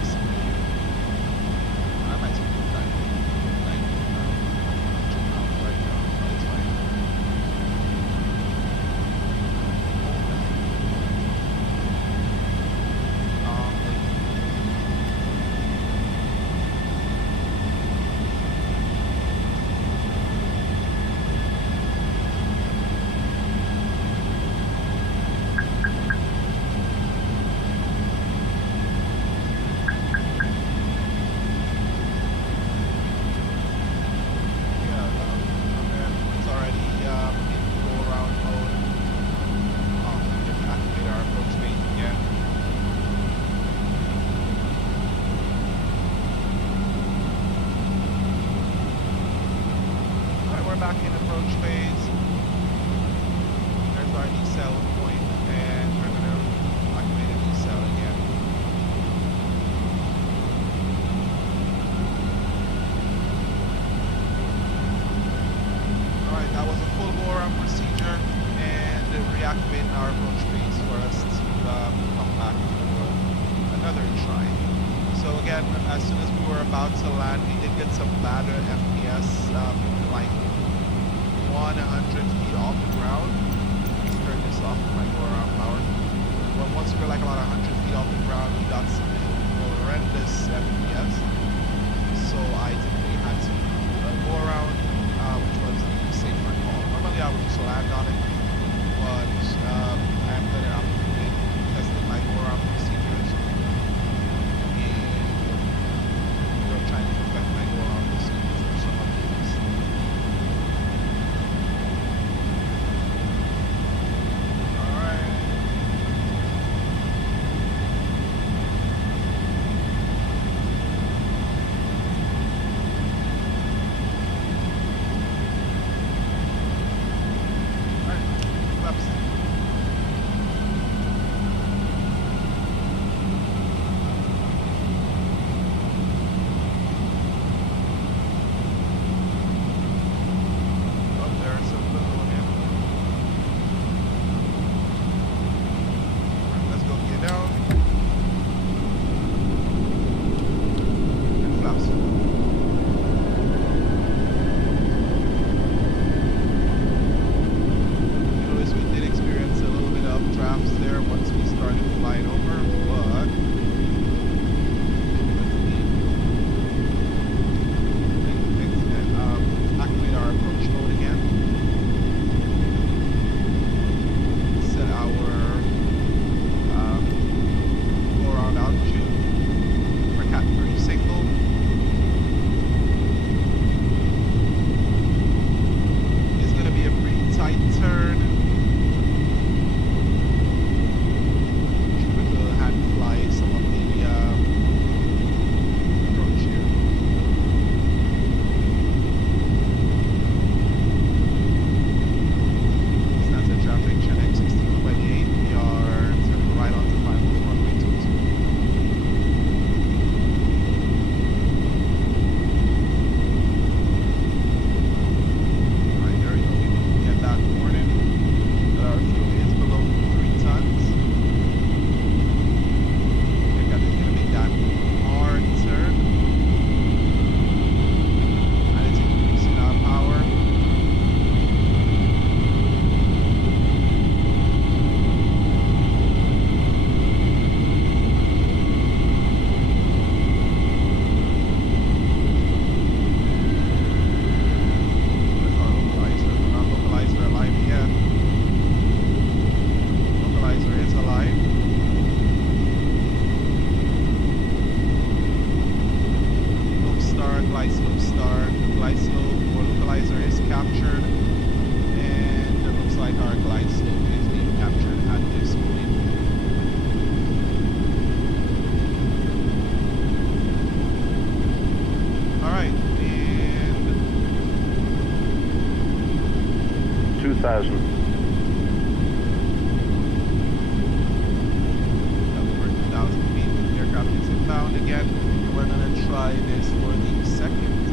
speed. I might speed time. Like, right now, but it's fine. It's already in go around mode. We can activate our approach phase again. Alright, we're back in approach phase. There's our decel point, and we're going to activate a decel again. Alright, that was a full go-around procedure, and reactivating our approach phase for us to come back for another try. So again, as soon as we were about to land, we did get some bad FPS, like 100 feet off the ground. Let's turn this off with my go-around power. But once we were like about 100 feet off the ground, we got some horrendous FPS. So I typically had to go around, which was the safer call. Normally I would just land on it, but I am going to test my go-around procedures. And trying to perfect my go-around procedures for some of these. Alright. glide slope or localizer is captured, and it looks like our glide slope is being captured at this point. Alright, and 2,000. over 2,000 feet, the aircraft is inbound again. We're gonna try this for the second time.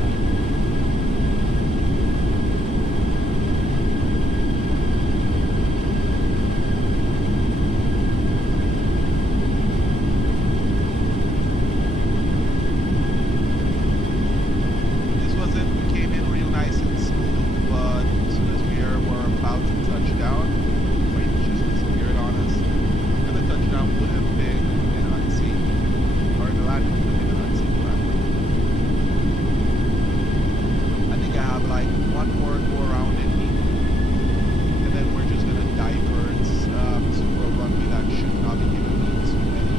This wasn't, we came in real nice and smooth, but as soon as we were about to touch down, the plane just disappeared on us. And the touchdown would have been an unsafe, or the landing would have been an unsafe landing. I think I have like one more go around in me, and then we're just gonna divert to a runway that should not be giving me too many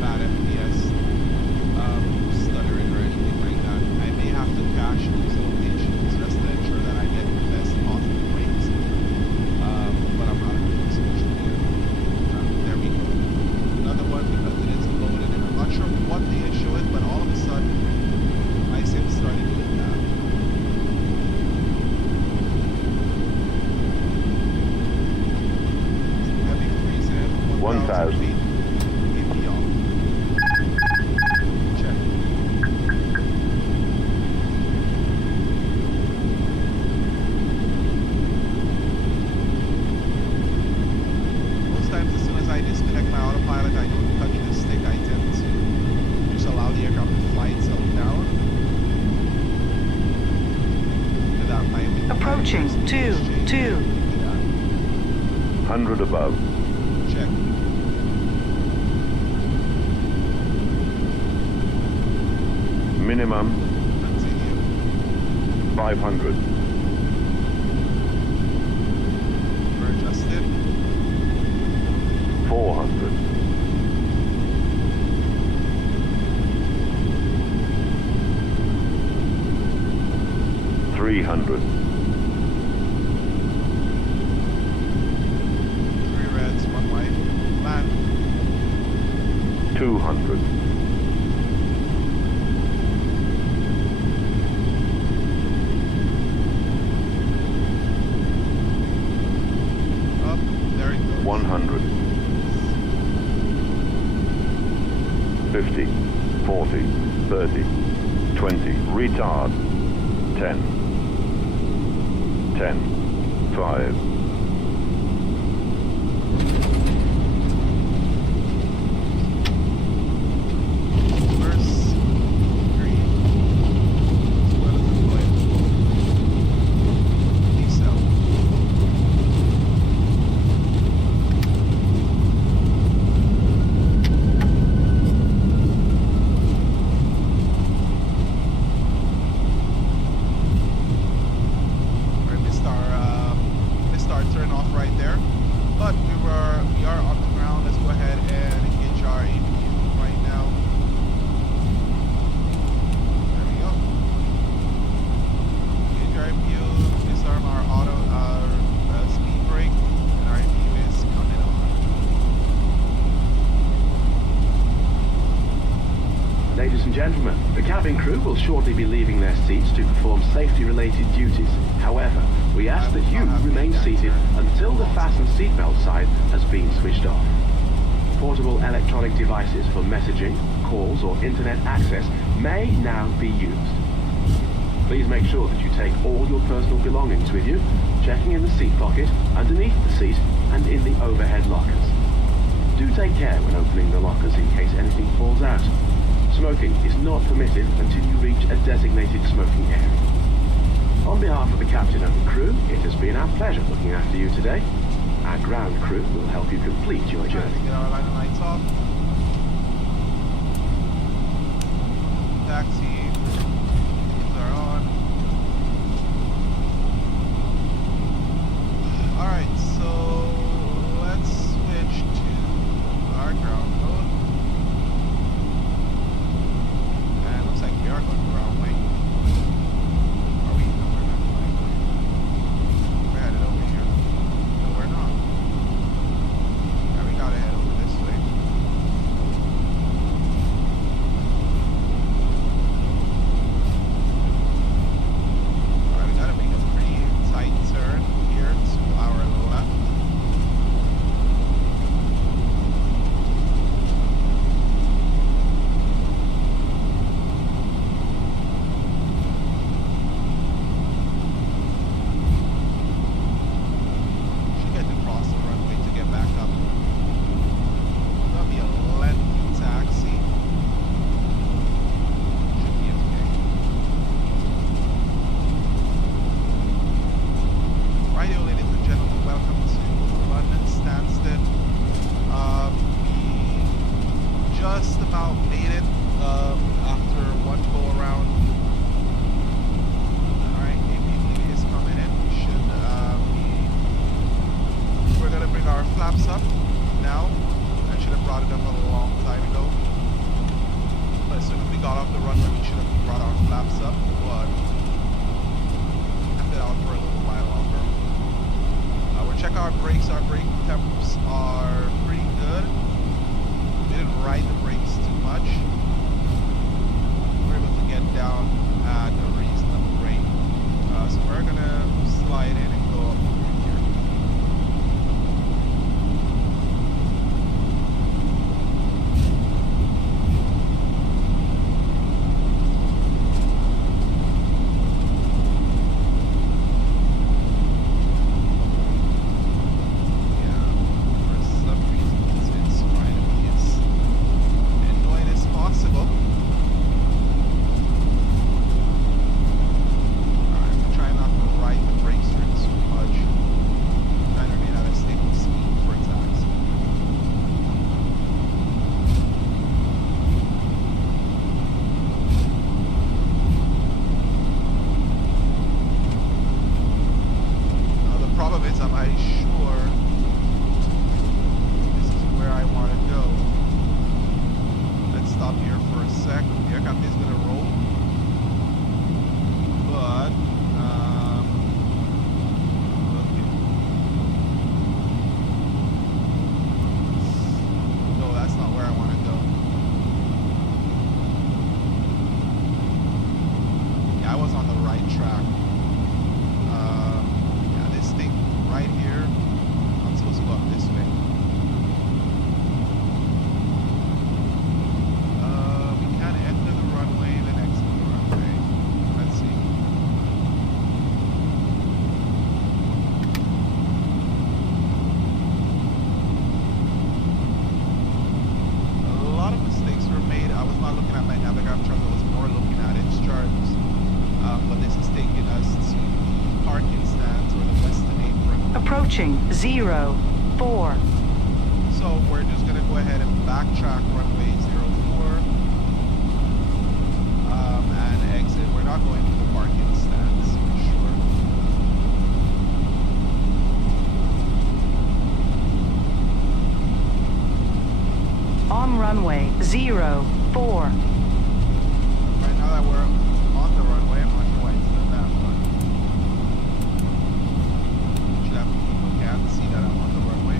bad FPS, stuttering or anything like that. I may have to cache these locations just to ensure that I get the best possible frames, but I'm not going to do so much later. There we go. Another one because it is loaded, and I'm not sure what the issue is, but all of a sudden my sim started doing that. Heavy freezing, 1,000. feet. APL. Check. Most times as soon as I disconnect my autopilot, I don't touch the stick. I tend to just allow the aircraft to fly itself down. Without my Approaching 2-2. 100 above. Check. Minimum Continue. 500. We're adjusted. 400. 300. 3 reds, 1 white. Land. 200. 100. 50, 40, 30, 20, retard. 10, 10, 5, Reverse. Green. What is it going? Decel. Missed our turn off right there, but we are on the ground. Let's go ahead and engage our APU right now. There we go. Engage our APU, disarm our speed brake, and our APU is coming on. Ladies and gentlemen, the cabin crew will shortly be leaving their seats to perform safety-related duties. However, we ask that you remain seated until the fasten seatbelt sign has been switched off. Portable electronic devices for messaging, calls, or internet access may now be used. Please make sure that you take all your personal belongings with you, checking in the seat pocket, underneath the seat, and in the overhead lockers. Do take care when opening the lockers in case anything falls out. Smoking is not permitted until you reach a designated smoking area. On behalf of the captain and the crew, it has been our pleasure looking after you today. Our ground crew will help you complete your Trying to journey. get our line of lights off. Taxi. These are on. Alright, so let's switch to our ground mode. And it looks like we are going the wrong way. got off the runway, we should have brought our flaps up, but kept it out for a little while longer. We'll check our brakes. Our brake temps are pretty good. We didn't ride the brakes too much. We're able to get down at a reasonable rate. So we're gonna slide in and go up here. Approaching 04. So we're just gonna go ahead and backtrack runway 04 and exit. We're not going to the parking stands for sure. On runway 04. Right now that we're on the runway, I'm not sure why it's done that, but should have people can see that I'm on the runway.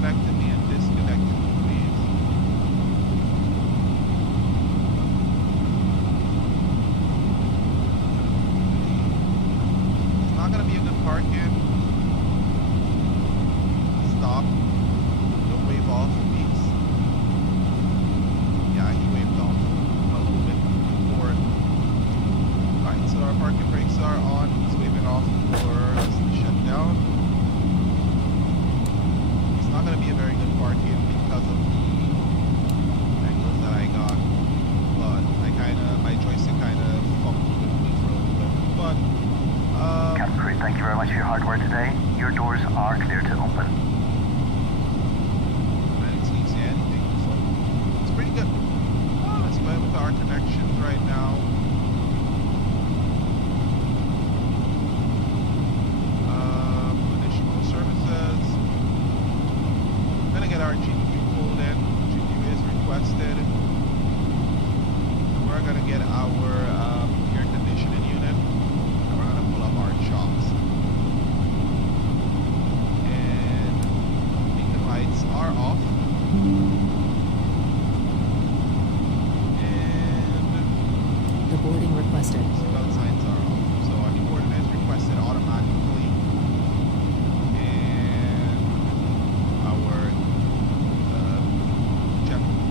connected me and disconnected me, please. It's not gonna be a good parking. Stop. Don't wave off, please. Yeah, he waved off a little bit before. Alright, so our parking brakes are on. He's waving off for us to shut down. It's not going to be a very good parking because of the angles that I got. But my joystick kind of funky with me for a little bit. But, Captain Crew, thank you very much for your hard work today. Your doors are clear to open. I didn't see anything, so it's pretty good. Let's go ahead with our connections right now. Additional services. I'm gonna get our GPU pulled in. GPU is requested. We're gonna get our air conditioning unit, and we're gonna pull up our shocks. And beacon lights are off. And The boarding requested. seatbelt signs are off. So our boarding is requested automatically. And our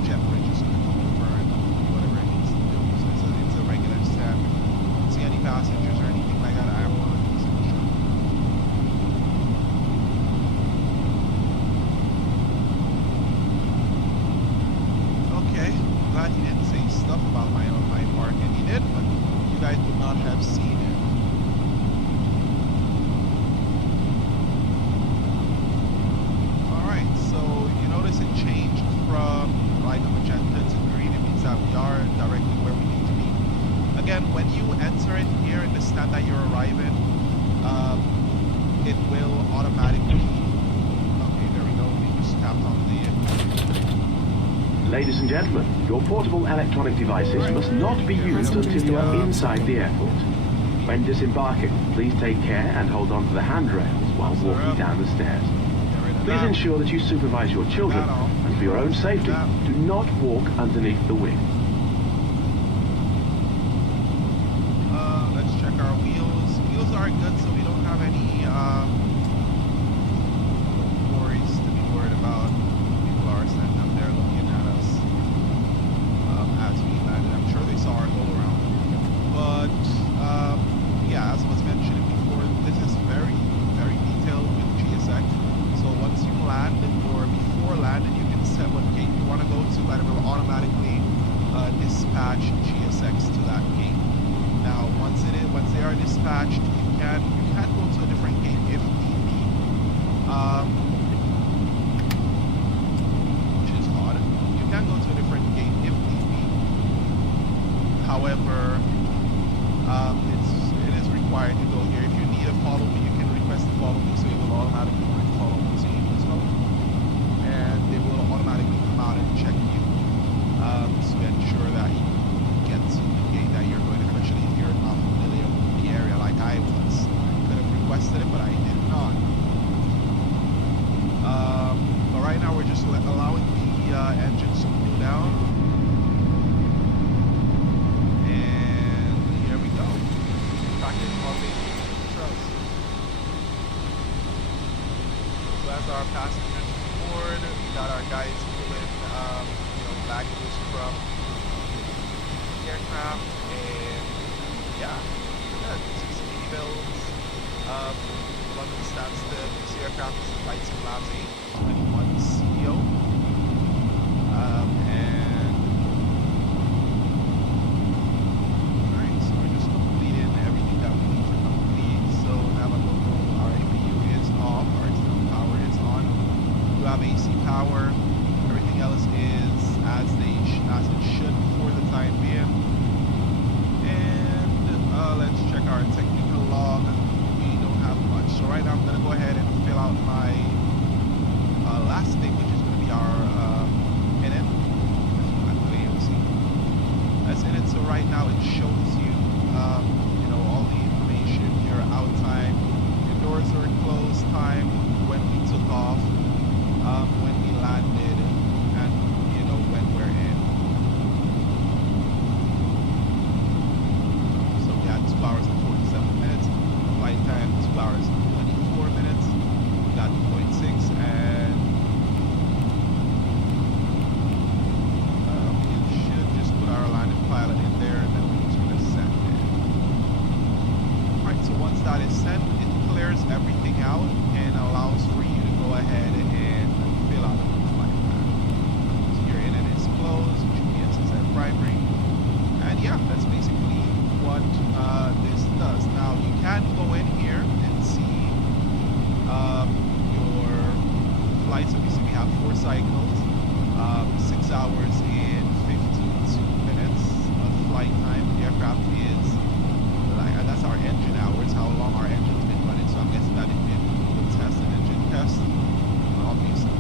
jet bridge is going to come over and do whatever it needs to do. So it's a regular step. Don't see any passengers or anything like that. I am 100% sure. Okay, glad he didn't say stuff about my park, and he did, but you guys would not have seen it. Alright, so you notice it changed from like a magenta to green. It means that we are directly where we need to be. Again, when you enter it here in the stand that you're arriving, it will automatically. Okay, there we go. We just tapped on the. Ladies and gentlemen, your portable electronic devices must not be used until you are inside the airport. When disembarking, please take care and hold on to the handrails while walking down the stairs. Please ensure that you supervise your children, and for your own safety, do not walk underneath the wing. Let's check our wheels. Wheels are good, so we don't have any worries to be worried about. People are standing up there looking at us as we landed. I'm sure they saw our go around. But yeah, as was mentioned before, this is very, very detailed with GSX. So once you land, or before landing, you can set what gate you want to go to, and it will automatically dispatch GSX to that gate. Now, once they are dispatched, you can go to a different gate if need be, which is odd. You can go to a different gate if need be. However, it is required to go here. If you need a follow me, you can request to follow me, so it will automatically follow me to you as well, and they will automatically come out and check you to ensure that you get to the gate that you're going to, especially if you're not familiar with the area like I was. I could have requested it, but I did not. But right now we're just allowing the engines to cool down. And here we go. Practice on the controls. So as our passengers board, we got our guys pulling baggages from the aircraft, and yeah, CCTV bills. London Stansted. This aircraft is the FSlabs A321CEO. And alright, so we're just completing everything that we need to complete. So now our APU is off, our external power is on. We have AC power. Everything else is as it should for the time being. And let's check our technical log. We don't have much. So right now I'm gonna go ahead and fill out my last thing, which is gonna be our init. That's in it. So right now it shows you, all the information, your out time, your doors are closed time, when we took off, when flight. So we see we have 4 cycles, 6 hours and 52 minutes of flight time. The aircraft is, and that's our engine hours, how long our engine's been running. So I'm guessing that it did a test, an engine test. Obviously.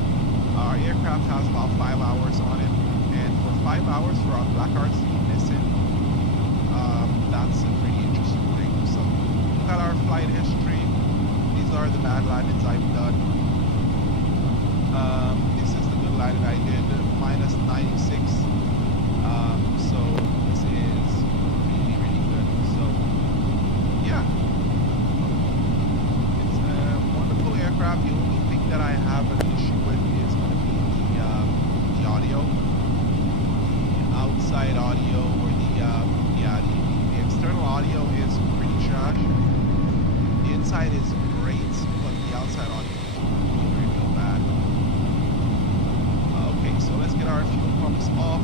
Our aircraft has about 5 hours on it. And for 5 hours for our black hearts to be missing, that's a pretty interesting thing. So look at our flight history. These are the bad landings I've done. This is the good landing I did, minus 96. So this is really, really good. So yeah, it's a wonderful aircraft. The only thing that I have an issue with is going to be the audio, the outside audio, or the external audio is pretty trash. The inside is great, but the outside audio is real bad. Okay, so let's get our fuel pumps off.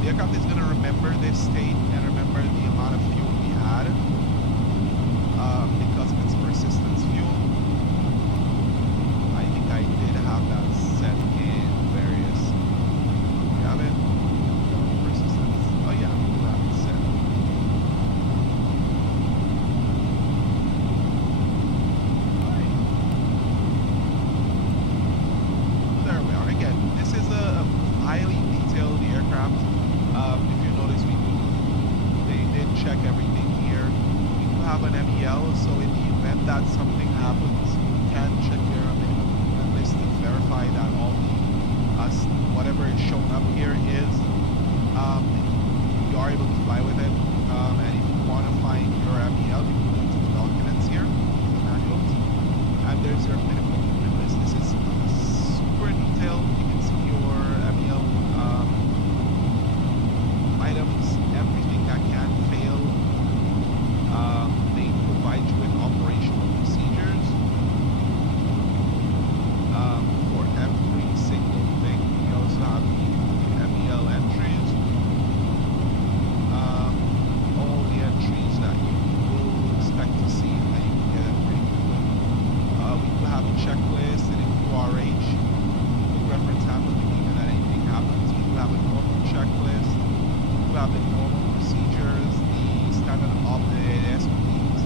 The aircraft is going to remember this state and remember the amount of fuel we had because of its persistence fuel. I think I did have that set in various. We have it? Persistence. Oh yeah, we have it set. Alright. There we are. Again, this is a highly detailed aircraft. If you notice, they did check everything here. We do have an MEL, so in the event that something happens, you can check your minimum list to verify that all the whatever is shown up here is you are able to fly with it. And if you want to find your MEL, you can go into the documents here, the manuals, and there's your minimum list. This is super detailed. You can see your MEL items, everything that can fail. They provide you with operational procedures for every single thing. We also have the MEL entries, all the entries that you will expect to see, and you can get it pretty quickly. We do have a checklist and a QRH, quick reference handbook, in the event that anything happens. We do have a normal checklist. We have the normal procedures, the standard operated SOPs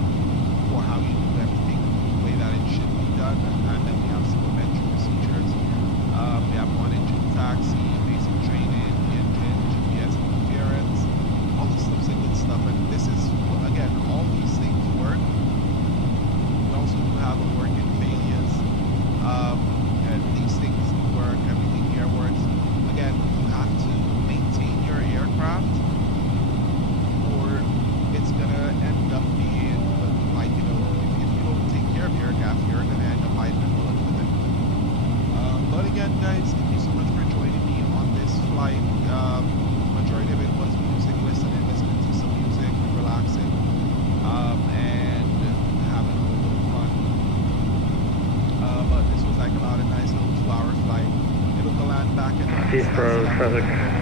for how you do everything the way that it should be done, and then we have supplementary procedures. We have 1-engine taxi, basic training, engine, GPS interference, all the stuff's a good stuff. And this is, again, all these things work. We also do have a working failures, and these things work. Everything here works. Again, you have to maintain your aircraft, or it's gonna end up being like, you know, if you don't take care of your aircraft, you're gonna end up biting the bullet with it. But again, guys, thank you so much for joining me on this flight. Majority of it was music, listening to some music, relaxing, and having a little bit of fun. But this was like about a nice little 2-hour flight. Able to land back in London Stansted.